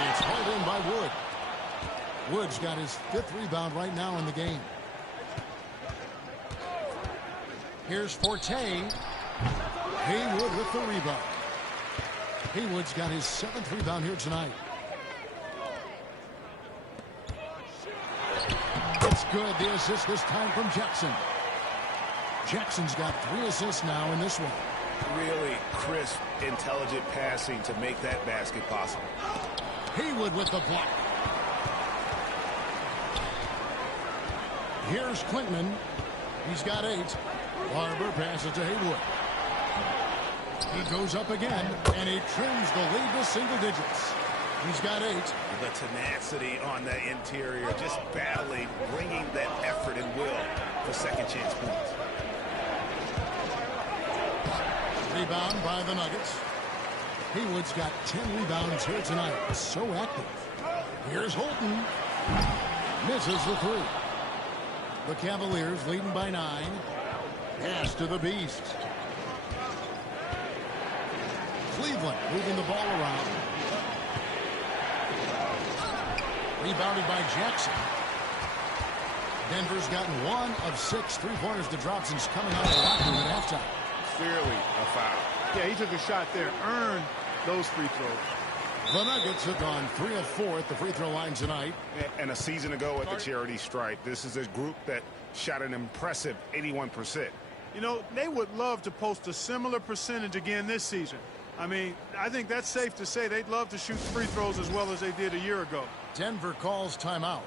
It's hauled in by Wood. Wood's got his 5th rebound right now in the game. Here's Forte. Haywood with the rebound. Haywood's got his 7th rebound here tonight. It's good. The assist this time from Jackson. Jackson's got 3 assists now in this one. Really crisp, intelligent passing to make that basket possible. Haywood with the block. Here's Clinton. He's got 8. Barber passes to Haywood. He goes up again, and he trims the lead to single digits. He's got 8. The tenacity on the interior, just battling, bringing that effort and will for second chance points. Rebound by the Nuggets. Haywood's got 10 rebounds here tonight. So active. Here's Holton. Misses the three. The Cavaliers leading by 9. Pass to the Beast. Cleveland moving the ball around. Rebounded by Jackson. Denver's gotten 1 of 6 3-pointers to drop since coming out of the locker room at halftime. Clearly a foul. Yeah, he took a shot there. Earned those free throws. The Nuggets have gone 3 of 4 at the free throw line tonight. And a season ago at the charity stripe, this is a group that shot an impressive 81%. You know, they would love to post a similar percentage again this season. I mean, I think that's safe to say they'd love to shoot free throws as well as they did a year ago. Denver calls timeout.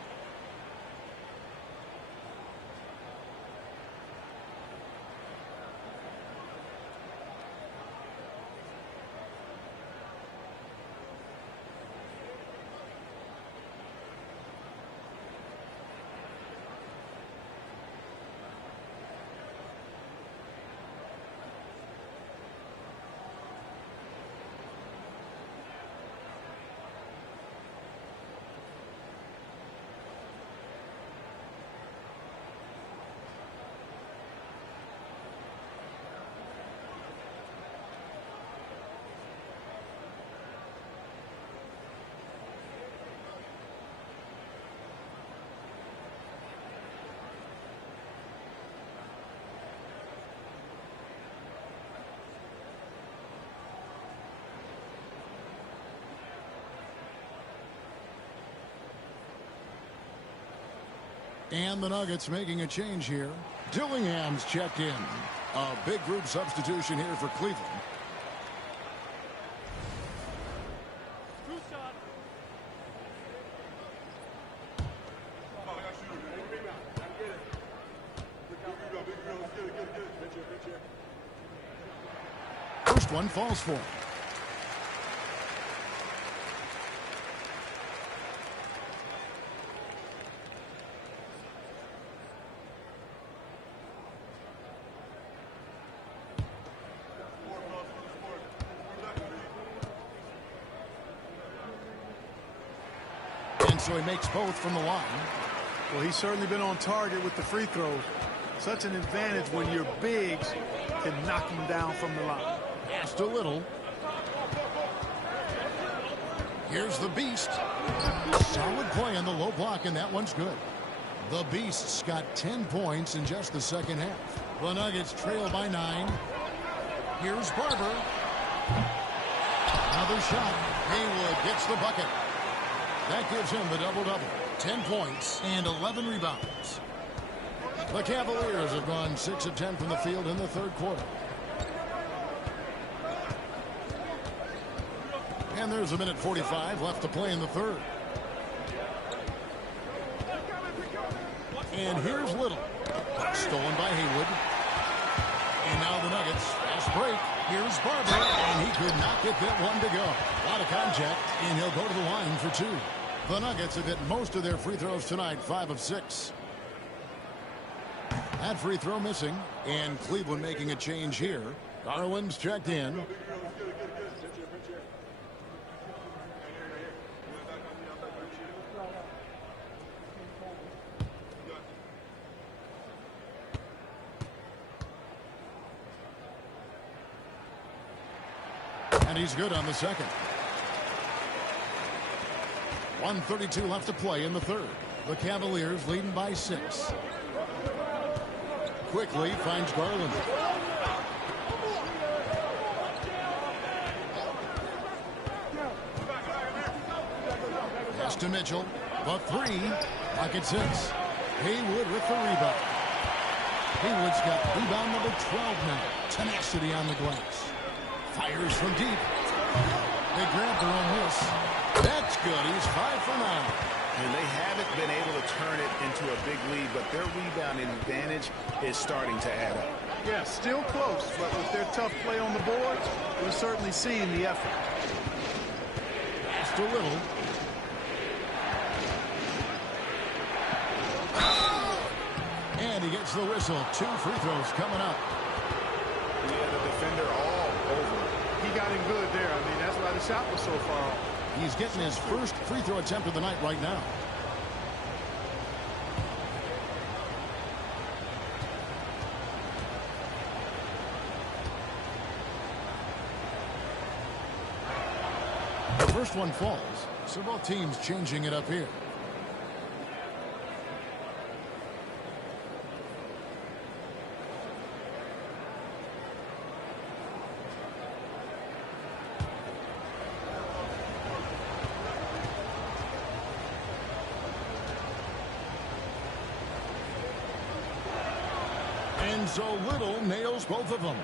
And the Nuggets making a change here. Dillingham's checked in. A big group substitution here for Cleveland. First one falls for him. So he makes both from the line. Well, he's certainly been on target with the free throws. Such an advantage when your bigs can knock him down from the line. Passed a little. Here's the Beast. Solid play on the low block, and that one's good. The Beast's got 10 points in just the second half. The Nuggets trail by 9. Here's Barber. Another shot. Haywood gets the bucket. That gives him the double-double. 10 points and 11 rebounds. The Cavaliers have gone 6 of 10 from the field in the third quarter. And there's a minute 45 left to play in the third. And here's Little. Stolen by Haywood. And now the Nuggets. Fast break. Here's Barber. And he could not get that one to go. A lot of contact. And he'll go to the line for 2. The Nuggets have hit most of their free throws tonight, 5 of 6. That free throw missing. And Cleveland making a change here. Garland's checked in. And he's good on the second. 1:32 left to play in the third. The Cavaliers leading by 6. Quickly finds Garland. Pass to Mitchell. The 3. Pocket 6. Haywood with the rebound. Haywood's got rebound number 12 now. Tenacity on the glass. Fires from deep. They grab their own miss. That's good. He's 5 for 9. And they haven't been able to turn it into a big lead, but their rebounding advantage is starting to add up. Yeah, still close, but with their tough play on the boards, we're certainly seeing the effort. Passed a little. And he gets the whistle. 2 free throws coming up. Yeah, the defender all got him good there. I mean, that's why the shot was so far off. He's getting his first free throw attempt of the night right now. The first one falls, so both teams changing it up here. And so Little nails both of them.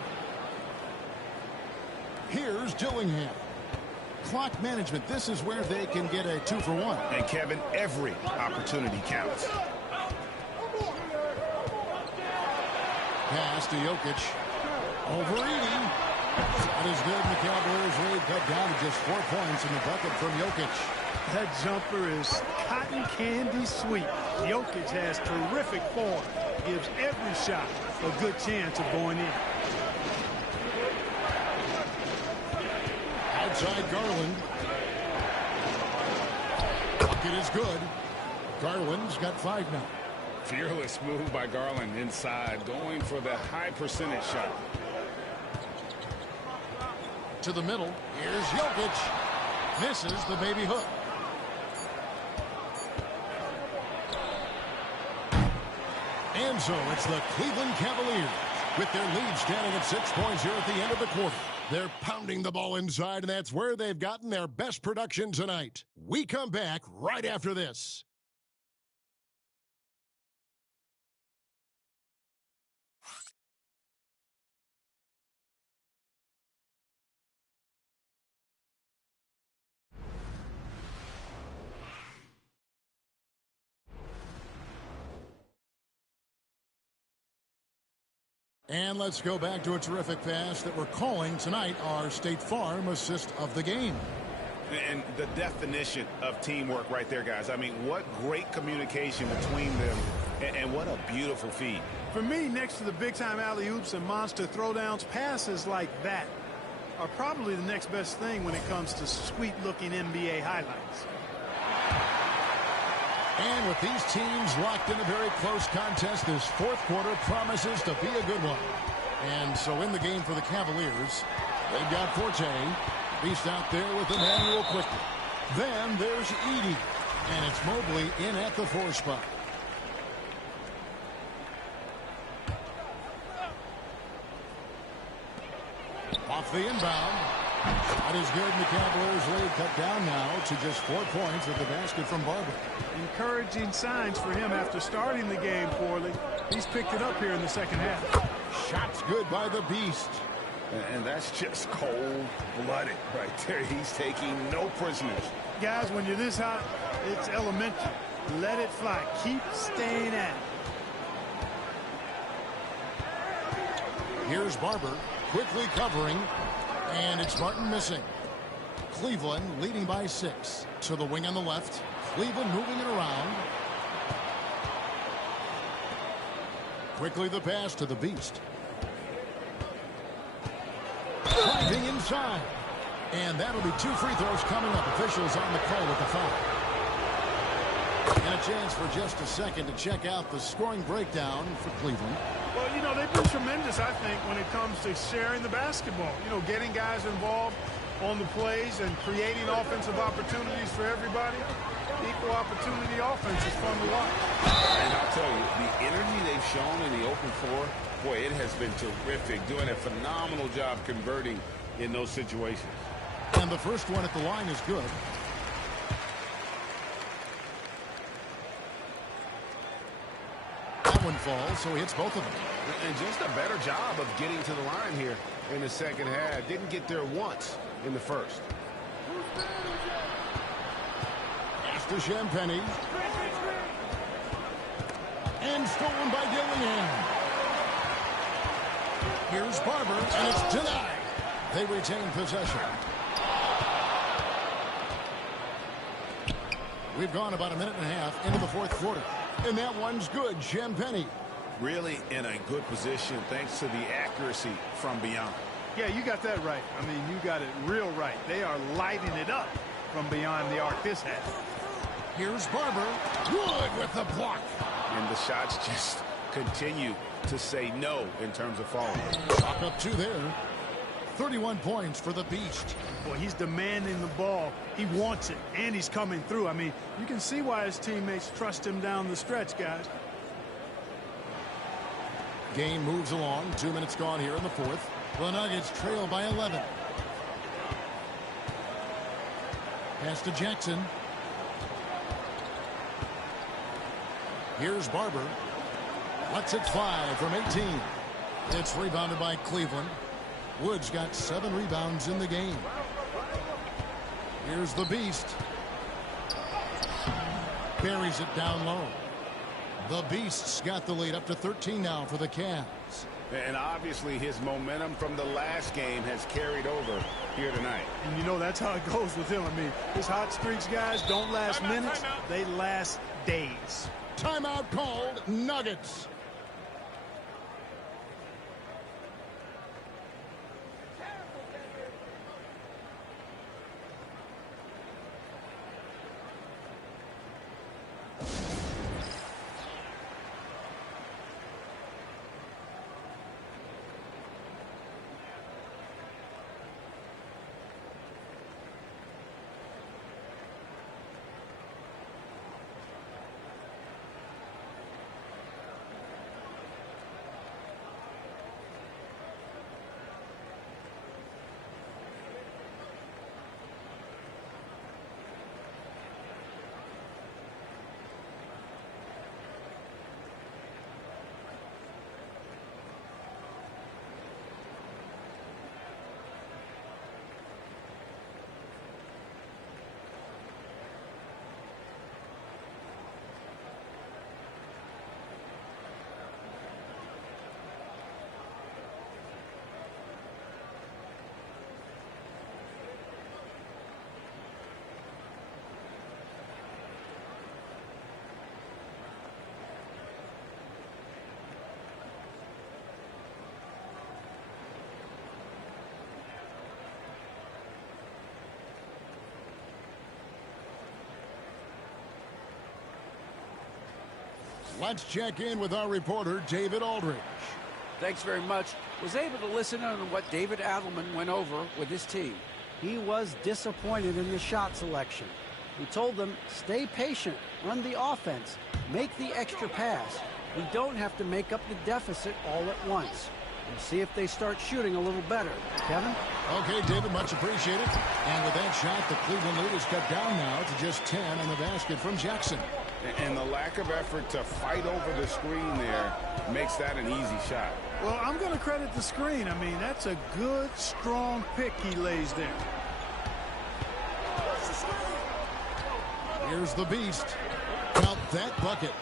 Here's Dillingham. Clock management, this is where they can get a 2-for-1. And Kevin, every opportunity counts. Pass to Jokic. Overeating. That is good. The Cavaliers lead cut down to just 4 points in the bucket from Jokic. That jumper is cotton candy sweet. Jokic has terrific form. Gives every shot a good chance of going in. Outside Garland. Bucket is good. Garland's got 5 now. Fearless move by Garland inside, going for the high percentage shot. To the middle. Here's Jokic. Misses the baby hook. And so it's the Cleveland Cavaliers with their lead standing at 6 points here at the end of the quarter. They're pounding the ball inside, and that's where they've gotten their best production tonight. We come back right after this. And let's go back to a terrific pass that we're calling tonight our State Farm assist of the game. And the definition of teamwork right there, guys. I mean, what great communication between them, and what a beautiful feed. For me, next to the big-time alley-oops and monster throwdowns, passes like that are probably the next best thing when it comes to sweet-looking NBA highlights. And with these teams locked in a very close contest, this fourth quarter promises to be a good one. And so in the game for the Cavaliers, they've got Forte. Beast out there with Emmanuel quickly. Then there's Edey. And it's Mobley in at the 4 spot. Off the inbound. That is good, and the Cavaliers lead cut down now to just 4 points with the basket from Barber. Encouraging signs for him after starting the game poorly. He's picked it up here in the second half. Shots good by the Beast. And that's just cold-blooded right there. He's taking no prisoners. Guys, when you're this hot, it's elementary. Let it fly. Keep staying at it. Here's Barber quickly covering. And it's Martin missing. Cleveland leading by 6. To the wing on the left. Cleveland moving it around. Quickly the pass to the Beast. Driving inside. And that'll be 2 free throws coming up. Officials on the call with the foul. And a chance for just a second to check out the scoring breakdown for Cleveland. Well, you know, they've been tremendous, I think, when it comes to sharing the basketball. You know, getting guys involved on the plays and creating offensive opportunities for everybody. Equal opportunity offense is fun to watch. And I'll tell you, the energy they've shown in the open floor, boy, it has been terrific. Doing a phenomenal job converting in those situations. And the first one at the line is good. One falls, so he hits both of them. And just a better job of getting to the line here in the second half. Didn't get there once in the first. Pass to Champagnie. And stolen by Dillingham. Here's Barber, and it's denied. They retain possession. We've gone about a minute and a half into the fourth quarter. And that one's good. Champagnie. Really in a good position thanks to the accuracy from beyond. Yeah, you got that right. I mean, you got it real right. They are lighting it up from beyond the arc this half. Here's Barber. Wood with the block. And the shots just continue to say no in terms of falling. Chalk up 2 there. 31 points for the Beast. Boy, he's demanding the ball. He wants it, and he's coming through. I mean, you can see why his teammates trust him down the stretch, guys. Game moves along. 2 minutes gone here in the fourth. The Nuggets trail by 11. Pass to Jackson. Here's Barber. Lets it fly from 18. It's rebounded by Cleveland. Woods got 7 rebounds in the game. Here's the Beast. Buries it down low. The Beast's got the lead up to 13 now for the Cavs. And obviously his momentum from the last game has carried over here tonight. And you know that's how it goes with him. I mean, his hot streaks, guys, don't last minutes. They last days. Timeout called. Nuggets. Let's check in with our reporter, David Aldridge. Thanks very much. Was able to listen on what David Adelman went over with his team. He was disappointed in the shot selection. He told them, stay patient, run the offense, make the extra pass. We don't have to make up the deficit all at once. We'll see if they start shooting a little better. Kevin? Okay, David, much appreciated. And with that shot, the Cleveland lead is cut down now to just 10 on the basket from Jackson. And the lack of effort to fight over the screen there makes that an easy shot. Well, I'm going to credit the screen. I mean, that's a good, strong pick he lays there. Here's the Beast. Count that bucket.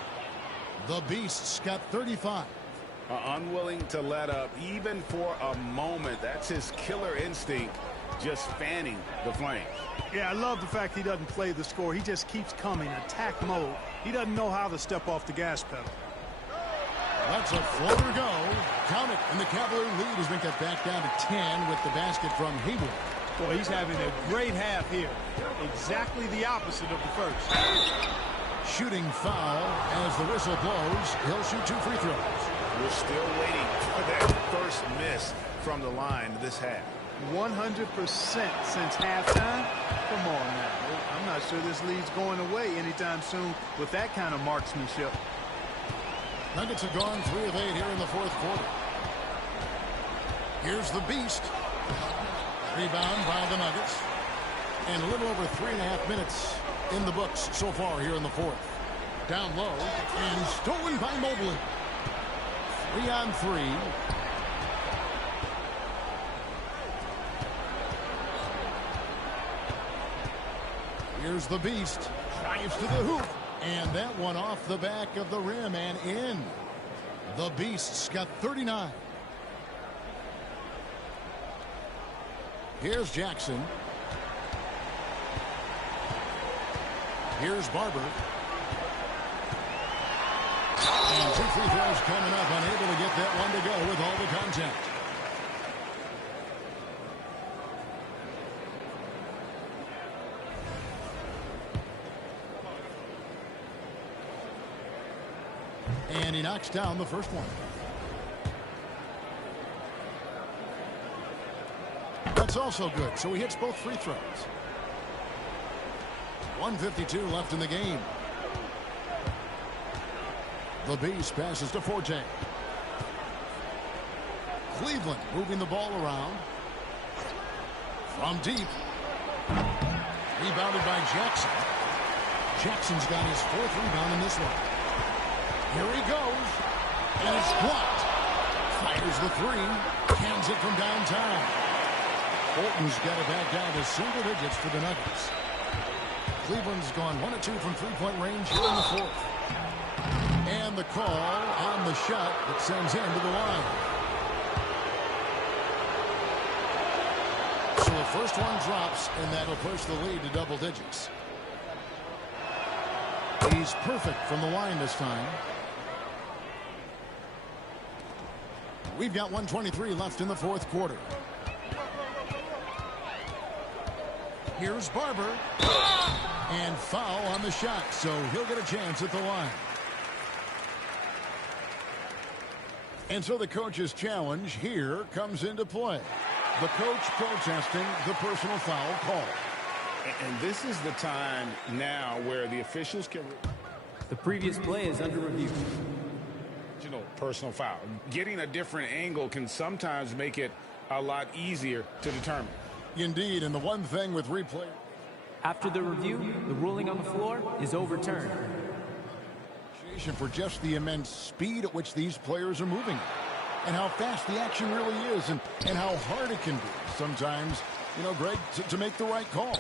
The Beast's got 35. Unwilling to let up even for a moment. That's his killer instinct, just fanning the flames. Yeah, I love the fact he doesn't play the score. He just keeps coming, attack mode. He doesn't know how to step off the gas pedal. That's a floater go. Count it. And the Cavalier lead has been cut back down to 10 with the basket from Hayward. Boy, he's having a great half here. Exactly the opposite of the first. Shooting foul as the whistle blows. He'll shoot 2 free throws. We're still waiting for that first miss from the line this half. 100% since halftime. Come on now. I'm not sure this lead's going away anytime soon with that kind of marksmanship. Nuggets have gone 3 of 8 here in the fourth quarter. Here's the Beast. Rebound by the Nuggets. And a little over 3.5 minutes in the books so far here in the fourth. Down low and stolen by Mobley. 3 on 3. Here's the Beast. Drives to the hoop. And that one off the back of the rim and in. The Beast's got 39. Here's Jackson. Here's Barber. And 2 free throws coming up. Unable to get that one to go with all the contact. And he knocks down the first one. That's also good, so he hits both free throws. 1:52 left in the game. The Beast passes to Forte. Cleveland moving the ball around. From deep. Rebounded by Jackson. Jackson's got his 4th rebound in this one. Here he goes. And it's blocked. Fires the 3. Hands it from downtown. Bolton's got it back down to single digits for the Nuggets. Cleveland's gone 1 of 2 from three-point range here in the 4th. And the call on the shot that sends him to the line. So the first one drops, and that'll push the lead to double digits. He's perfect from the line this time. We've got 1:23 left in the 4th quarter. Here's Barber. And foul on the shot, so he'll get a chance at the line. And so the coach's challenge here comes into play. The coach protesting the personal foul call. And this is the time now where the officials can... The previous play is under review. Personal foul. Getting a different angle can sometimes make it a lot easier to determine. Indeed, and the one thing with replay... After the review, the ruling on the floor is overturned. For just the immense speed at which these players are moving. And how fast the action really is, and how hard it can be sometimes, Greg, to make the right call.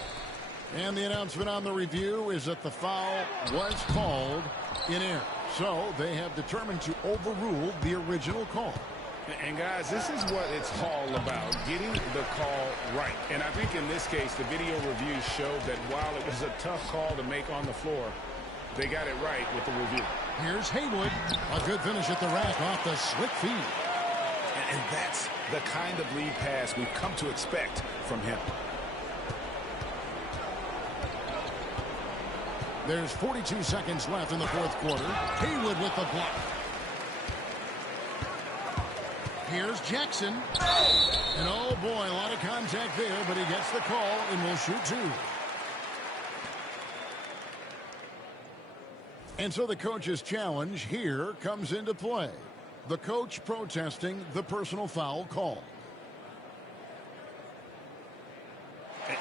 And the announcement on the review is that the foul was called in error. So they have determined to overrule the original call. And guys, this is what it's all about, getting the call right. And I think in this case, the video review showed that while it was a tough call to make on the floor, they got it right with the review. Here's Haywood. A good finish at the rack off the slick feed. And that's the kind of lead pass we've come to expect from him. There's 42 seconds left in the 4th quarter. Haywood with the block. Here's Jackson. And oh boy, a lot of contact there, but he gets the call and will shoot 2. And so the coach's challenge here comes into play. The coach protesting the personal foul call.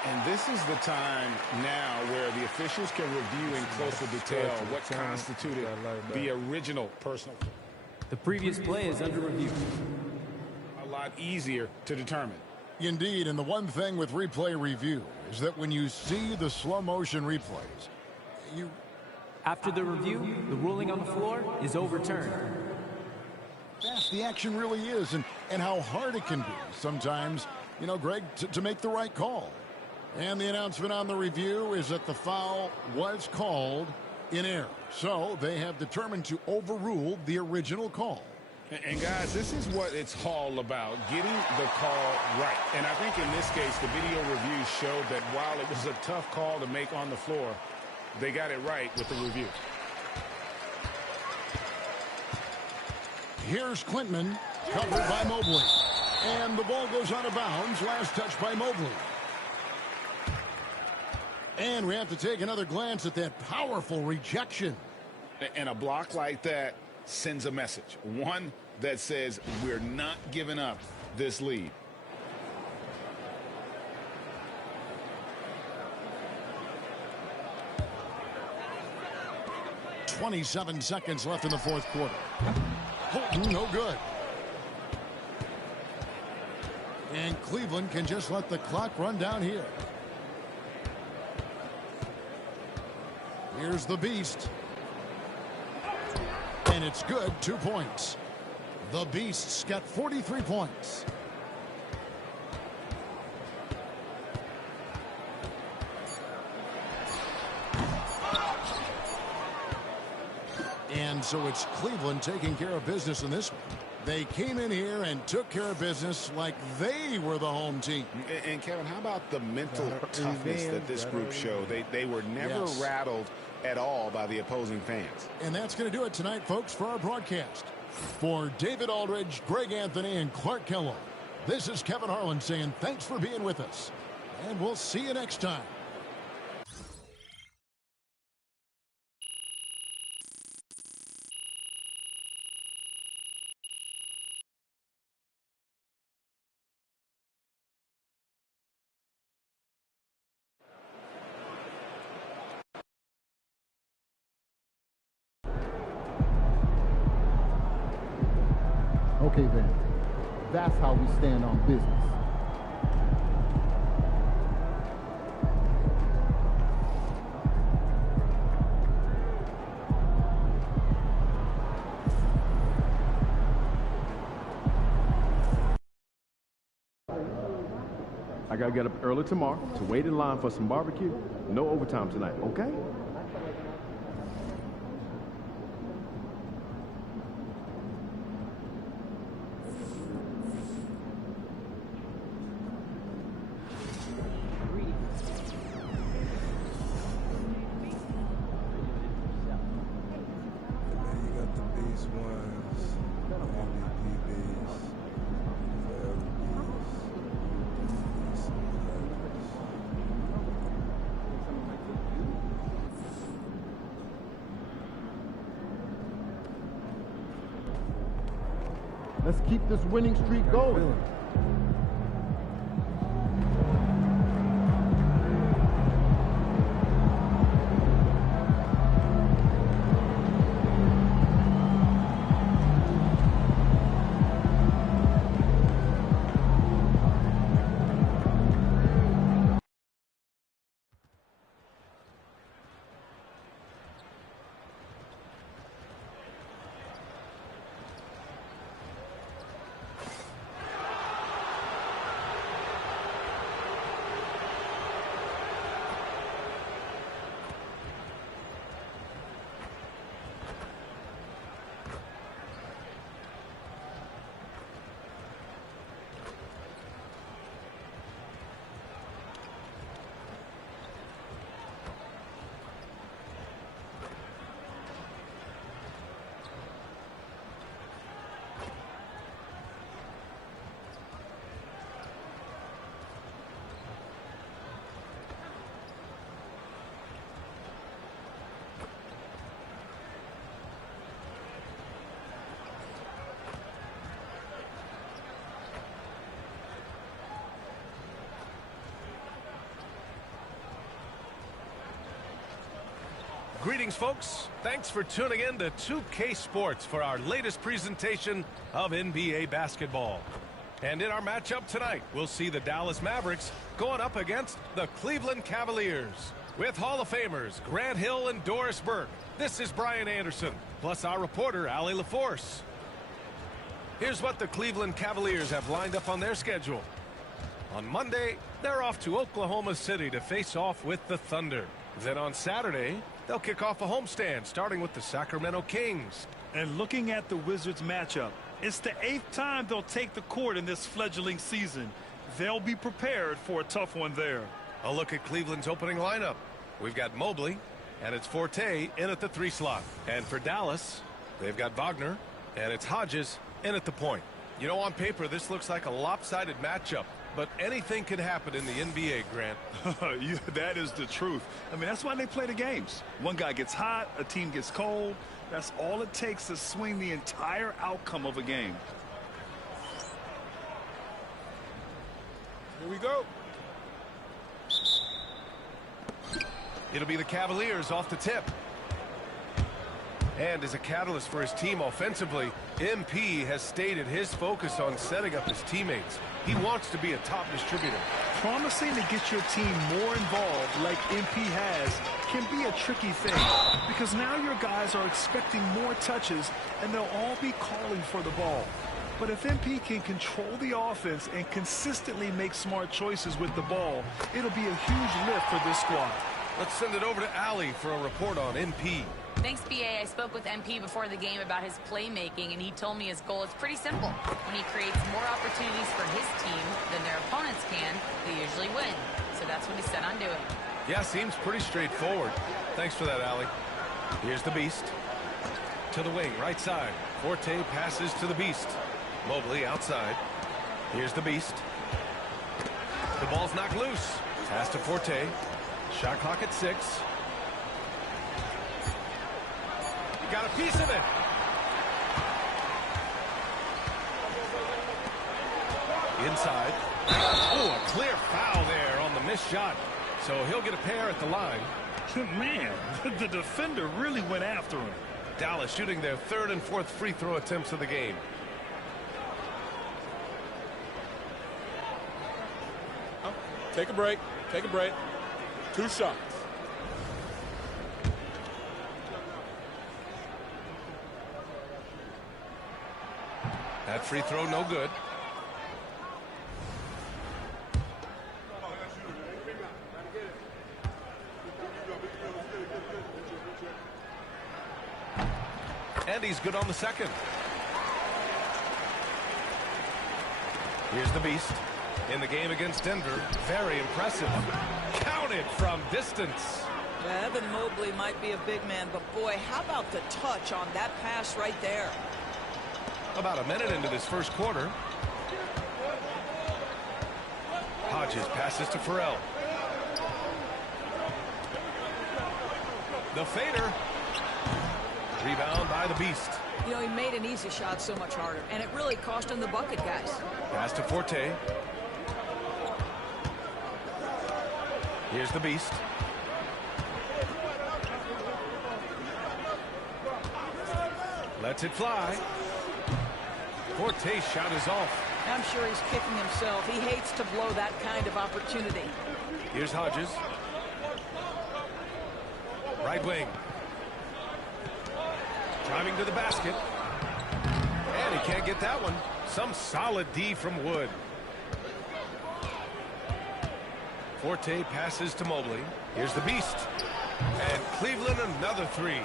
And this is the time now where the officials can review in closer detail what constituted the original personal foul. The previous play is under review. A lot easier to determine. Indeed, and the one thing with replay review is that when you see the slow motion replays, After the review, the ruling on the floor is overturned. Fast the action really is, and how hard it can be sometimes, Greg, to make the right call. And the announcement on the review is that the foul was called in error. So they have determined to overrule the original call. And guys, this is what it's all about, getting the call right. And I think in this case, the video review showed that while it was a tough call to make on the floor, they got it right with the review. Here's Klintman, covered by Mobley. And the ball goes out of bounds. Last touch by Mobley. And we have to take another glance at that powerful rejection. And a block like that sends a message. One that says we're not giving up this lead. .27 seconds left in the 4th quarter. Holton, no good. And Cleveland can just let the clock run down here. Here's the Beast. And it's good, 2 points. The Beast's got 43 points. And so it's Cleveland taking care of business in this one. They came in here and took care of business like they were the home team. And Kevin, how about the mental toughness that this group showed? They were never rattled at all by the opposing fans. And that's going to do it tonight, folks, for our broadcast. For David Aldridge, Greg Anthony, and Clark Kellogg, this is Kevin Harlan saying thanks for being with us. And we'll see you next time. Okay, then. That's how we stand on business. I gotta get up early tomorrow to wait in line for some barbecue. No overtime tonight, okay? Let's keep this winning streak going. Greetings, folks. Thanks for tuning in to 2K Sports for our latest presentation of NBA basketball. And in our matchup tonight, we'll see the Dallas Mavericks going up against the Cleveland Cavaliers. With Hall of Famers Grant Hill and Doris Burke, this is Brian Anderson, plus our reporter, Allie LaForce. Here's what the Cleveland Cavaliers have lined up on their schedule. On Monday, they're off to Oklahoma City to face off with the Thunder. Then on Saturday, they'll kick off a homestand, starting with the Sacramento Kings. And looking at the Wizards matchup, it's the 8th time they'll take the court in this fledgling season. They'll be prepared for a tough one there. A look at Cleveland's opening lineup. We've got Mobley, and it's Forte in at the 3 slot. And for Dallas, they've got Wagner, and it's Hodges in at the point. You know, on paper, this looks like a lopsided matchup. But anything can happen in the NBA, Grant. Yeah, that is the truth. I mean, that's why they play the games. One guy gets hot, a team gets cold. That's all it takes to swing the entire outcome of a game. Here we go. It'll be the Cavaliers off the tip. And as a catalyst for his team offensively, MP has stated his focus on setting up his teammates. He wants to be a top distributor. Promising to get your team more involved like MP has can be a tricky thing because now your guys are expecting more touches and they'll all be calling for the ball. But if MP can control the offense and consistently make smart choices with the ball, it'll be a huge lift for this squad. Let's send it over to Allie for a report on MP. Thanks, BA. I spoke with MP before the game about his playmaking, and he told me his goal is pretty simple. When he creates more opportunities for his team than their opponents can, they usually win. So that's what he's set on doing. Yeah, seems pretty straightforward. Thanks for that, Allie. Here's the Beast. To the wing, right side. Forte passes to the Beast. Mobley outside. Here's the Beast. The ball's knocked loose. Pass to Forte. Shot clock at 6. He got a piece of it. Inside. Oh, a clear foul there on the missed shot. So he'll get a pair at the line. Man, the defender really went after him. Dallas shooting their 3rd and 4th free throw attempts of the game. Take a break. Take a break. 2 shots. That free throw no good. And he's good on the second. Here's the Beast. In the game against Denver, very impressive. Counted from distance. Yeah, Evan Mobley might be a big man, but boy, how about the touch on that pass right there? About a minute into this first quarter. Hodges passes to Farrell. The fader. Rebound by the Beast. You know, he made an easy shot so much harder, and it really cost him the bucket, guys. Pass to Forte. Here's the Beast. Lets it fly. Forte's shot is off. I'm sure he's kicking himself. He hates to blow that kind of opportunity. Here's Hodges. Right wing. Driving to the basket. And he can't get that one. Some solid D from Wood. Forte passes to Mobley. Here's the Beast. And Cleveland another 3.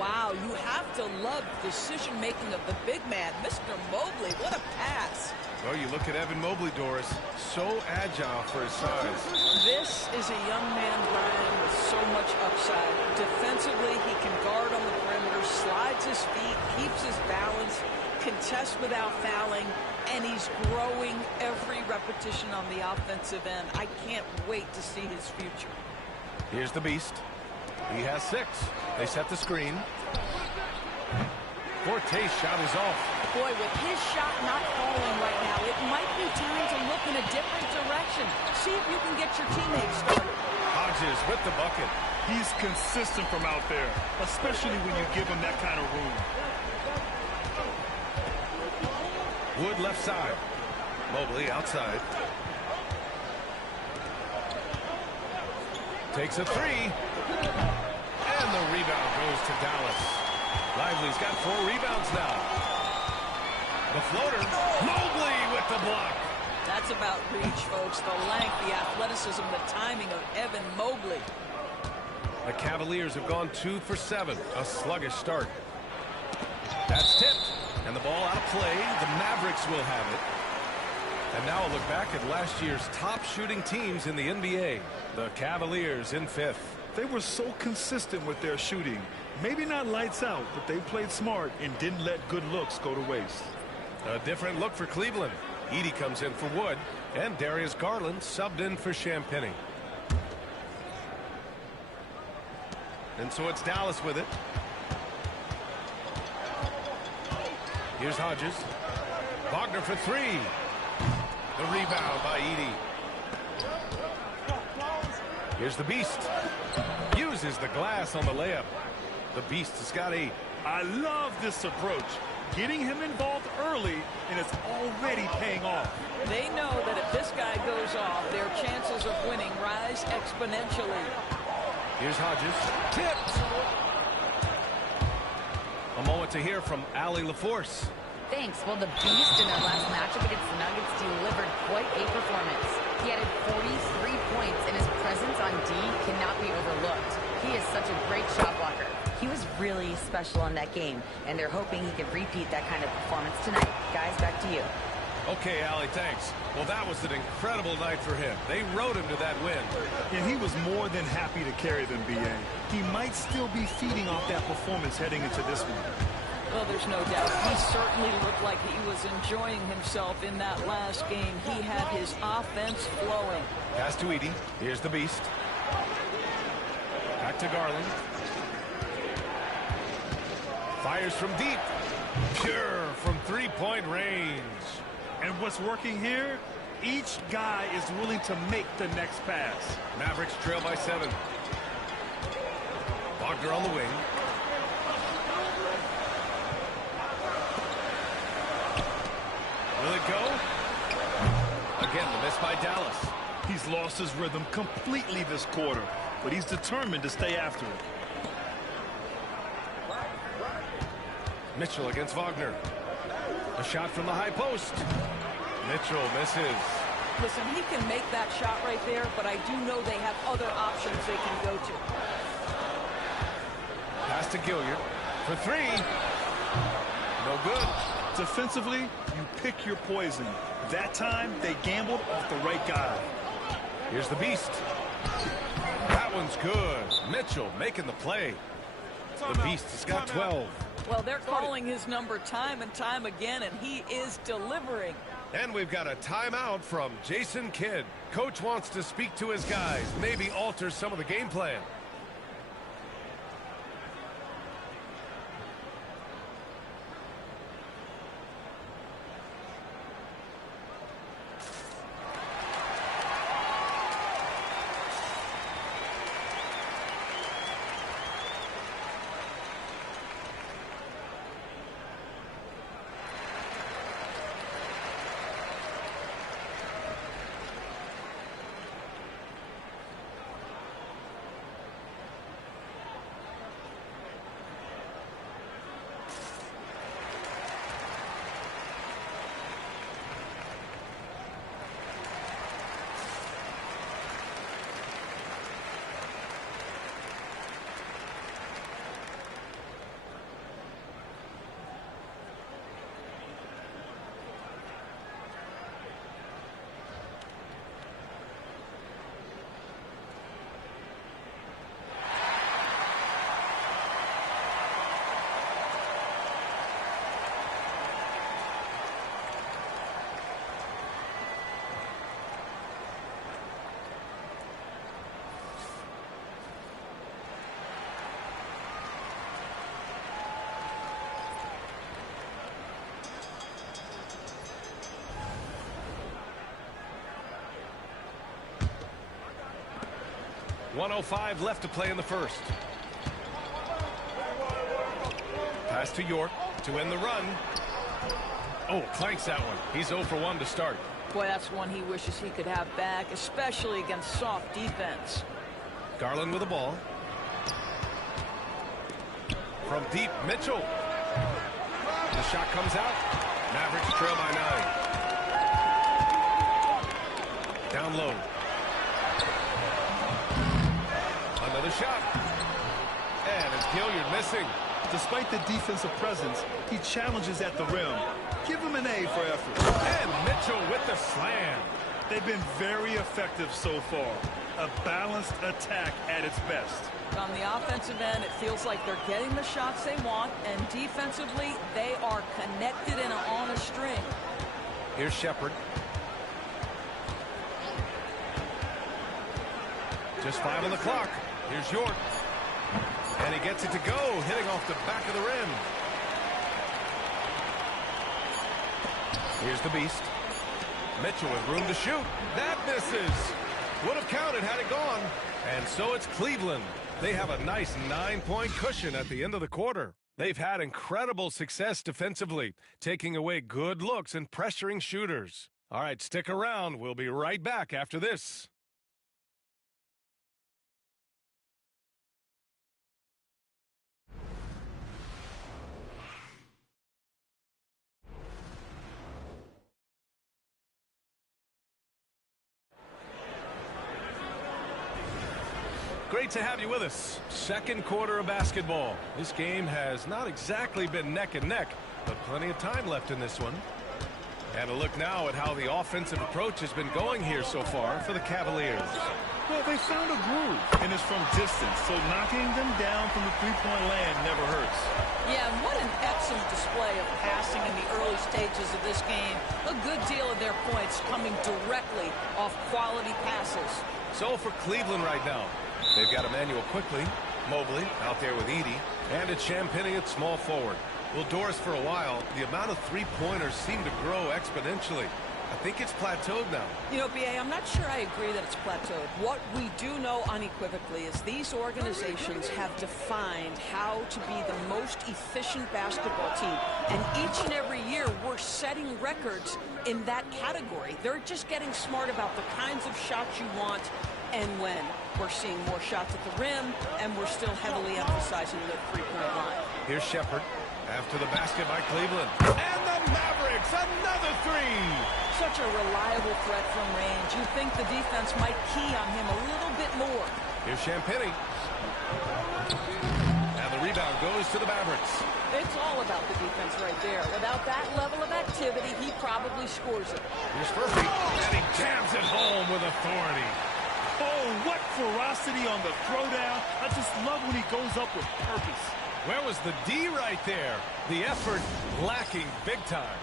Wow, you have to love decision-making of the big man, Mr. Mobley. What a pass. Well, you look at Evan Mobley, Doris. So agile for his size. This is a young man, Brian, with so much upside. Defensively, he can guard on the perimeter, slides his feet, keeps his balance, contests without fouling, and he's growing every repetition on the offensive end. I can't wait to see his future. Here's the Beast. He has 6. They set the screen. Forte's shot is off. Boy, with his shot not falling right now, it might be time to look in a different direction. See if you can get your teammates started. Hodges with the bucket. He's consistent from out there, especially when you give him that kind of room. Wood left side. Mobley outside. Takes a 3. And the rebound goes to Dallas. Lively's got 4 rebounds now. The floater. Mobley with the block. That's about reach, folks. The length, the athleticism, the timing of Evan Mobley. The Cavaliers have gone 2 for 7. A sluggish start. That's tipped. And the ball out of play. The Mavericks will have it. And now a look back at last year's top shooting teams in the NBA. The Cavaliers in 5th. They were so consistent with their shooting. Maybe not lights out, but they played smart and didn't let good looks go to waste. A different look for Cleveland. Edey comes in for Wood, and Darius Garland subbed in for Champagnie. And so it's Dallas with it. Here's Hodges. Wagner for 3. The rebound by Edey. Here's the Beast. Uses the glass on the layup. The Beast has got 8. I love this approach. Getting him involved early, and it's already paying off. They know that if this guy goes off, their chances of winning rise exponentially. Here's Hodges. Tipped. A moment to hear from Allie LaForce. Thanks. Well, the Beast in their last matchup against the Nuggets delivered quite a performance. He added 43 points, and his presence on D cannot be overlooked. He is such a great shot blocker. He was really special in that game, and they're hoping he can repeat that kind of performance tonight. Guys, back to you. Okay, Allie, thanks. Well, that was an incredible night for him. They rode him to that win. And he was more than happy to carry them, B.A. He might still be feeding off that performance heading into this one. Well, there's no doubt. He certainly looked like he was enjoying himself in that last game. He had his offense flowing. Pass to Edey. Here's the beast. Back to Garland. Fires from deep. Pure from three-point range. And what's working here? Each guy is willing to make the next pass. Mavericks trail by 7. Wagner on the wing. Will it go? Again, the miss by Dallas. He's lost his rhythm completely this quarter, but he's determined to stay after it. Mitchell against Wagner. A shot from the high post. Mitchell misses. Listen, he can make that shot right there, but I do know they have other options they can go to. Pass to Gilliard for 3. No good. Defensively, you pick your poison. That time, they gambled off the right guy. Here's the beast. That one's good. Mitchell making the play. The beast has got 12. Well, they're calling his number time and time again, and he is delivering. And we've got a timeout from Jason Kidd. Coach wants to speak to his guys, maybe alter some of the game plan. .105 left to play in the first. Pass to York to end the run. Oh, clanks that one. He's 0 for 1 to start. Boy, that's one he wishes he could have back, especially against soft defense. Garland with the ball. From deep, Mitchell. The shot comes out. Mavericks trail by 9. Down low. Another shot. And it's Gilliard missing. Despite the defensive presence, he challenges at the rim. Give him an A for effort. And Mitchell with the slam. They've been very effective so far. A balanced attack at its best. On the offensive end, it feels like they're getting the shots they want, and defensively, they are connected and on a string. Here's Shepherd. Just 5 on the clock. Here's York. And he gets it to go, hitting off the back of the rim. Here's the beast. Mitchell with room to shoot. That misses. Would have counted had it gone. And so it's Cleveland. They have a nice 9-point cushion at the end of the quarter. They've had incredible success defensively, taking away good looks and pressuring shooters. All right, stick around. We'll be right back after this. Great to have you with us. Second quarter of basketball. This game has not exactly been neck and neck, but plenty of time left in this one. And a look now at how the offensive approach has been going here so far for the Cavaliers. Well, they found a groove, and it's from distance, so knocking them down from the three-point land never hurts. Yeah, and what an excellent display of passing in the early stages of this game. A good deal of their points coming directly off quality passes. So for Cleveland right now, they've got Emmanuel Quickly, Mobley out there with Edey, and it's Champagnie at small forward. Well, Doris, for a while, the amount of three-pointers seemed to grow exponentially. I think it's plateaued now. You know, B.A., I'm not sure I agree that it's plateaued. What we do know unequivocally is these organizations have defined how to be the most efficient basketball team. And each and every year, we're setting records in that category. They're just getting smart about the kinds of shots you want and when. We're seeing more shots at the rim, and we're still heavily emphasizing the three-point line. Here's Shepherd after the basket by Cleveland. And the Mavericks, another three! Such a reliable threat from range. You'd think the defense might key on him a little bit more. Here's Champagnie. And the rebound goes to the Mavericks. It's all about the defense right there. Without that level of activity, he probably scores it. Here's Murphy, and he jams it home with authority. Oh, what ferocity on the throwdown. I just love when he goes up with purpose. Where was the D right there? The effort lacking big time.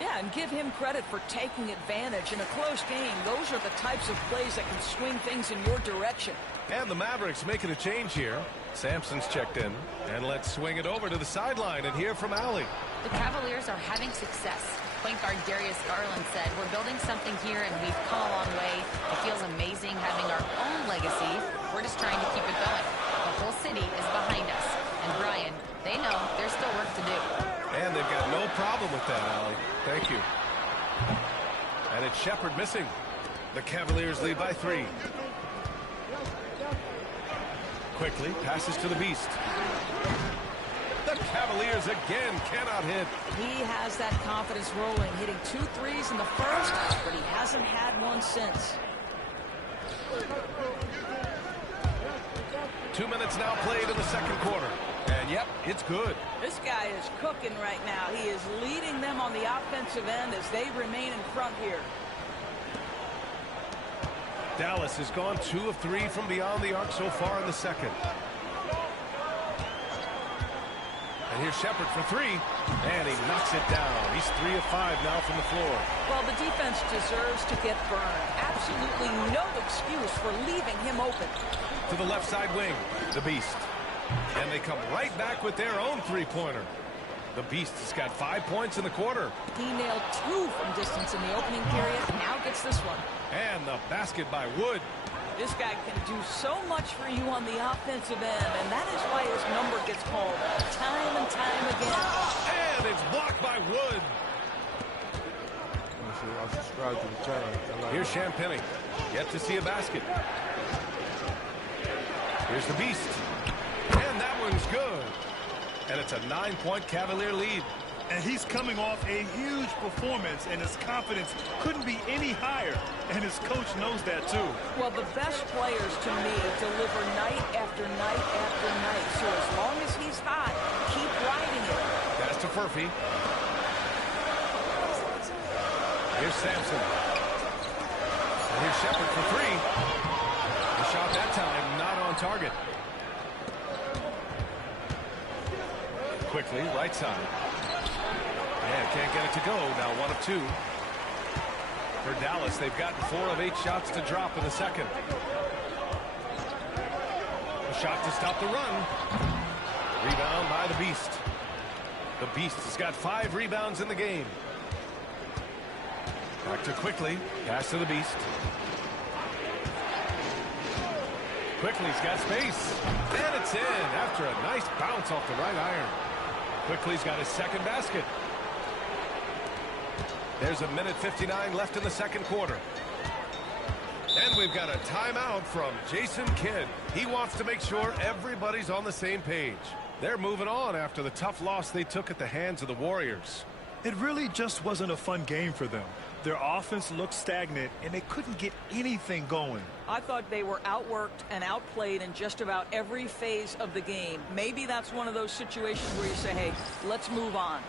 Yeah, and give him credit for taking advantage in a close game. Those are the types of plays that can swing things in your direction. And the Mavericks making a change here. Sampson's checked in. And let's swing it over to the sideline and hear from Allie. The Cavaliers are having success. Point guard Darius Garland said, "We're building something here and we've come a long way. It feels amazing having our own legacy. We're just trying to keep it going. The whole city is behind us." And Brian, they know there's still work to do. And they've got no problem with that, Allie. Thank you. And it's Shepherd missing. The Cavaliers lead by 3. Quickly passes to the Beast. The Cavaliers again cannot hit. He has that confidence rolling, hitting 2 threes in the first, but he hasn't had one since. 2 minutes now played in the second quarter. And yep, it's good. This guy is cooking right now. He is leading them on the offensive end as they remain in front here. Dallas has gone 2 of 3 from beyond the arc so far in the second. And here's Shepherd for 3, and he knocks it down. He's 3 of 5 now from the floor. Well, the defense deserves to get burned. Absolutely no excuse for leaving him open. To the left side wing, the Beast. And they come right back with their own three-pointer. The Beast has got 5 points in the quarter. He nailed 2 from distance in the opening period. Now gets this one. And the basket by Wood. This guy can do so much for you on the offensive end, and that is why his number gets called time and time again. And it's blocked by Wood. I'll subscribe to the channel. Here's Champagnie. Yet to see a basket. Here's the Beast. And that one's good. And it's a 9-point Cavalier lead. And he's coming off a huge performance, and his confidence couldn't be any higher. And his coach knows that, too. Well, the best players, to me, deliver night after night after night. So as long as he's hot, keep riding it. Pass to Furphy. Here's Sampson. And here's Shepherd for 3. The shot that time not on target. Quickly, right side. And can't get it to go. Now 1 of 2. For Dallas, they've gotten 4 of 8 shots to drop in the second. A shot to stop the run. Rebound by the Beast. The Beast has got 5 rebounds in the game. Back to Quickly. Pass to the Beast. Quickly's got space. And it's in after a nice bounce off the right iron. Quickly's got his second basket. There's 1:59 left in the second quarter. And we've got a timeout from Jason Kidd. He wants to make sure everybody's on the same page. They're moving on after the tough loss they took at the hands of the Warriors. It really just wasn't a fun game for them. Their offense looked stagnant, and they couldn't get anything going. I thought they were outworked and outplayed in just about every phase of the game. Maybe that's one of those situations where you say, hey, let's move on.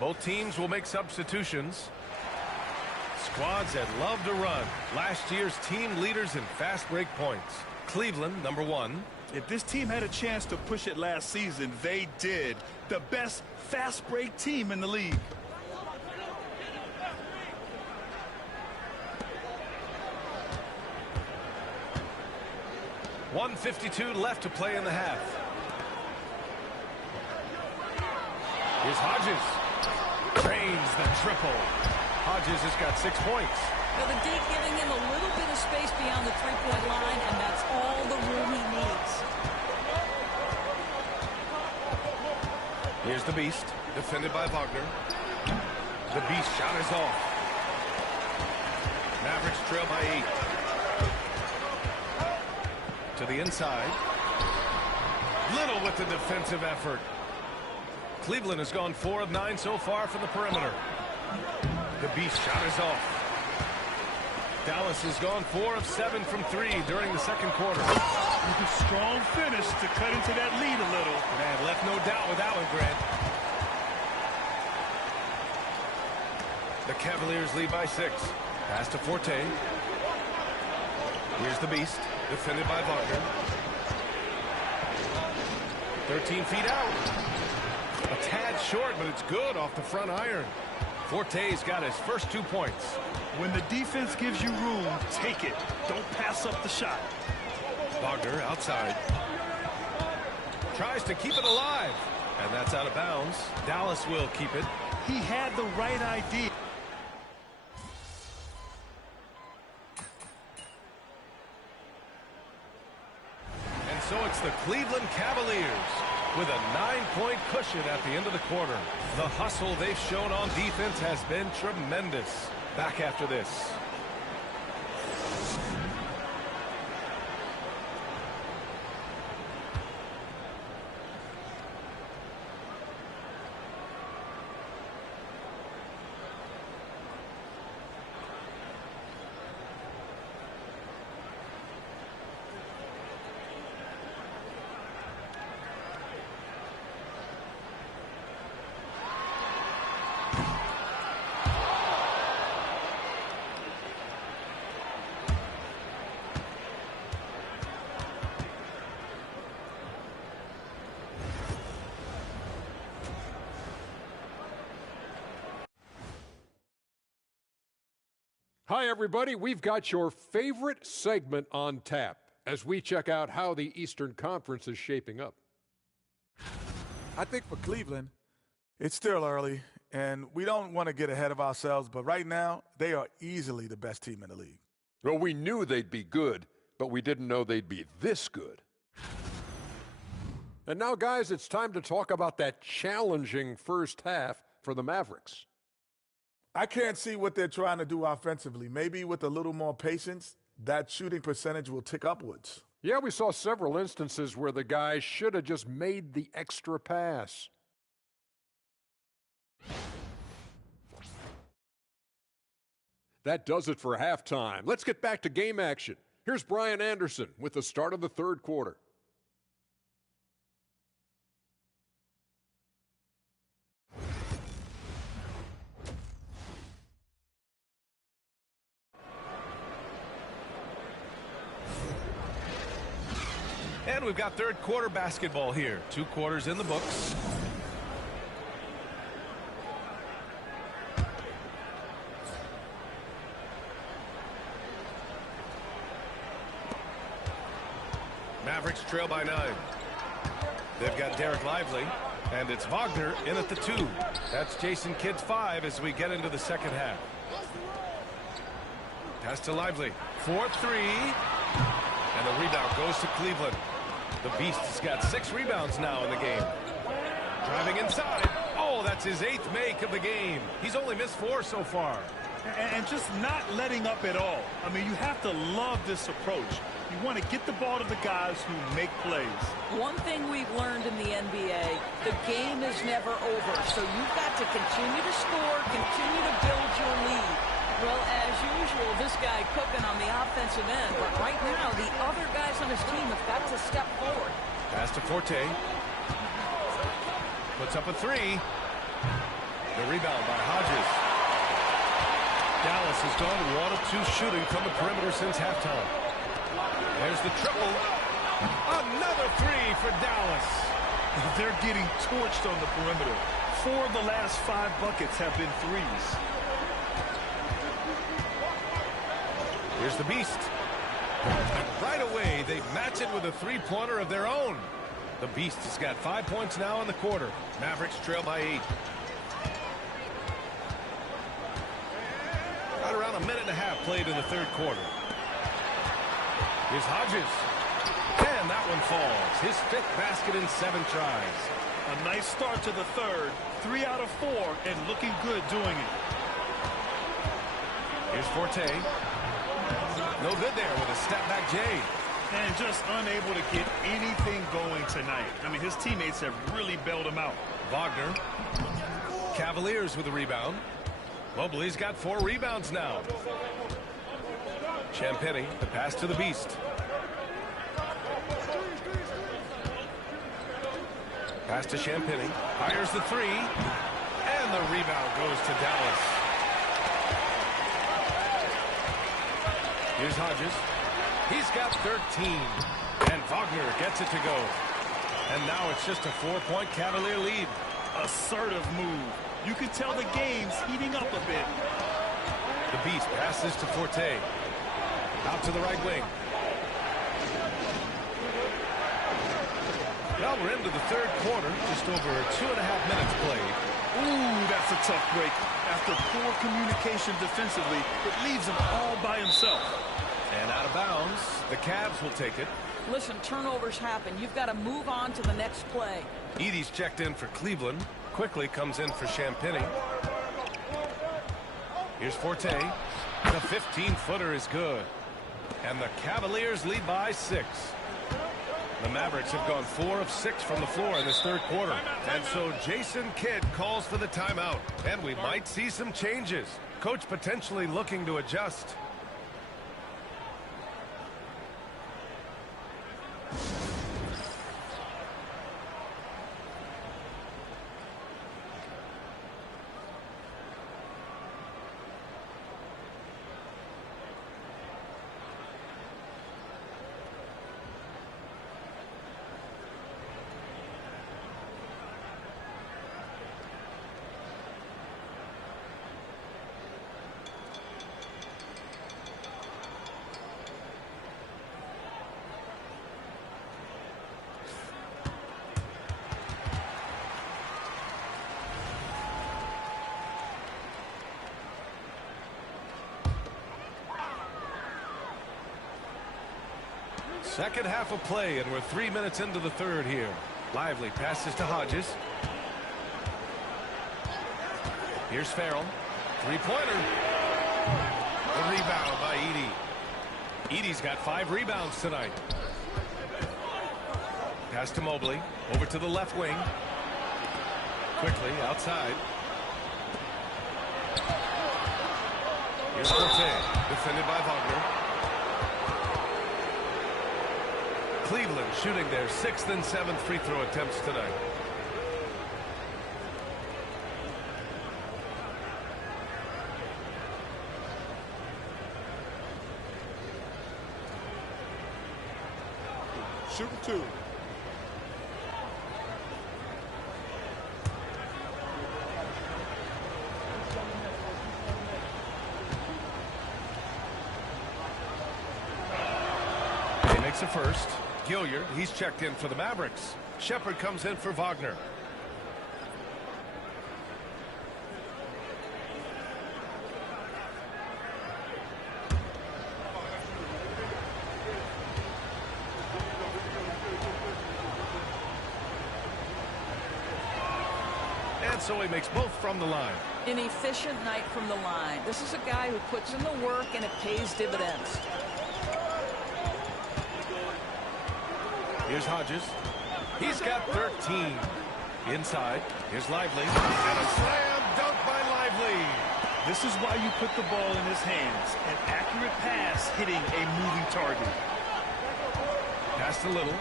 Both teams will make substitutions. Squads that love to run. Last year's team leaders in fast break points. Cleveland, number 1. If this team had a chance to push it last season, they did. The best fast break team in the league. .152 left to play in the half. Here's Hodges. Trains the triple. Hodges has got 6 points. Now the D giving him a little bit of space beyond the three-point line, and that's all the room he needs. Here's the Beast, defended by Wagner. The Beast shot is off. Mavericks trail by 8. To the inside. Little with the defensive effort. Cleveland has gone 4 of 9 so far from the perimeter. The Beast shot is off. Dallas has gone 4 of 7 from 3 during the second quarter. Strong finish to cut into that lead a little. Man, left no doubt with that one, Grant. The Cavaliers lead by 6. Pass to Forte. Here's the Beast, defended by Wagner. 13 feet out. A tad short, but it's good off the front iron. Forte's got his first 2 points. When the defense gives you room, take it. Don't pass up the shot. Wagner outside. Tries to keep it alive. And that's out of bounds. Dallas will keep it. He had the right idea. And so it's the Cleveland Cavaliers with a 9-point cushion at the end of the quarter. The hustle they've shown on defense has been tremendous. Back after this. Hi, everybody. We've got your favorite segment on tap as we check out how the Eastern Conference is shaping up. I think for Cleveland, it's still early, and we don't want to get ahead of ourselves, but right now, they are easily the best team in the league. Well, we knew they'd be good, but we didn't know they'd be this good. And now, guys, it's time to talk about that challenging first half for the Mavericks. I can't see what they're trying to do offensively. Maybe with a little more patience, that shooting percentage will tick upwards. Yeah, we saw several instances where the guys should have just made the extra pass. That does it for halftime. Let's get back to game action. Here's Brian Anderson with the start of the third quarter. And we've got third quarter basketball here. 2 quarters in the books. Mavericks trail by 9. They've got Derek Lively, and it's Wagner in at the 2. That's Jason Kidd's 5 as we get into the second half. Pass to Lively. 4-3. And the rebound goes to Cleveland. The Beast has got 6 rebounds now in the game. Driving inside. Oh, that's his 8th make of the game. He's only missed 4 so far. And just not letting up at all. I mean, you have to love this approach. You want to get the ball to the guys who make plays. One thing we've learned in the NBA, the game is never over. So you've got to continue to score, continue to build your lead. Well, as usual, this guy cooking on the offensive end. But right now, the other guys on his team have got to step forward. Pass to Forte. Puts up a 3. The Dallas has gone 1 of 2 shooting from the perimeter since halftime. There's the triple. Another 3 for Dallas. They're getting torched on the perimeter. 4 of the last 5 buckets have been threes. Here's the Beast. Right away, they match it with a three-pointer of their own. The Beast has got 5 points now in the quarter. Mavericks trail by 8. Right around a minute and a half played in the third quarter. Here's Hodges. And that one falls. His 5th basket in 7 tries. A nice start to the third. 3 out of 4 and looking good doing it. Here's Forte. No good there with a step-back J. And just unable to get anything going tonight. I mean, his teammates have really bailed him out. Wagner. Cavaliers with a rebound. Mobley's got 4 rebounds now. Champagnie, the pass to the Beast. Pass to Champagnie. Fires the 3. And the rebound goes to Dallas. Here's Hodges. He's got 13. And Wagner gets it to go. And now it's just a 4-point Cavalier lead. Assertive move. You can tell the game's heating up a bit. The Beast passes to Forte. Out to the right wing. Well, we're into the third quarter. Just over 2.5 minutes played. Ooh, that's a tough break. After poor communication defensively, it leaves him all by himself. And out of bounds, the Cavs will take it. Listen, turnovers happen. You've got to move on to the next play. Edey's checked in for Cleveland. Quickly comes in for Champagnie. Here's Forte. The 15-footer is good. And the Cavaliers lead by 6. The Mavericks have gone 4 of 6 from the floor in this third quarter. And so Jason Kidd calls for the timeout. And we might see some changes. Coach potentially looking to adjust. Second half of play, and we're 3 minutes into the third here. Lively passes to Hodges. Here's Farrell. Three-pointer. The rebound by Edey. Edey's got 5 rebounds tonight. Pass to Mobley. Over to the left wing. Quickly outside. Here's Forte. Defended by Wagner. Cleveland shooting their 6th and 7th free throw attempts tonight. Shooting 2. He makes a first. Gilliard, he's checked in for the Mavericks. Shepard comes in for Wagner. And so he makes both from the line. An efficient night from the line. This is a guy who puts in the work and it pays dividends. Here's Hodges. He's got 13. Inside. Here's Lively. And a slam dunk by Lively. This is why you put the ball in his hands. An accurate pass hitting a moving target. Pass to Little.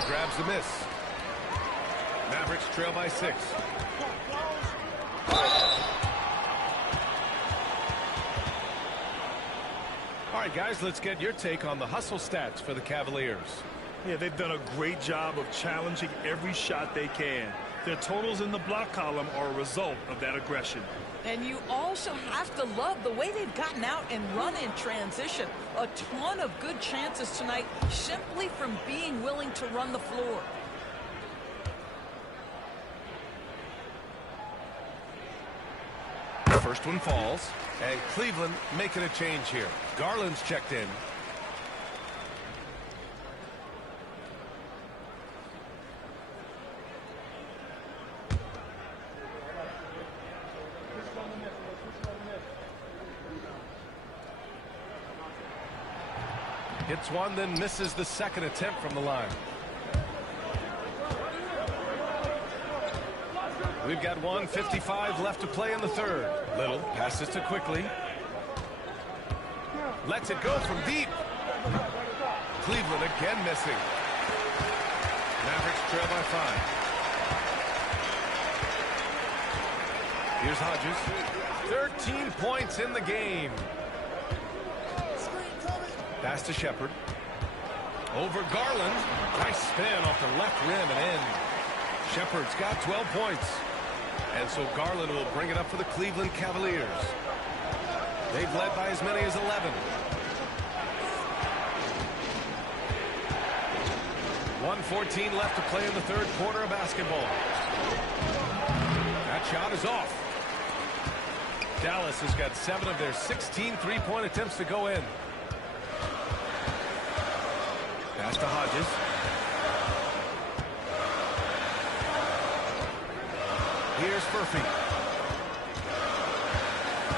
Furphy grabs the miss. Mavericks trail by 6. All right, guys, let's get your take on the hustle stats for the Cavaliers. Yeah, they've done a great job of challenging every shot they can. Their totals in the block column are a result of that aggression. And you also have to love the way they've gotten out and run in transition. A ton of good chances tonight simply from being willing to run the floor. First one falls, and Cleveland making a change here. Garland's checked in. Hits one, then misses the second attempt from the line. We've got 1:55 left to play in the third. Little passes to Quickly. Lets it go from deep. Cleveland again missing. Mavericks trail by 5. Here's Hodges. 13 points in the game. Pass to Shepherd. Over Garland. Nice spin off the left rim and in. Shepherd's got 12 points. And so Garland will bring it up for the Cleveland Cavaliers. They've led by as many as 11. 1:14 left to play in the third quarter of basketball. That shot is off. Dallas has got 7 of their 16 three-point attempts to go in. Pass to Hodges. Here's Furphy.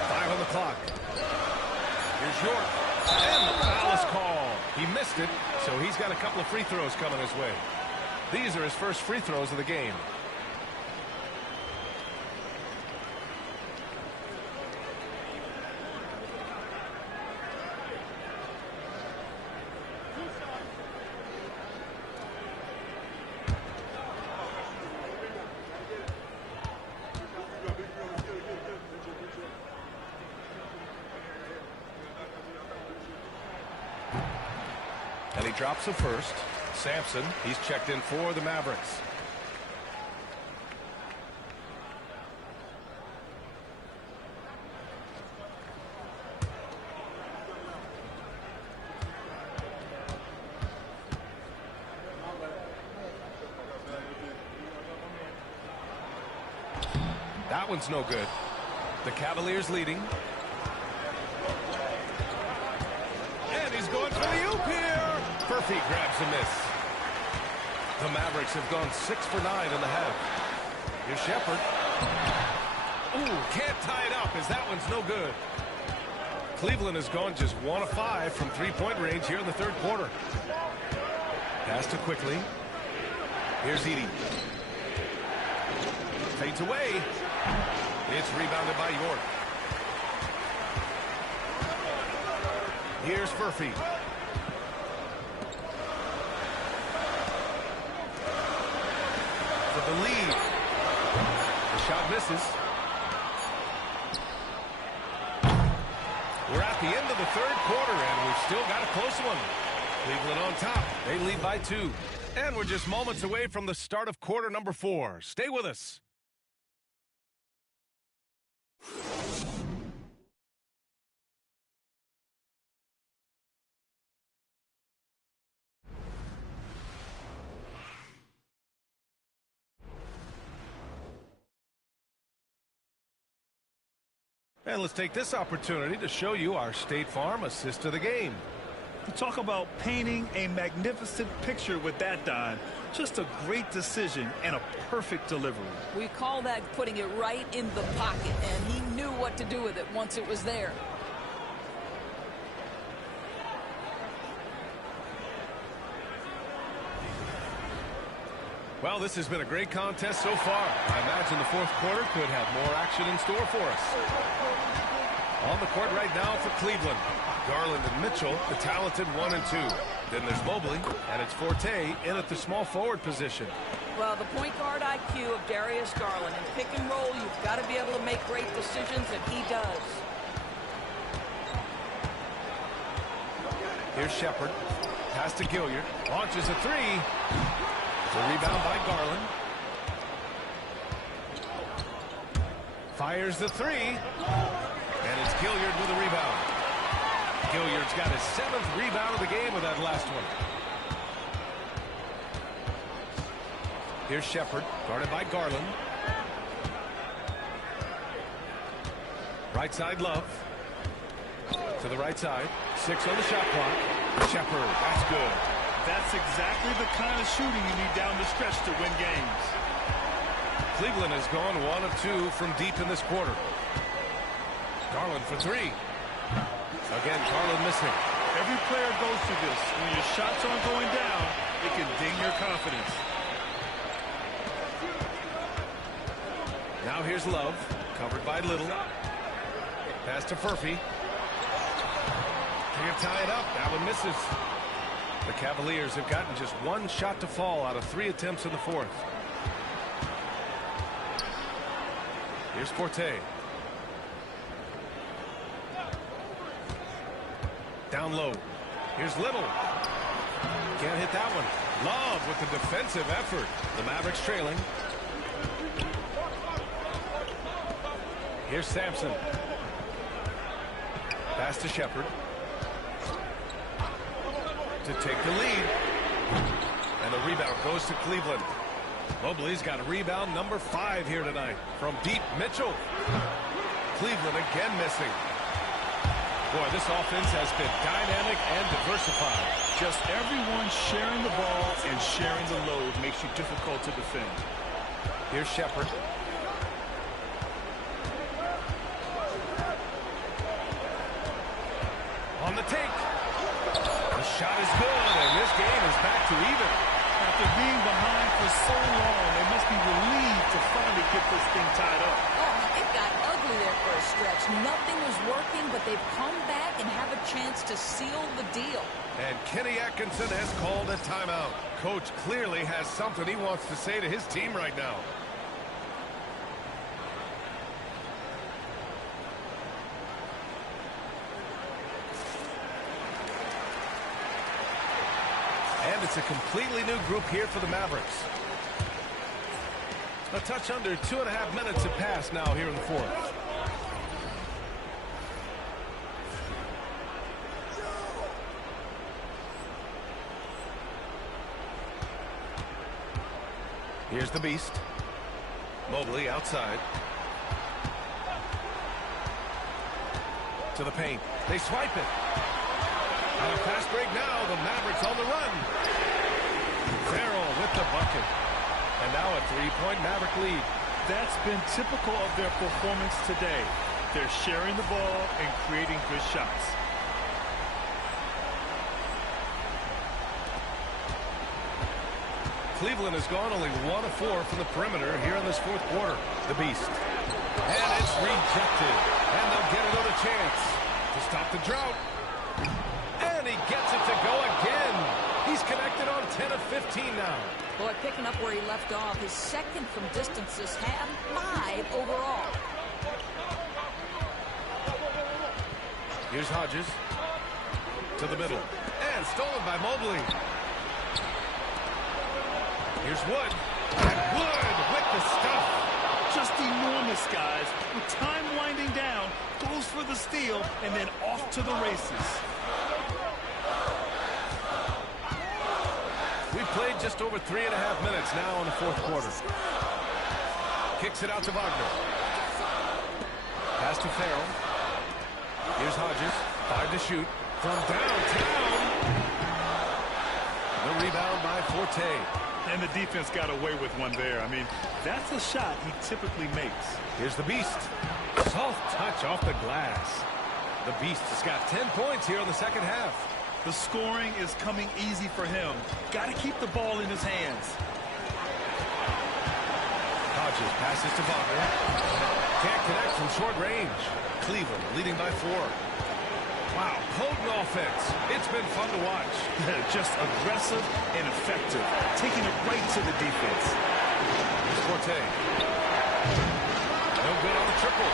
5 on the clock. Here's York. And the foul is called. He missed it, so he's got a couple of free throws coming his way. These are his first free throws of the game. And he drops the first. Sampson, he's checked in for the Mavericks. That one's no good. The Cavaliers leading. And he's going for the oop here. Furphy grabs a miss. The Mavericks have gone 6 for 9 in the half. Here's Shepherd. Ooh, can't tie it up as that one's no good. Cleveland has gone just 1 of 5 from three-point range here in the third quarter. Pass to Quickly. Here's Edey. Fades away. It's rebounded by York. Here's Furphy. For the lead. The shot misses. We're at the end of the third quarter, and we've still got a close one. Cleveland on top. They lead by 2. And we're just moments away from the start of quarter number 4. Stay with us. And let's take this opportunity to show you our State Farm assist of the game. To talk about painting a magnificent picture with that, Don. Just a great decision and a perfect delivery. We call that putting it right in the pocket, and he knew what to do with it once it was there. Well, this has been a great contest so far. I imagine the fourth quarter could have more action in store for us. On the court right now for Cleveland. Garland and Mitchell, the talented 1 and 2. Then there's Mobley, and it's Forte in at the small forward position. Well, the point guard IQ of Darius Garland. In pick and roll, you've got to be able to make great decisions, and he does. Here's Shepard. Pass to Gilliard. Launches a three. The rebound by Garland. Fires the three. And it's Gilliard with a rebound. Gilliard's got his 7th rebound of the game with that last one. Here's Shepard, guarded by Garland. Right side, Love. To the right side. 6 on the shot clock. Shepard, that's good. That's exactly the kind of shooting you need down the stretch to win games. Cleveland has gone 1 of 2 from deep in this quarter. Garland for 3. Again, Garland missing. Every player goes through this. When your shots aren't going down, it can ding your confidence. Now here's Love, covered by Little. Pass to Furphy. Can't tie it up. That one misses. The Cavaliers have gotten just 1 shot to fall out of 3 attempts in the 4th. Here's Forte. Down low. Here's Little. Can't hit that one. Love with the defensive effort. The Mavericks trailing. Here's Sampson. Pass to Shepard. To take the lead. And the rebound goes to Cleveland. Mobley's got a rebound number 5 here tonight. From deep, Mitchell. Cleveland again missing. Boy, this offense has been dynamic and diversified. Just everyone sharing the ball and sharing the load makes you difficult to defend. Here's Shepard. On the take. The shot is good, and this game is back to even. After being behind for so long, they must be relieved to finally get this thing tied up. Oh, it got ugly there for a stretch. Nothing was working, but they've come back and have a chance to seal the deal. And Kenny Atkinson has called a timeout. Coach clearly has something he wants to say to his team right now. And it's a completely new group here for the Mavericks. A touch under 2.5 minutes have passed now here in the 4th. Here's the Beast. Mobley outside. To the paint. They swipe it. On a fast break now, the Mavericks on the run. Farrell with the bucket. And now a 3-point Maverick lead. That's been typical of their performance today. They're sharing the ball and creating good shots. Cleveland has gone only 1 of 4 from the perimeter here in this 4th quarter. The Beast. And it's rejected. And they'll get another chance to stop the drought. And he gets it to go again. He's connected on 10 of 15 now. Boy, picking up where he left off. His 2nd from distance this half, 5 overall. Here's Hodges. To the middle. And stolen by Mobley. Here's Wood. And Wood with the stuff. Just enormous, guys. With time winding down, goes for the steal, and then off to the races. We've played just over 3.5 minutes now in the 4th quarter. Kicks it out to Wagner. Pass to Farrell. Here's Hodges. 5 to shoot. From downtown. The rebound by Forte. And the defense got away with one there. I mean, that's a shot he typically makes. Here's the Beast. Soft touch off the glass. The Beast has got 10 points here in the 2nd half. The scoring is coming easy for him. Got to keep the ball in his hands. Hodges passes to Wagner. Can't connect from short range. Cleveland leading by 4. Wow, potent offense. It's been fun to watch. Just aggressive and effective, taking it right to the defense. Here's Forte. No good on the triple.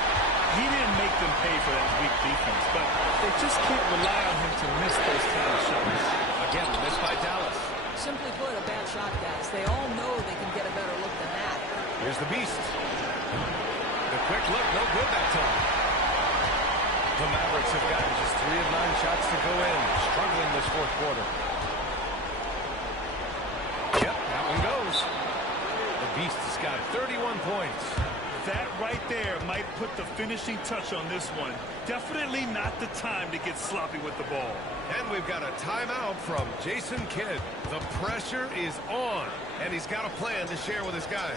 He didn't make them pay for that weak defense, but they just can't rely on him to miss those kind of shots. Again, missed by Dallas. Simply put, a bad shot, guys. They all know they can get a better look than that. Here's the Beast. The quick look, no good that time. The Mavericks have gotten just 3 of 9 shots to go in, struggling this fourth quarter. Yep, that one goes. The Beast has got 31 points. That right there might put the finishing touch on this one. Definitely not the time to get sloppy with the ball. And we've got a timeout from Jason Kidd. The pressure is on, and he's got a plan to share with his guys.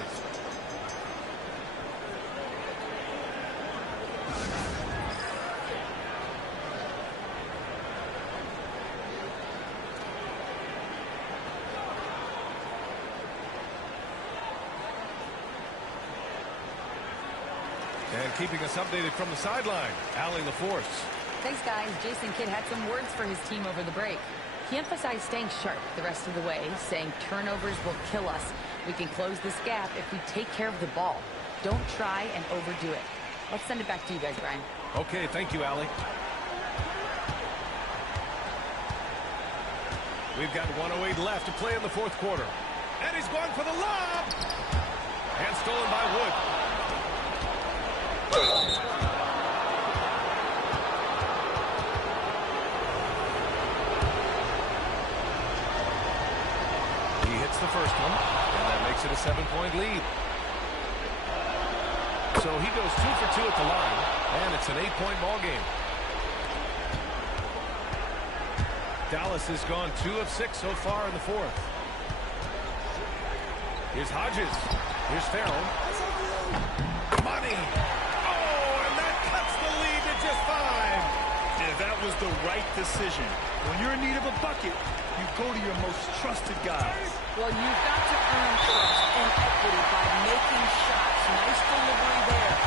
And keeping us updated from the sideline, Allie LaForce. Thanks, guys. Jason Kidd had some words for his team over the break. He emphasized staying sharp the rest of the way, saying turnovers will kill us. We can close this gap if we take care of the ball. Don't try and overdo it. Let's send it back to you guys, Brian. Okay, thank you, Allie. We've got 1:08 left to play in the fourth quarter. And he's going for the lob! And stolen by Wood. He hits the first one, and that makes it a 7-point lead. So he goes 2 for 2 at the line, and it's an 8-point ball game. Dallas has gone 2 of 6 so far in the fourth. Here's Hodges. Here's Farrell. Money. Oh, and that cuts the lead to just 5. Yeah, that was the right decision. When you're in need of a bucket, you go to your most trusted guys. Well, you've got to earn trust and equity by making shots. Nice delivery there.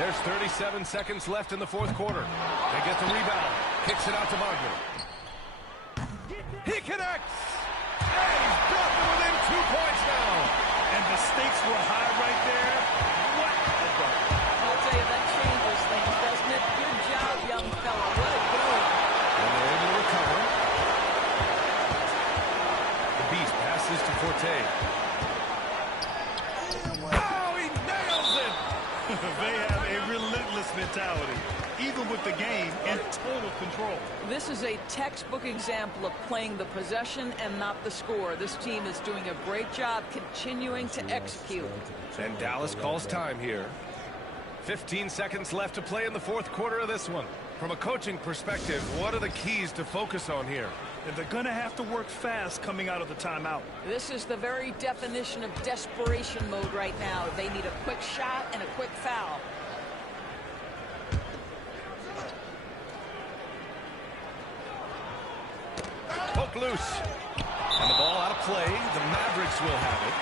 There's 37 seconds left in the fourth quarter. They get the rebound. Kicks it out to Wagner. He connects! And he's brought them within 2 points now. And the stakes were high right there. What a bucket. I'll tell you, that changes things, doesn't it? Good job, young fella. What a goal. And they're able to recover. The Beast passes to Forte. Oh, he nails it! They have a relentless mentality, even with the game in total control. This is a textbook example of playing the possession and not the score. This team is doing a great job continuing to execute. And Dallas calls time here. 15 seconds left to play in the fourth quarter of this one. From a coaching perspective, what are the keys to focus on here? And they're going to have to work fast coming out of the timeout. This is the very definition of desperation mode right now. They need a quick shot and a quick foul. Poke loose. And the ball out of play. The Mavericks will have it.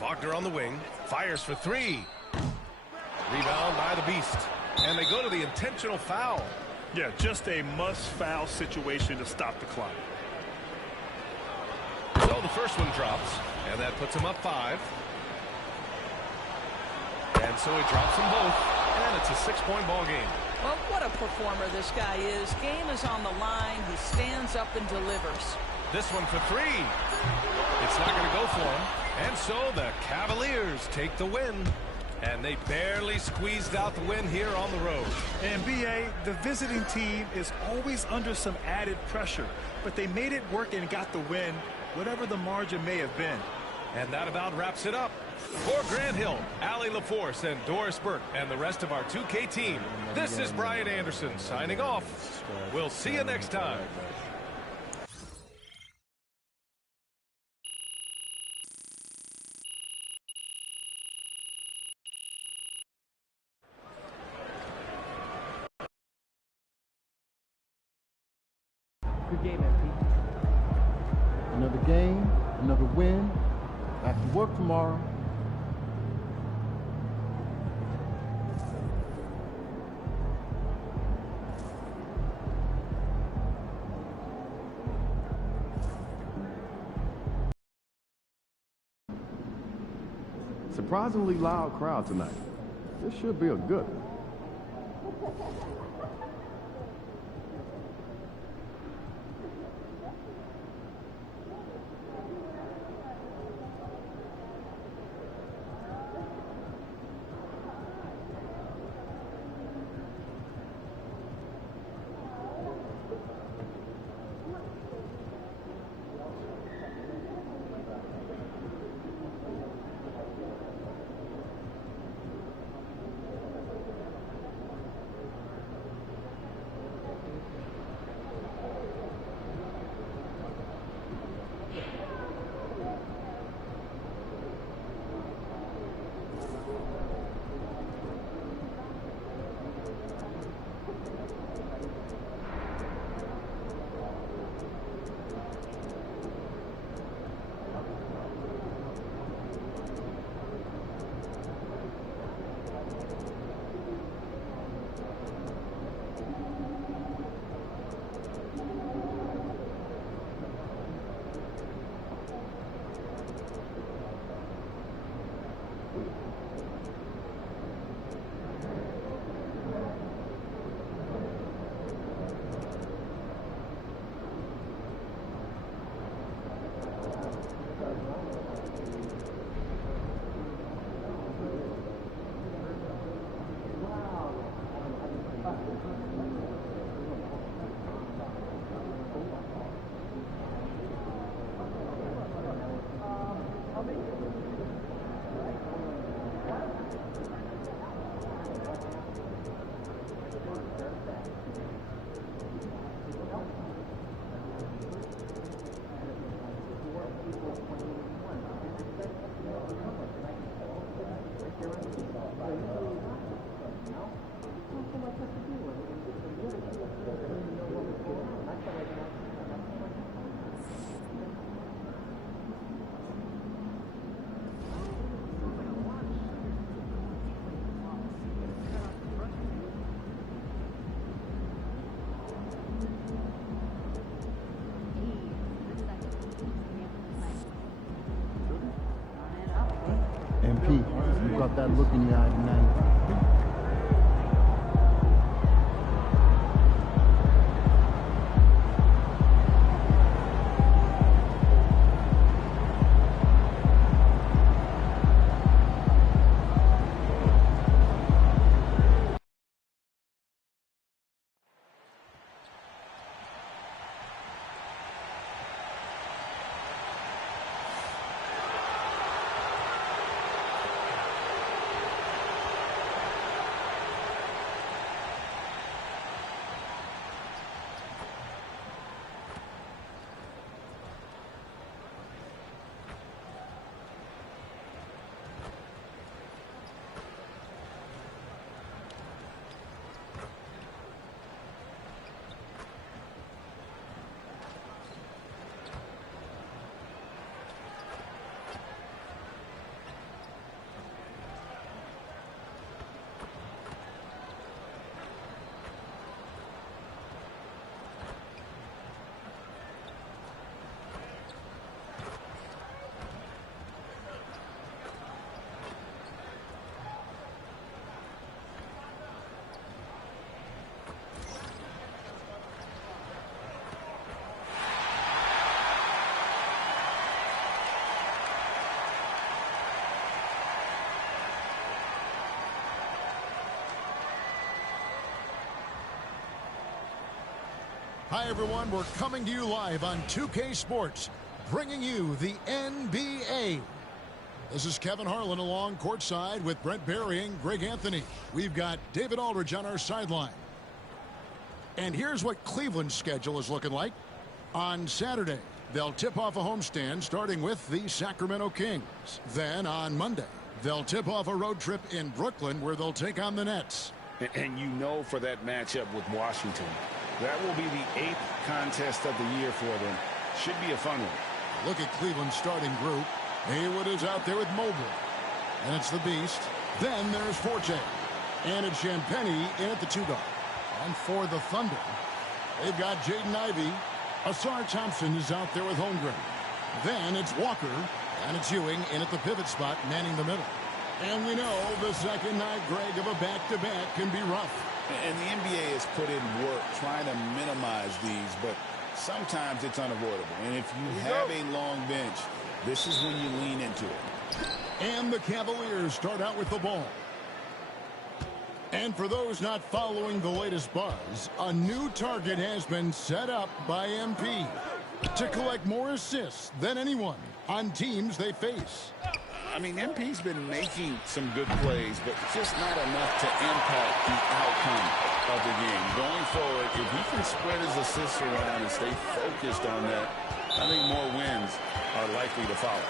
Wagner on the wing, fires for 3. Rebound by the Beast. And they go to the intentional foul. Yeah, just a must-foul situation to stop the clock. So the first one drops, and that puts him up 5. And so he drops them both, and it's a 6-point ball game. Well, what a performer this guy is. Game is on the line. He stands up and delivers. This one for 3. It's not going to go for him. And so the Cavaliers take the win. And they barely squeezed out the win here on the road. And BA, the visiting team is always under some added pressure. But they made it work and got the win, whatever the margin may have been. And that about wraps it up. For Grant Hill, Allie LaForce, and Doris Burke, and the rest of our 2K team, this is Brian Anderson signing off. We'll see you next time. Good game, MP. Another game, another win. Back to work tomorrow. Surprisingly loud crowd tonight. This should be a good one. MP, you got that look in your eye tonight. Hi, everyone. We're coming to you live on 2K Sports, bringing you the NBA. This is Kevin Harlan along courtside with Brent Barry and Greg Anthony. We've got David Aldridge on our sideline. And here's what Cleveland's schedule is looking like. On Saturday, they'll tip off a homestand starting with the Sacramento Kings. Then on Monday, they'll tip off a road trip in Brooklyn where they'll take on the Nets. And you know for that matchup with Washington, that will be the 8th contest of the year for them. Should be a fun one. Look at Cleveland's starting group. Haywood is out there with Mobley. And it's the Beast. Then there's Forte. And it's Champagnie in at the 2-guard. And for the Thunder, they've got Jaden Ivey. Asar Thompson is out there with Holmgren. Then it's Walker. And it's Ewing in at the pivot spot, manning the middle. And we know the second night, Greg, of a back-to-back can be rough. And the NBA has put in work trying to minimize these, but sometimes it's unavoidable. And if you have a long bench, this is when you lean into it. And the Cavaliers start out with the ball. And for those not following the latest buzz, a new target has been set up by MP to collect more assists than anyone on teams they face. I mean, MP's been making some good plays, but just not enough to impact the outcome of the game. Going forward, if he can spread his assists around and stay focused on that, I think more wins are likely to follow.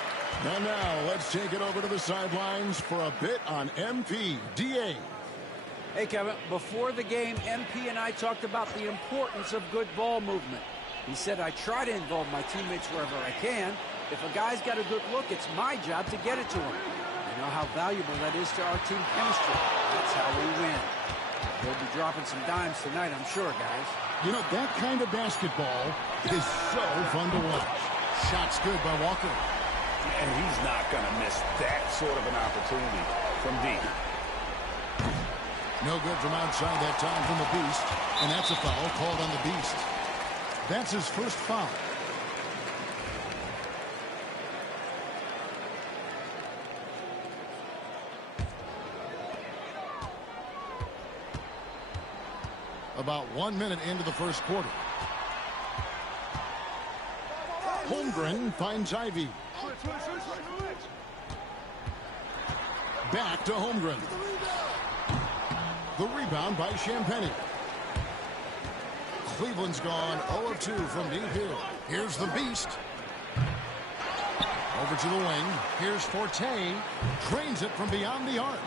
Now, let's take it over to the sidelines for a bit on MP. DA. Hey, Kevin, before the game, MP and I talked about the importance of good ball movement. He said, I try to involve my teammates wherever I can. If a guy's got a good look, it's my job to get it to him. You know how valuable that is to our team chemistry. That's how we win. We'll be dropping some dimes tonight, I'm sure, guys. You know, that kind of basketball is so fun to watch. Shot's good by Walker. And he's not going to miss that sort of an opportunity from deep. No good from outside that time from the Beast. And that's a foul called on the Beast. That's his first foul. About 1 minute into the first quarter. Holmgren finds Ivy. Back to Holmgren. The rebound by Champagnie. Cleveland's gone 0 of 2 from deep here. Here's the Beast. Over to the wing. Here's Forte. Drains it from beyond the arc.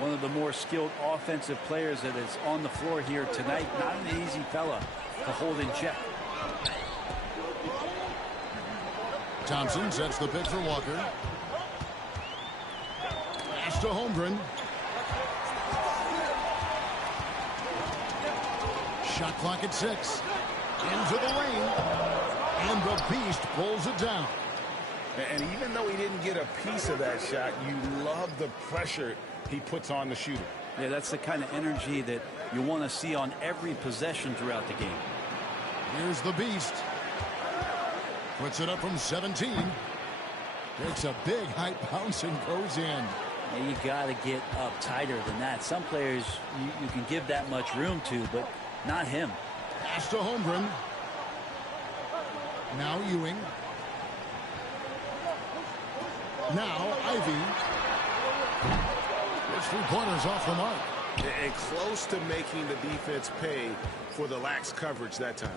One of the more skilled offensive players that is on the floor here tonight. Not an easy fella to hold in check. Thompson sets the pick for Walker. Pass to Holmgren. Shot clock at 6. Into the lane. And the Beast pulls it down. And even though he didn't get a piece of that shot, you love the pressure he puts on the shooter. Yeah, that's the kind of energy that you want to see on every possession throughout the game. Here's the Beast. Puts it up from 17. Takes a big high bounce and goes in. Yeah, you got to get up tighter than that. Some players you can give that much room to, but not him. Pass to Holmgren. Now Ewing. Now Ivy. It's 3-pointers off the mark. And close to making the defense pay for the lax coverage that time.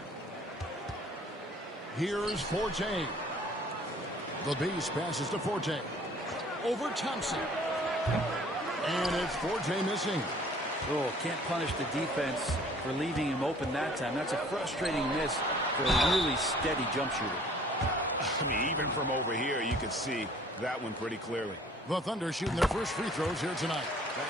Here's Forte. The Beast passes to Forte. Over Thompson. And it's Forte missing. Oh, can't punish the defense for leaving him open that time. That's a frustrating miss for a really steady jump shooter. I mean, even from over here, you can see that one pretty clearly. The Thunder shooting their first free throws here tonight.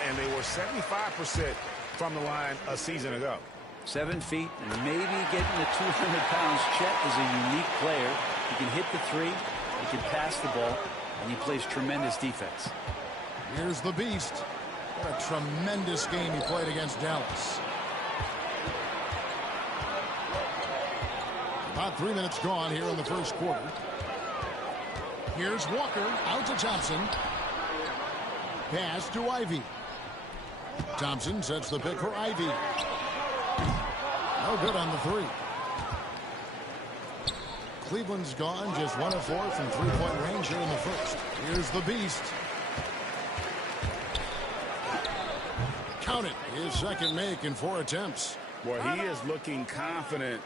And they were 75% from the line a season ago. 7 feet and maybe getting the 200 pounds. Chet is a unique player. He can hit the three, he can pass the ball, and he plays tremendous defense. Here's the Beast. What a tremendous game he played against Dallas. About 3 minutes gone here in the first quarter. Here's Walker out to Thompson. Pass to Ivy. Thompson sets the pick for Ivy. No good on the three. Cleveland's gone just 1 of 4 from three-point range here in the first. Here's the Beast. Count it. His second make in 4 attempts. Boy, he is looking confident.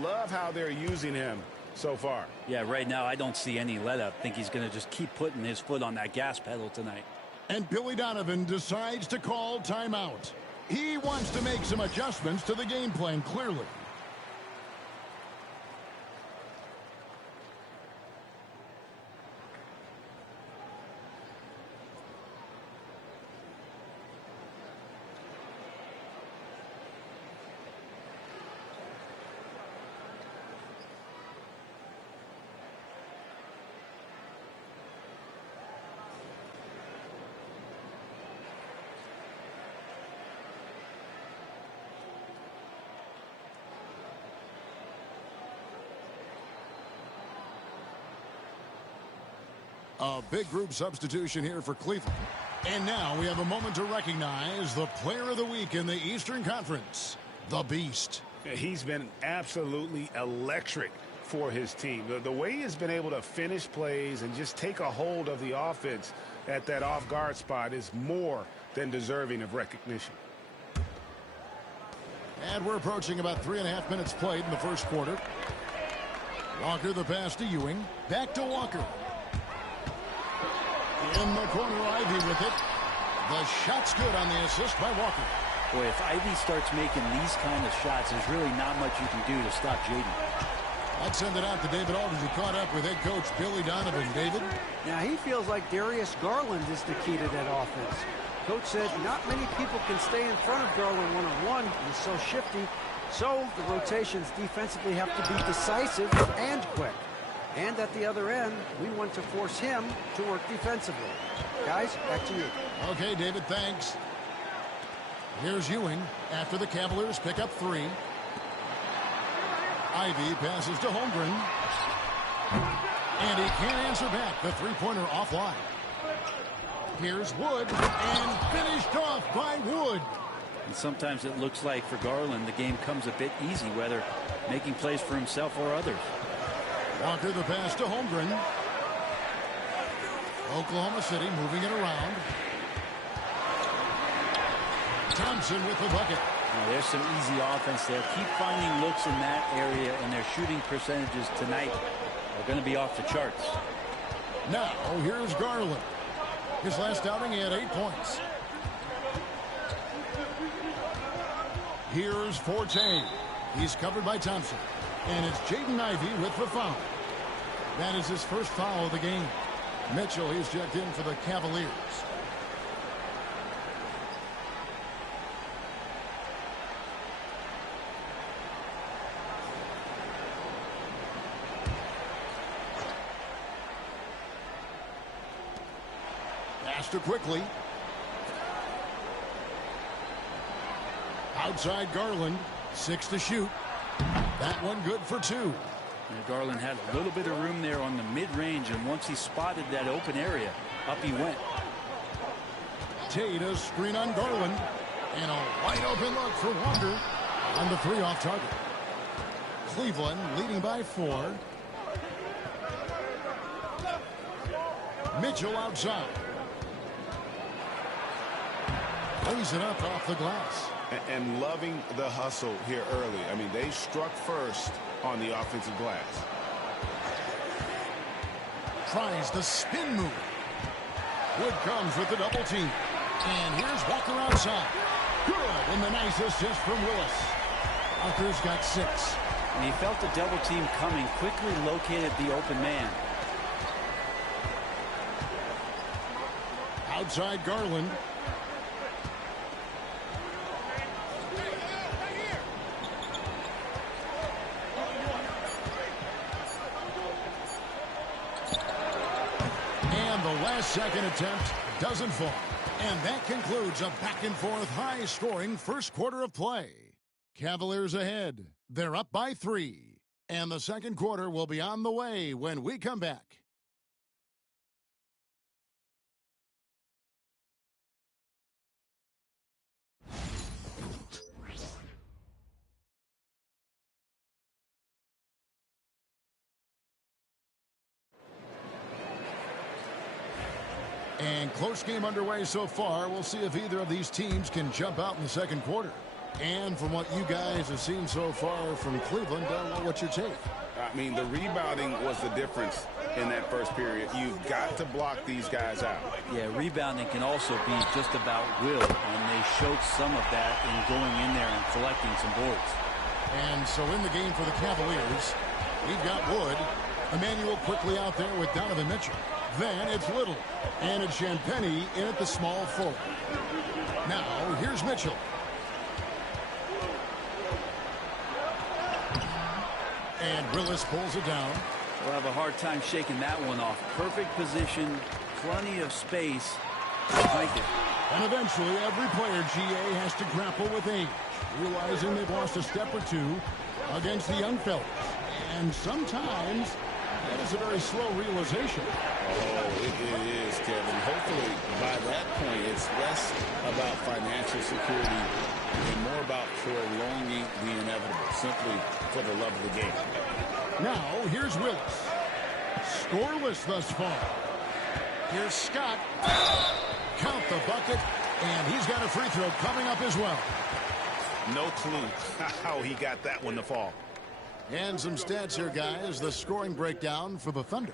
Love how they're using him so far. Yeah, right now I don't see any let up. Think he's going to just keep putting his foot on that gas pedal tonight. And Billy Donovan decides to call timeout. He wants to make some adjustments to the game plan, clearly. A big group substitution here for Cleveland. And now we have a moment to recognize the player of the week in the Eastern Conference, the Beast. He's been absolutely electric for his team. The way he has been able to finish plays and just take a hold of the offense at that off-guard spot is more than deserving of recognition. And we're approaching about 3.5 minutes played in the first quarter. Walker the pass to Ewing. Back to Walker. In the corner, Ivy with it. The shot's good on the assist by Walker. Boy, if Ivy starts making these kind of shots, there's really not much you can do to stop Jaden. I'd send it out to David Aldridge, who caught up with head coach Billy Donovan. David? Now, he feels like Darius Garland is the key to that offense. Coach said not many people can stay in front of Garland one-on-one. He's so shifty. So the rotations defensively have to be decisive and quick. And at the other end, we want to force him to work defensively. Guys, back to you. Okay, David, thanks. Here's Ewing after the Cavaliers pick up 3. Ivy passes to Holmgren. And he can't answer back. The three-pointer offline. Here's Wood, and finished off by Wood. And sometimes it looks like for Garland, the game comes a bit easy, whether making plays for himself or others. Walker the pass to Holmgren. Oklahoma City moving it around. Thompson with the bucket. Now, there's some easy offense there. Keep finding looks in that area, and their shooting percentages tonight are going to be off the charts. Now, here's Garland. His last outing, he had 8 points. Here's Forte. He's covered by Thompson. And it's Jaden Ivey with the foul. That is his first foul of the game. Mitchell, he's checked in for the Cavaliers. Faster quickly. Outside Garland. 6 to shoot. That one good for 2. And Garland had a little bit of room there on the mid-range, and once he spotted that open area, up he went. Tate a screen on Garland. And a wide open look for Walker on the 3 off target. Cleveland leading by 4. Mitchell outside. Lays it up off the glass. And loving the hustle here early. I mean, they struck first on the offensive glass. Tries the spin move. Wood comes with the double team. And here's Walker outside. Good. And the nice assist from Willis. Walker's got 6. And he felt the double team coming, quickly located the open man. Outside Garland. Second attempt doesn't fall. And that concludes a back-and-forth, high-scoring first quarter of play. Cavaliers ahead. They're up by 3. And the second quarter will be on the way when we come back. And close game underway so far. We'll see if either of these teams can jump out in the second quarter. And from what you guys have seen so far from Cleveland, what's your take? I mean, the rebounding was the difference in that first period. You've got to block these guys out. Yeah, rebounding can also be just about will, and they showed some of that in going in there and collecting some boards. And so in the game for the Cavaliers, we've got Wood. Emmanuel quickly out there with Donovan Mitchell. Then it's Little. And it's Champagnie in at the small forward. Now, here's Mitchell. And Willis pulls it down. We'll have a hard time shaking that one off. Perfect position, plenty of space. Like it. And eventually, every player, GA, has to grapple with age, realizing they've lost a step or two against the young fellas. And sometimes, that is a very slow realization. Oh, it is, Kevin. Hopefully, by that point, it's less about financial security and more about prolonging the inevitable, simply for the love of the game. Now, here's Willis. Scoreless thus far. Here's Scott. Count the bucket, and he's got a free throw coming up as well. No clue how he got that one to fall. And some stats here, guys. The scoring breakdown for the Thunder.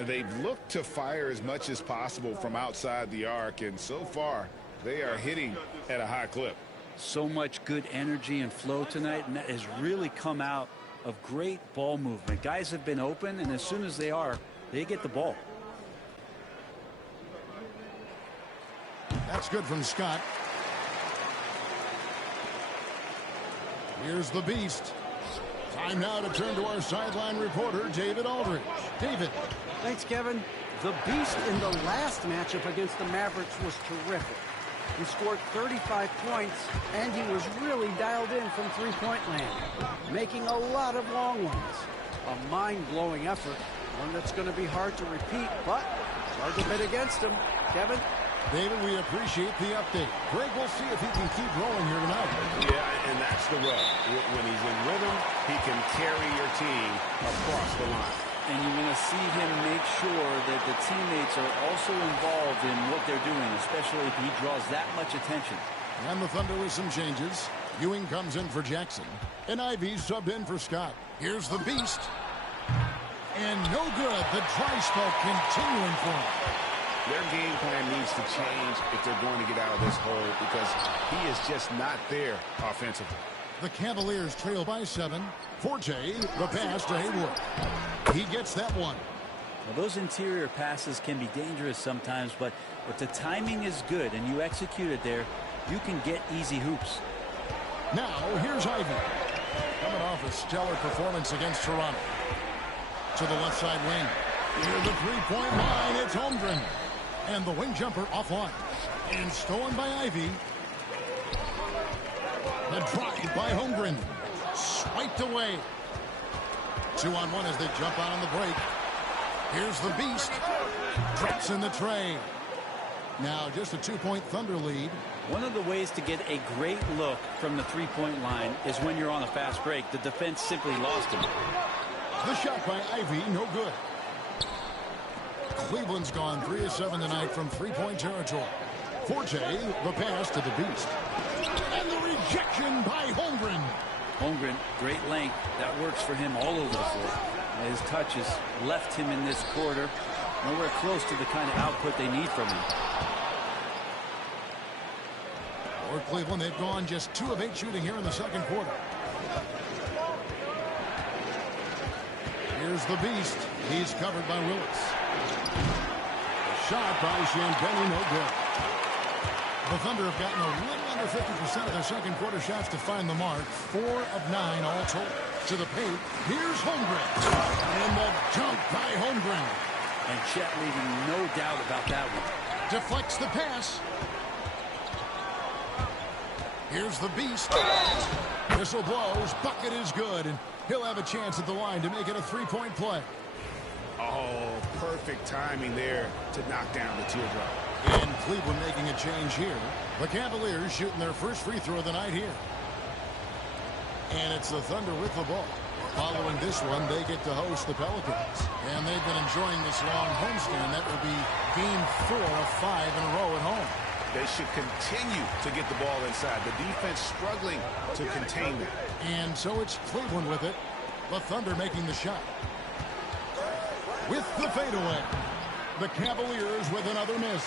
They've looked to fire as much as possible from outside the arc, and so far, they are hitting at a high clip. So much good energy and flow tonight, and that has really come out of great ball movement. Guys have been open, and as soon as they are, they get the ball. That's good from Scott. Here's the Beast. Time now to turn to our sideline reporter, David Aldridge. David. Thanks, Kevin. The Beast in the last matchup against the Mavericks was terrific. He scored 35 points, and he was really dialed in from three-point land, making a lot of long ones. A mind-blowing effort, one that's going to be hard to repeat, but it's hard to bet against him. Kevin? David, we appreciate the update. Greg, we'll see if he can keep rolling here tonight. Yeah, and that's the rub. When he's in rhythm, he can carry your team across the line. And you're going to see him make sure that the teammates are also involved in what they're doing, especially if he draws that much attention. And the Thunder with some changes. Ewing comes in for Jackson. And Ivy subbed in for Scott. Here's the Beast. And no good. The dry spell continuing for him. Their game plan needs to change if they're going to get out of this hole because he is just not there offensively. The Cavaliers trail by 7. Forte, the pass to Hayward. He gets that one. Well, those interior passes can be dangerous sometimes, but if the timing is good and you execute it there, you can get easy hoops. Now, here's Ivy. Coming off a stellar performance against Toronto. To the left side wing. Near the three-point line, it's Holmgren. And the wing jumper offline. And stolen by Ivy. The drive by Holmgren. Swiped away. 2-on-1 as they jump out on the break. Here's the Beast. Drops in the tray. Now just a 2-point Thunder lead. One of the ways to get a great look from the three-point line is when you're on a fast break. The defense simply lost him. The shot by Ivy, no good. Cleveland's gone 3 of 7 tonight from three-point territory. Forte, the pass to the Beast. And the rejection by Holmgren. Holmgren, great length. That works for him all over the floor. His touches left him in this quarter. Nowhere close to the kind of output they need from him. For Cleveland, they've gone just 2 of 8 shooting here in the second quarter. Here's the Beast. He's covered by Willis. The shot by Champagnie, no good. The Thunder have gotten a little under 50% of their second quarter shots to find the mark. 4 of 9 all told. To the paint. Here's Holmgren. And the jump by Holmgren. And Chet leaving no doubt about that one. Deflects the pass. Here's the Beast. Whistle blows. Bucket is good. And he'll have a chance at the line to make it a 3-point play. Oh, perfect timing there to knock down the teardrop. And Cleveland making a change here. The Cavaliers shooting their first free throw of the night here. And it's the Thunder with the ball. Following this one, they get to host the Pelicans. And they've been enjoying this long homestand. That will be game 4 of 5 in a row at home. They should continue to get the ball inside. The defense struggling to contain them. And so it's Cleveland with it. The Thunder making the shot. With the fadeaway. The Cavaliers with another miss.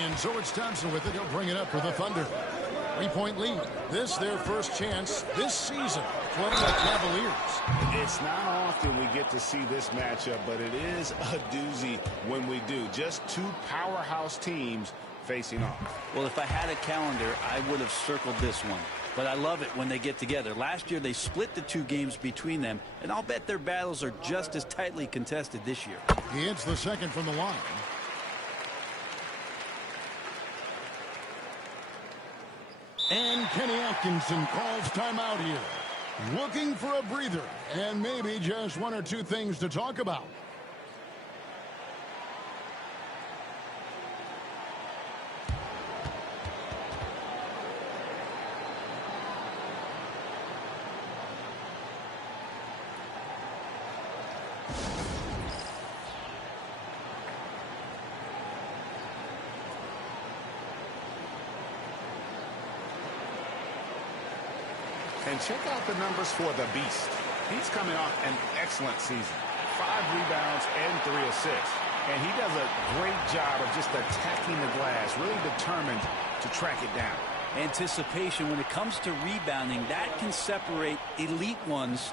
And so it's Thompson with it. He'll bring it up for the Thunder. 3-point lead. This their first chance this season playing the Cavaliers. It's not often we get to see this matchup, but it is a doozy when we do. Just two powerhouse teams facing off. Well, if I had a calendar, I would have circled this one. But I love it when they get together. Last year, they split the 2 games between them, and I'll bet their battles are just as tightly contested this year. He hits the second from the line. And Kenny Atkinson calls timeout here. Looking for a breather and maybe just 1 or 2 things to talk about. And check out the numbers for the Beast. He's coming off an excellent season. 5 rebounds and 3 assists. And he does a great job of just attacking the glass, really determined to track it down. Anticipation when it comes to rebounding, that can separate elite ones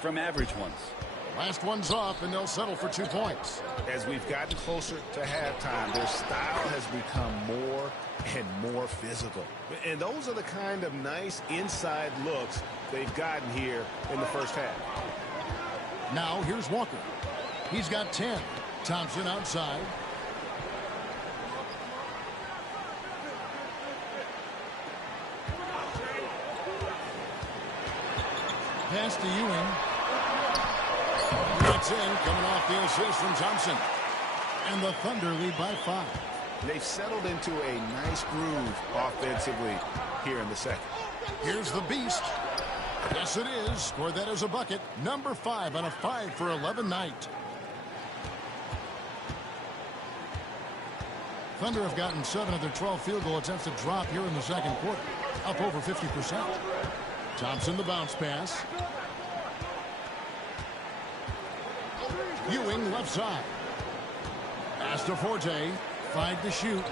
from average ones. Last one's off, and they'll settle for 2 points. As we've gotten closer to halftime, their style has become more and more physical. And those are the kind of nice inside looks they've gotten here in the first half. Now here's Walker. He's got 10. Thompson outside. Pass to Ewing. Gets in, coming off the assist from Thompson. And the Thunder lead by 5. They've settled into a nice groove offensively here in the second. Here's the Beast. Yes, it is. Scored that as a bucket. Number 5 on a 5 for 11 night. Thunder have gotten 7 of their 12 field goal attempts to drop here in the second quarter. Up over 50%. Thompson the bounce pass. Ewing left side. Pass to Forte. 5 to shoot.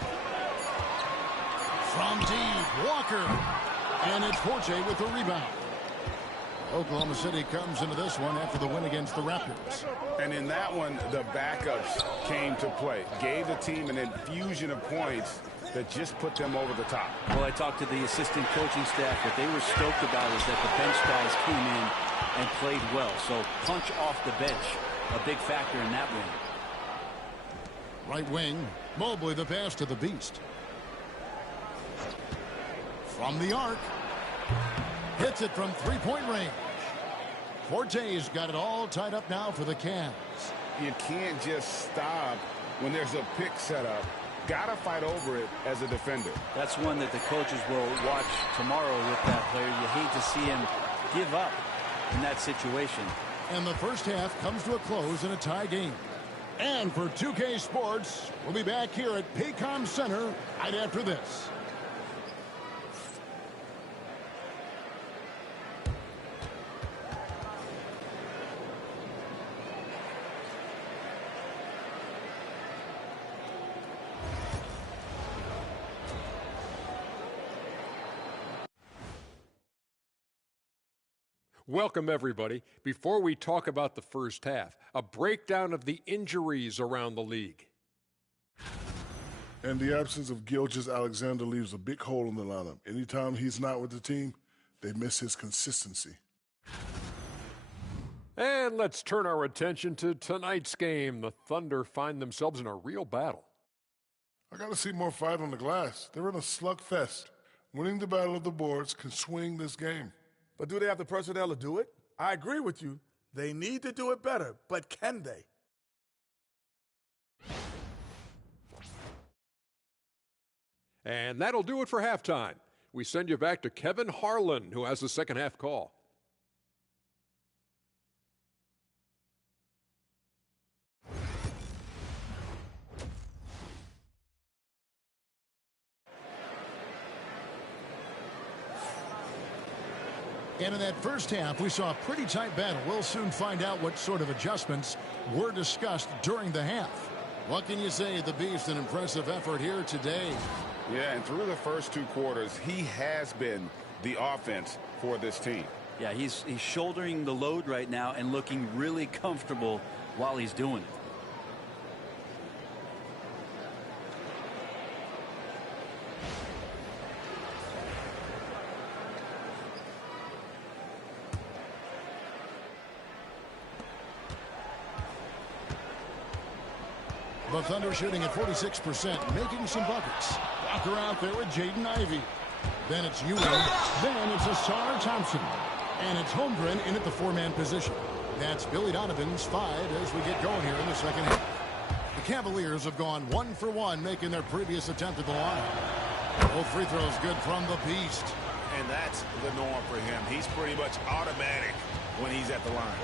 From deep, Walker. And it's Forte with the rebound. Oklahoma City comes into this one after the win against the Raptors. And in that one, the backups came to play. Gave the team an infusion of points that just put them over the top. Well, I talked to the assistant coaching staff. What they were stoked about is that the bench guys came in and played well. So punch off the bench, a big factor in that win. Right wing, Mobley the pass to the Beast. From the arc. Hits it from 3-point range. Forte's got it all tied up now for the Cavs. You can't just stop when there's a pick set up. Got to fight over it as a defender. That's one that the coaches will watch tomorrow with that player. You hate to see him give up in that situation. And the first half comes to a close in a tie game. And for 2K Sports, we'll be back here at Paycom Center right after this. Welcome, everybody. Before we talk about the first half, a breakdown of the injuries around the league. And the absence of Gilgeous-Alexander leaves a big hole in the lineup. Anytime he's not with the team, they miss his consistency. And let's turn our attention to tonight's game. The Thunder find themselves in a real battle. I got to see more fight on the glass. They're in a slugfest. Winning the battle of the boards can swing this game. But do they have the personnel to do it? I agree with you. They need to do it better, but can they? And that'll do it for halftime. We send you back to Kevin Harlan, who has the second half call. And in that first half, we saw a pretty tight battle. We'll soon find out what sort of adjustments were discussed during the half. What can you say? The Beast, an impressive effort here today. Yeah, and through the first 2 quarters, he has been the offense for this team. Yeah, he's shouldering the load right now and looking really comfortable while he's doing it. The Thunder shooting at 46%, making some buckets. Walker out there with Jaden Ivey. Then it's Ewing. Then it's Ausar Thompson. And it's Holmgren in at the 4-man position. That's Billy Donovan's 5 as we get going here in the second half. The Cavaliers have gone 1 for 1, making their previous attempt at the line. Both free throws good from the Beast. And that's the norm for him. He's pretty much automatic when he's at the line.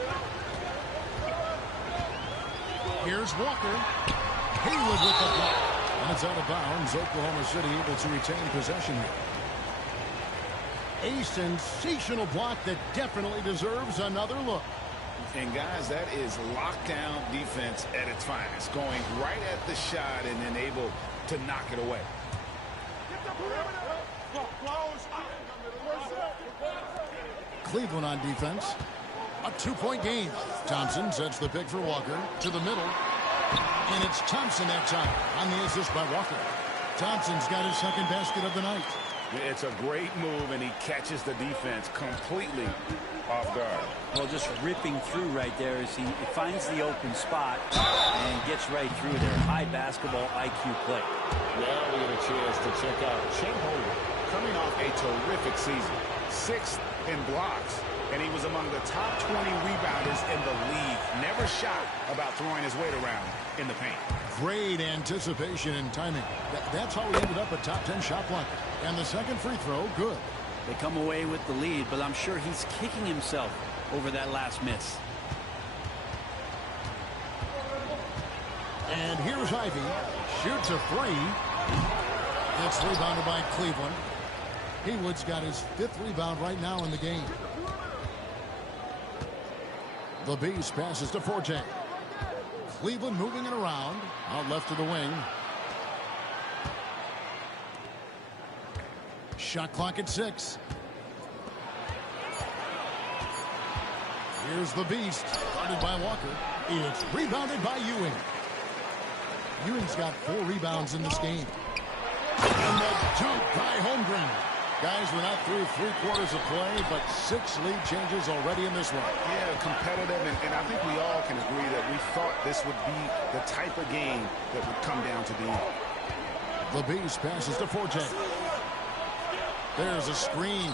Here's Walker. Haywood with the block. And it's out of bounds. Oklahoma City able to retain possession here. A sensational block that definitely deserves another look. And guys, that is lockdown defense at its finest. Going right at the shot and then able to knock it away. Cleveland on defense. A 2-point game. Thompson sets the pick for Walker to the middle. And it's Thompson that time on the assist by Walker. Thompson's got his second basket of the night. It's a great move, and he catches the defense completely off guard. Well, just ripping through right there as he finds the open spot and gets right through there. High basketball IQ play. Now we get a chance to check out Chet Holmgren, coming off a terrific season. 6th in blocks, and he was among the top 20 rebounders in the league. Never shy about throwing his weight around in the paint. Great anticipation and timing. That's how he ended up a top 10 shot blocker. And the second free throw, good. They come away with the lead, but I'm sure he's kicking himself over that last miss. And here's Ivey. Shoots a 3. It's rebounded by Cleveland. Haywood's got his 5th rebound right now in the game. The Beast passes to Forte. Cleveland moving it around. Out left to the wing. Shot clock at 6. Here's the Beast. Guarded by Walker. It's rebounded by Ewing. Ewing's got 4 rebounds in this game. And the dunk by Holmgren. Guys, we're not through 3 quarters of play, but 6 lead changes already in this one. Yeah, competitive, and I think we all can agree that we thought this would be the type of game that would come down to the end. The Beast passes to Forte. There's a screen.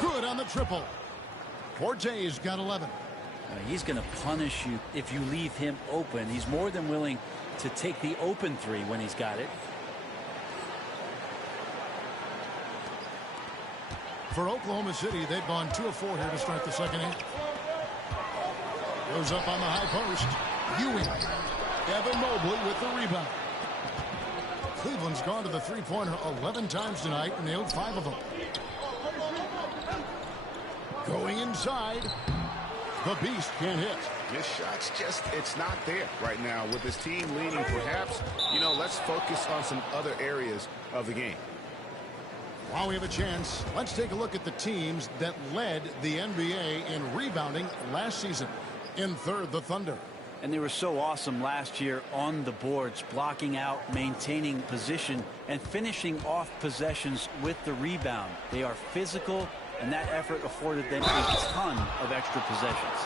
Good on the triple. Forte's got 11. He's going to punish you if you leave him open. He's more than willing to take the open 3 when he's got it. For Oklahoma City, they've gone 2 of 4 here to start the second half. Goes up on the high post. Ewing. Evan Mobley with the rebound. Cleveland's gone to the 3-pointer 11 times tonight and nailed 5 of them. Going inside. The Beast can't hit. This shot's just, it's not there right now with this team leaning. Perhaps, let's focus on some other areas of the game. While we have a chance, let's take a look at the teams that led the NBA in rebounding last season. In third, the Thunder. And they were so awesome last year on the boards, blocking out, maintaining position, and finishing off possessions with the rebound. They are physical, and that effort afforded them a ton of extra possessions.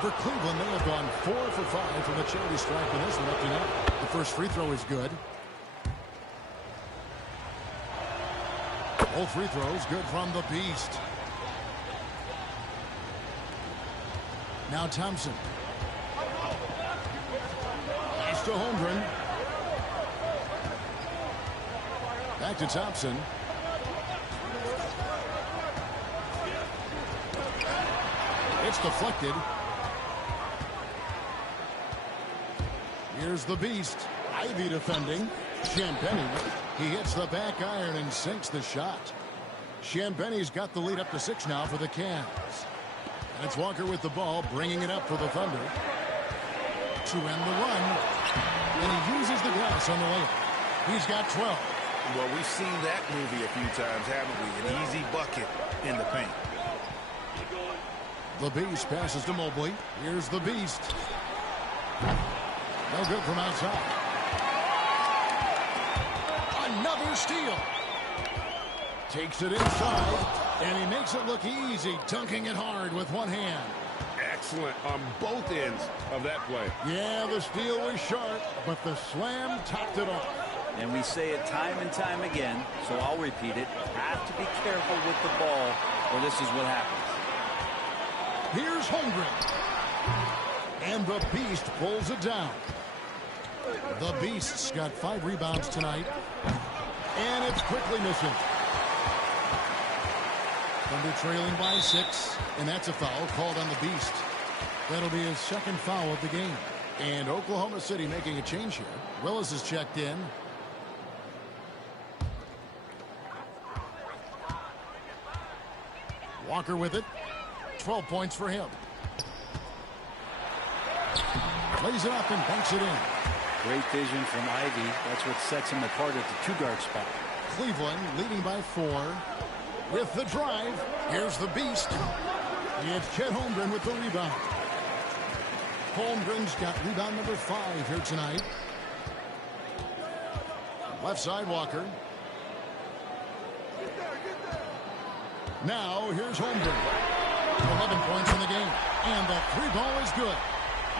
For Cleveland, they have gone 4 for 5 from the charity stripe in this one up to now. The first free throw is good. All free throws good from the Beast. Now Thompson. Pass to Holmgren. Back to Thompson. It's deflected. Here's the Beast. Ivey defending. Champagnie. He hits the back iron and sinks the shot. Champagne's got the lead up to 6 now for the Cavs. And it's Walker with the ball, bringing it up for the Thunder. To end the run. And he uses the glass on the layup. He's got 12. Well, we've seen that movie a few times, haven't we? An easy bucket in the paint. The Beast passes to Mobley. Here's the Beast. No good from outside. Another steal. Takes it inside, and he makes it look easy, dunking it hard with one hand. Excellent on both ends of that play. Yeah, the steal was sharp, but the slam topped it off. And we say it time and time again, so I'll repeat it. Have to be careful with the ball, or this is what happens. Here's Holmgren. And the Beast pulls it down. The Beast's got 5 rebounds tonight. And it's quickly missing. Thunder trailing by 6. And that's a foul called on the Beast. That'll be his second foul of the game. And Oklahoma City making a change here. Willis is checked in. Walker with it. 12 points for him. Plays it up and banks it in. Great vision from Ivy. That's what sets him apart at the 2-guard spot. Cleveland leading by 4. With the drive, here's the Beast. It's Chet Holmgren with the rebound. Holmgren's got rebound number 5 here tonight. Left side, Walker. Now, here's Holmgren. 11 points in the game. And the 3-ball is good.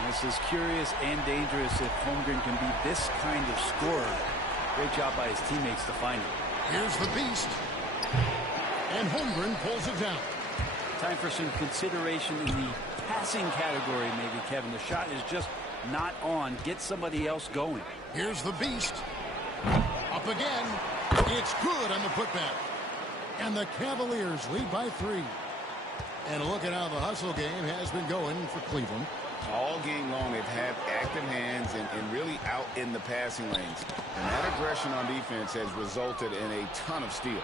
This is curious and dangerous if Holmgren can be this kind of scorer. Great job by his teammates to find him. Here's the Beast. And Holmgren pulls it down. Time for some consideration in the passing category, maybe, Kevin. The shot is just not on. Get somebody else going. Here's the Beast. Up again. It's good on the putback. And the Cavaliers lead by 3. And look at how the hustle game has been going for Cleveland. All game long, they've had active hands and really out in the passing lanes. And that aggression on defense has resulted in a ton of steals.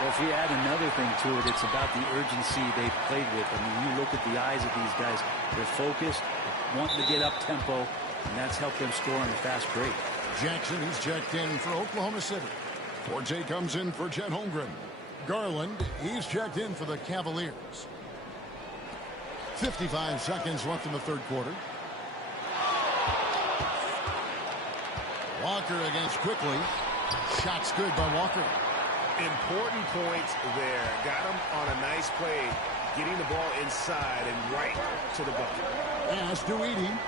Well, if we add another thing to it, it's about the urgency they've played with. I mean, you look at the eyes of these guys. They're focused, wanting to get up tempo, and that's helped them score on the fast break. Jackson is checked in for Oklahoma City. Forte comes in for Chet Holmgren. Garland, he's checked in for the Cavaliers. 55 seconds left in the third quarter. Walker against Quickly. Shot's good by Walker. Important points there. Got him on a nice play, getting the ball inside and right to the bucket. Pass to Edey.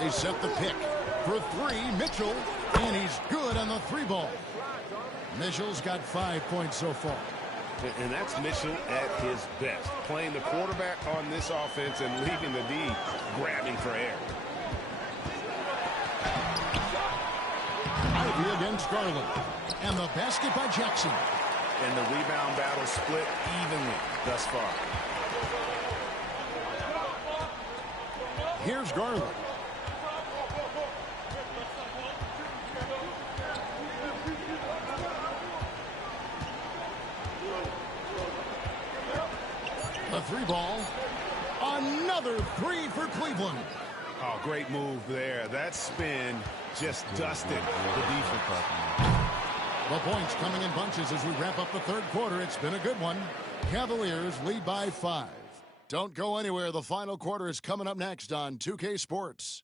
They set the pick for 3. Mitchell, and he's good on the 3-ball. Mitchell's got 5 points so far. And that's Mitchell at his best. Playing the quarterback on this offense and leaving the D grabbing for air. Ivy against Garland. And the basket by Jackson. And the rebound battle split evenly thus far. Here's Garland. The 3-ball. Another 3 for Cleveland. Oh, great move there. That spin just dusted the defense. The points coming in bunches as we wrap up the third quarter. It's been a good one. Cavaliers lead by 5. Don't go anywhere. The final quarter is coming up next on 2K Sports.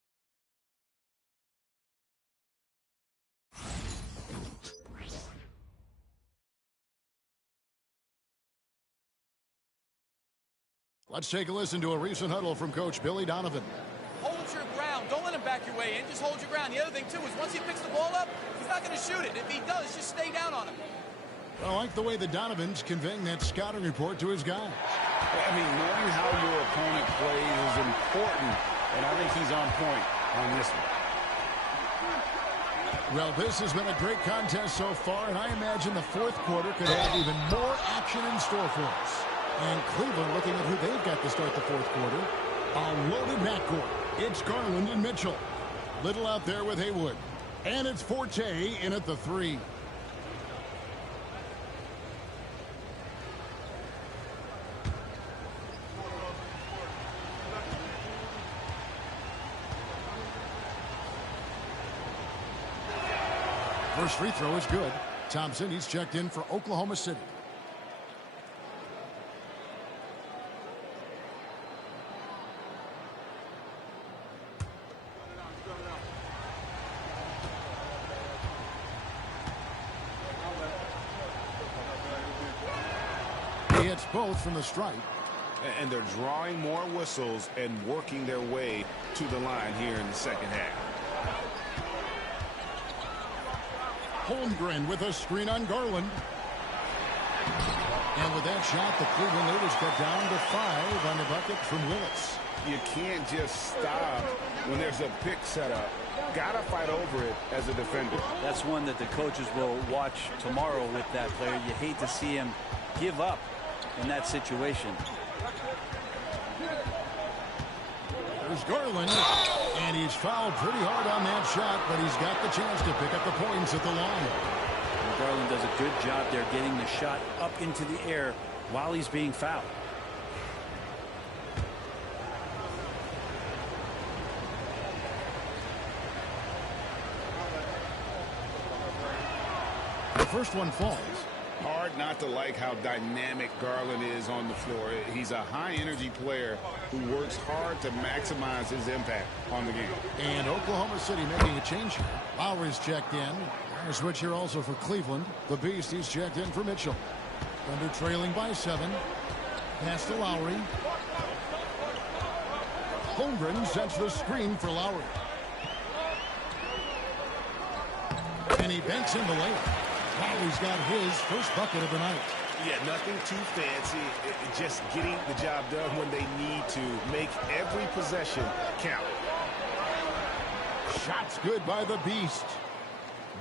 Let's take a listen to a recent huddle from Coach Billy Donovan. Hold your ground. Don't let him back your way in. Just hold your ground. The other thing, too, is once he picks the ball up, he's not going to shoot it. If he does, just stay down on him. I like the way the Donovan's conveying that scouting report to his guys. I mean, knowing how your opponent plays is important, and I think he's on point on this one. Well, this has been a great contest so far, and I imagine the fourth quarter could have even more action in store for us. And Cleveland looking at who they've got to start the fourth quarter. A loaded backcourt. It's Garland and Mitchell. Little out there with Haywood. And it's Forte in at the 3. First free throw is good. Thompson, he's checked in for Oklahoma City. He hits both from the stripe. And they're drawing more whistles and working their way to the line here in the second half. Holmgren with a screen on Garland. And with that shot, the Cleveland Leaders cut down to 5 on the bucket from Willis. You can't just stop when there's a pick set up. Got to fight over it as a defender. That's one that the coaches will watch tomorrow with that player. You hate to see him give up in that situation. There's Garland, and he's fouled pretty hard on that shot, but he's got the chance to pick up the points at the line. And Garland does a good job there getting the shot up into the air while he's being fouled. The first one falls. Hard not to like how dynamic Garland is on the floor. He's a high-energy player who works hard to maximize his impact on the game. And Oklahoma City making a change here. Lowry's checked in. A switch here also for Cleveland. The Beast, he's checked in for Mitchell. Thunder trailing by 7. Pass to Lowry. Holmgren sets the screen for Lowry. And he banks in the layup. Lowry's got his first bucket of the night. Yeah, nothing too fancy. Just getting the job done when they need to. Make every possession count. Shots good by the Beast.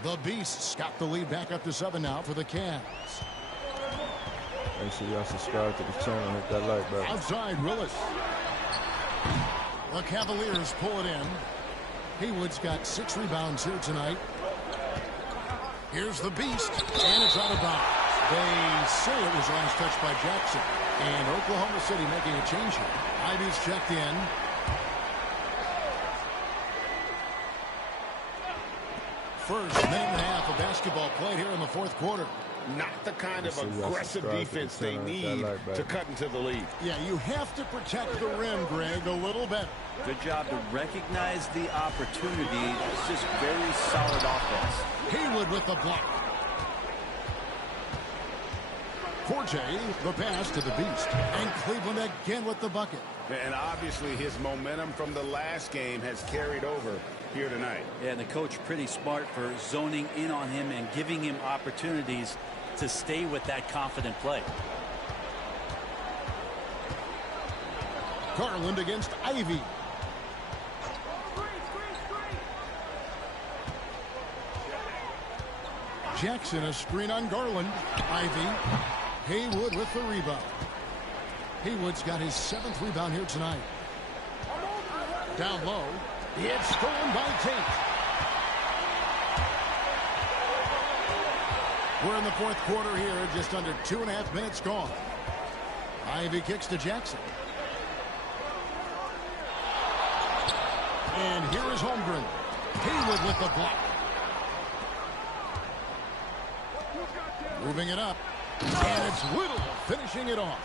The Beasts got the lead back up to 7 now for the Cavs. Make sure y'all subscribe to the channel and hit that like button. Outside, Willis. The Cavaliers pull it in. Haywood's got 6 rebounds here tonight. Here's the Beast, and it's out of bounds. They say it was last touched by Jackson. And Oklahoma City making a change here. Ivy's checked in. First minute and a half of basketball played here in the fourth quarter. Not the kind of aggressive defense they need to cut into the lead. Yeah, you have to protect the rim, Greg, a little better. Good job to recognize the opportunity. That's just very solid offense. Haywood with the block. Forte, the pass to the Beast. And Cleveland again with the bucket. And obviously his momentum from the last game has carried over here tonight. Yeah, and the coach pretty smart for zoning in on him and giving him opportunities to stay with that confident play. Garland against Ivy. Jackson, a screen on Garland. Ivy. Haywood with the rebound. Haywood's got his 7th rebound here tonight. Down low. It's stolen by Tate. We're in the fourth quarter here. Just under 2.5 minutes gone. Ivy kicks to Jackson. And here is Holmgren. Haywood with the block. Moving it up. And it's Whittle finishing it off.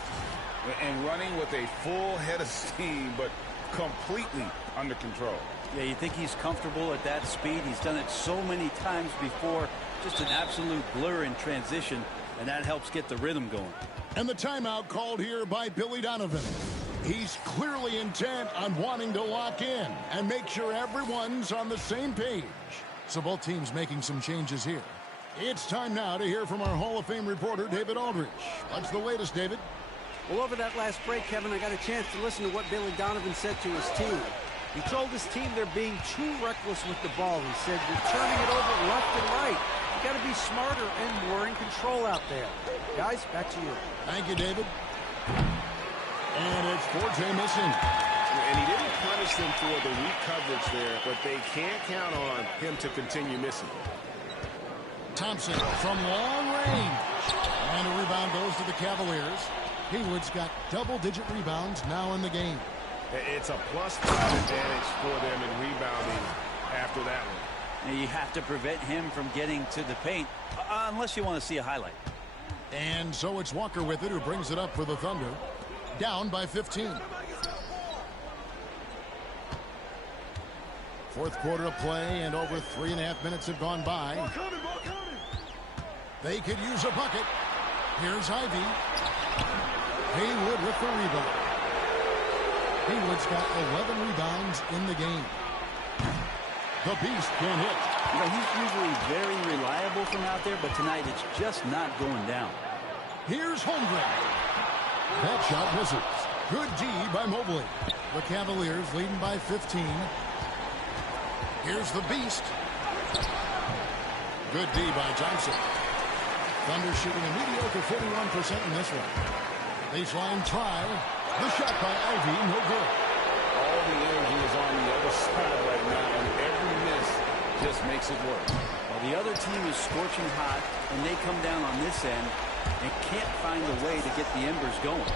And running with a full head of steam, but completely under control. Yeah, you think he's comfortable at that speed. He's done it so many times before. Just an absolute blur in transition, and that helps get the rhythm going. And the timeout called here by Billy Donovan. He's clearly intent on wanting to lock in and make sure everyone's on the same page. So both teams making some changes here. It's time now to hear from our Hall of Fame reporter, David Aldridge. What's the latest, David? Well, over that last break, Kevin, I got a chance to listen to what Billy Donovan said to his team. He told his team they're being too reckless with the ball. He said they're turning it over left and right. You got to be smarter and more in control out there. Guys, back to you. Thank you, David. And it's Forte missing. And he didn't punish them for the weak coverage there, but they can't count on him to continue missing. Thompson from long range. And a rebound goes to the Cavaliers. Haywood's got double-digit rebounds now in the game. It's a +5 advantage for them in rebounding after that one. And you have to prevent him from getting to the paint, unless you want to see a highlight. And so it's Walker with it, who brings it up for the Thunder. Down by 15. Fourth quarter of play, and over 3.5 minutes have gone by. They could use a bucket. Here's Ivey. Haywood with the rebound. Haywood's got 11 rebounds in the game. The Beast can hit. You know, he's usually very reliable from out there, but tonight it's just not going down. Here's Holmgren. That shot misses. Good D by Mobley. The Cavaliers leading by 15. Here's the Beast. Good D by Johnson. Thunder shooting a mediocre 41% in this one. Baseline try. The shot by Ivey, no good. All the energy is on the other side right now, and every miss just makes it work. Well, the other team is scorching hot, and they come down on this end and can't find a way to get the embers going.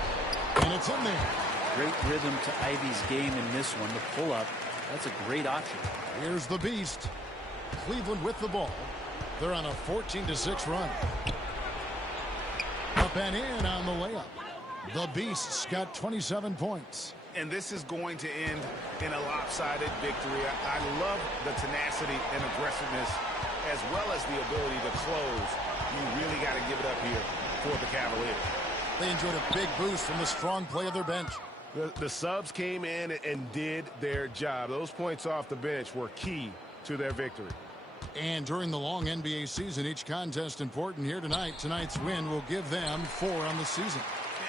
And it's in there. Great rhythm to Ivey's game in this one. The pull-up, that's a great option. Here's the Beast. Cleveland with the ball. They're on a 14-6 run. Up and in on the layup. The Beast's got 27 points. And this is going to end in a lopsided victory. I love the tenacity and aggressiveness, as well as the ability to close. You really got to give it up here for the Cavaliers. They enjoyed a big boost from the strong play of their bench. The subs came in and did their job. Those points off the bench were key to their victory. And during the long NBA season, each contest important here tonight. Tonight's win will give them 4 on the season.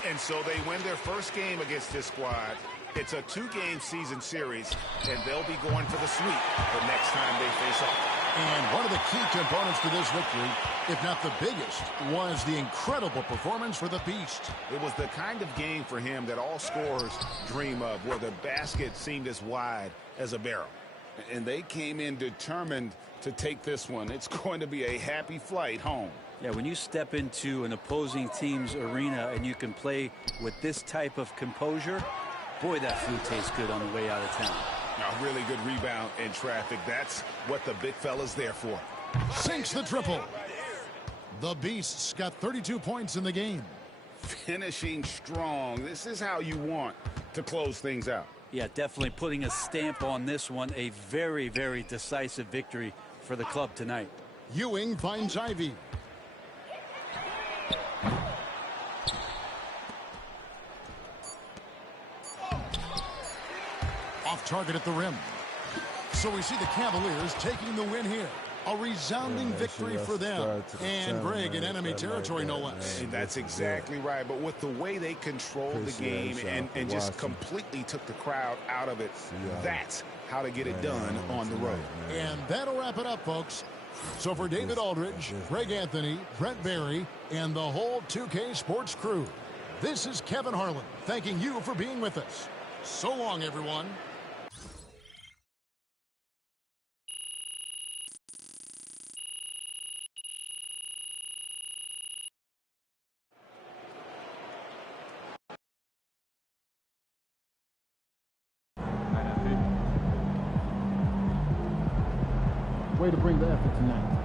And so they win their first game against this squad. It's a 2-game season series, and they'll be going for the sweep the next time they face off. And one of the key components to this victory, if not the biggest, was the incredible performance for the Beast. It was the kind of game for him that all scorers dream of, where the basket seemed as wide as a barrel. And they came in determined to take this one. It's going to be a happy flight home. Yeah, when you step into an opposing team's arena and you can play with this type of composure, boy, that food tastes good on the way out of town. A really good rebound in traffic. That's what the big fella's there for. Sinks the triple. The Beast's got 32 points in the game. Finishing strong. This is how you want to close things out. Yeah, definitely putting a stamp on this one. A very, very decisive victory for the club tonight. Ewing finds Ivey. Off target at the rim. So we see the Cavaliers taking the win here. A resounding victory for them. And Greg in enemy territory, no less. That's exactly right. But with the way they controlled the game and just completely took the crowd out of it, that's how to get it done on the road. And that'll wrap it up, folks. So for David Aldridge, Greg Anthony, Brent Barry, and the whole 2K Sports crew, this is Kevin Harlan thanking you for being with us. So long, everyone. Way to bring the effort tonight.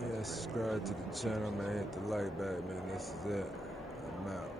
Yeah, subscribe to the channel, man. Hit the like button, man. This is it. I'm out.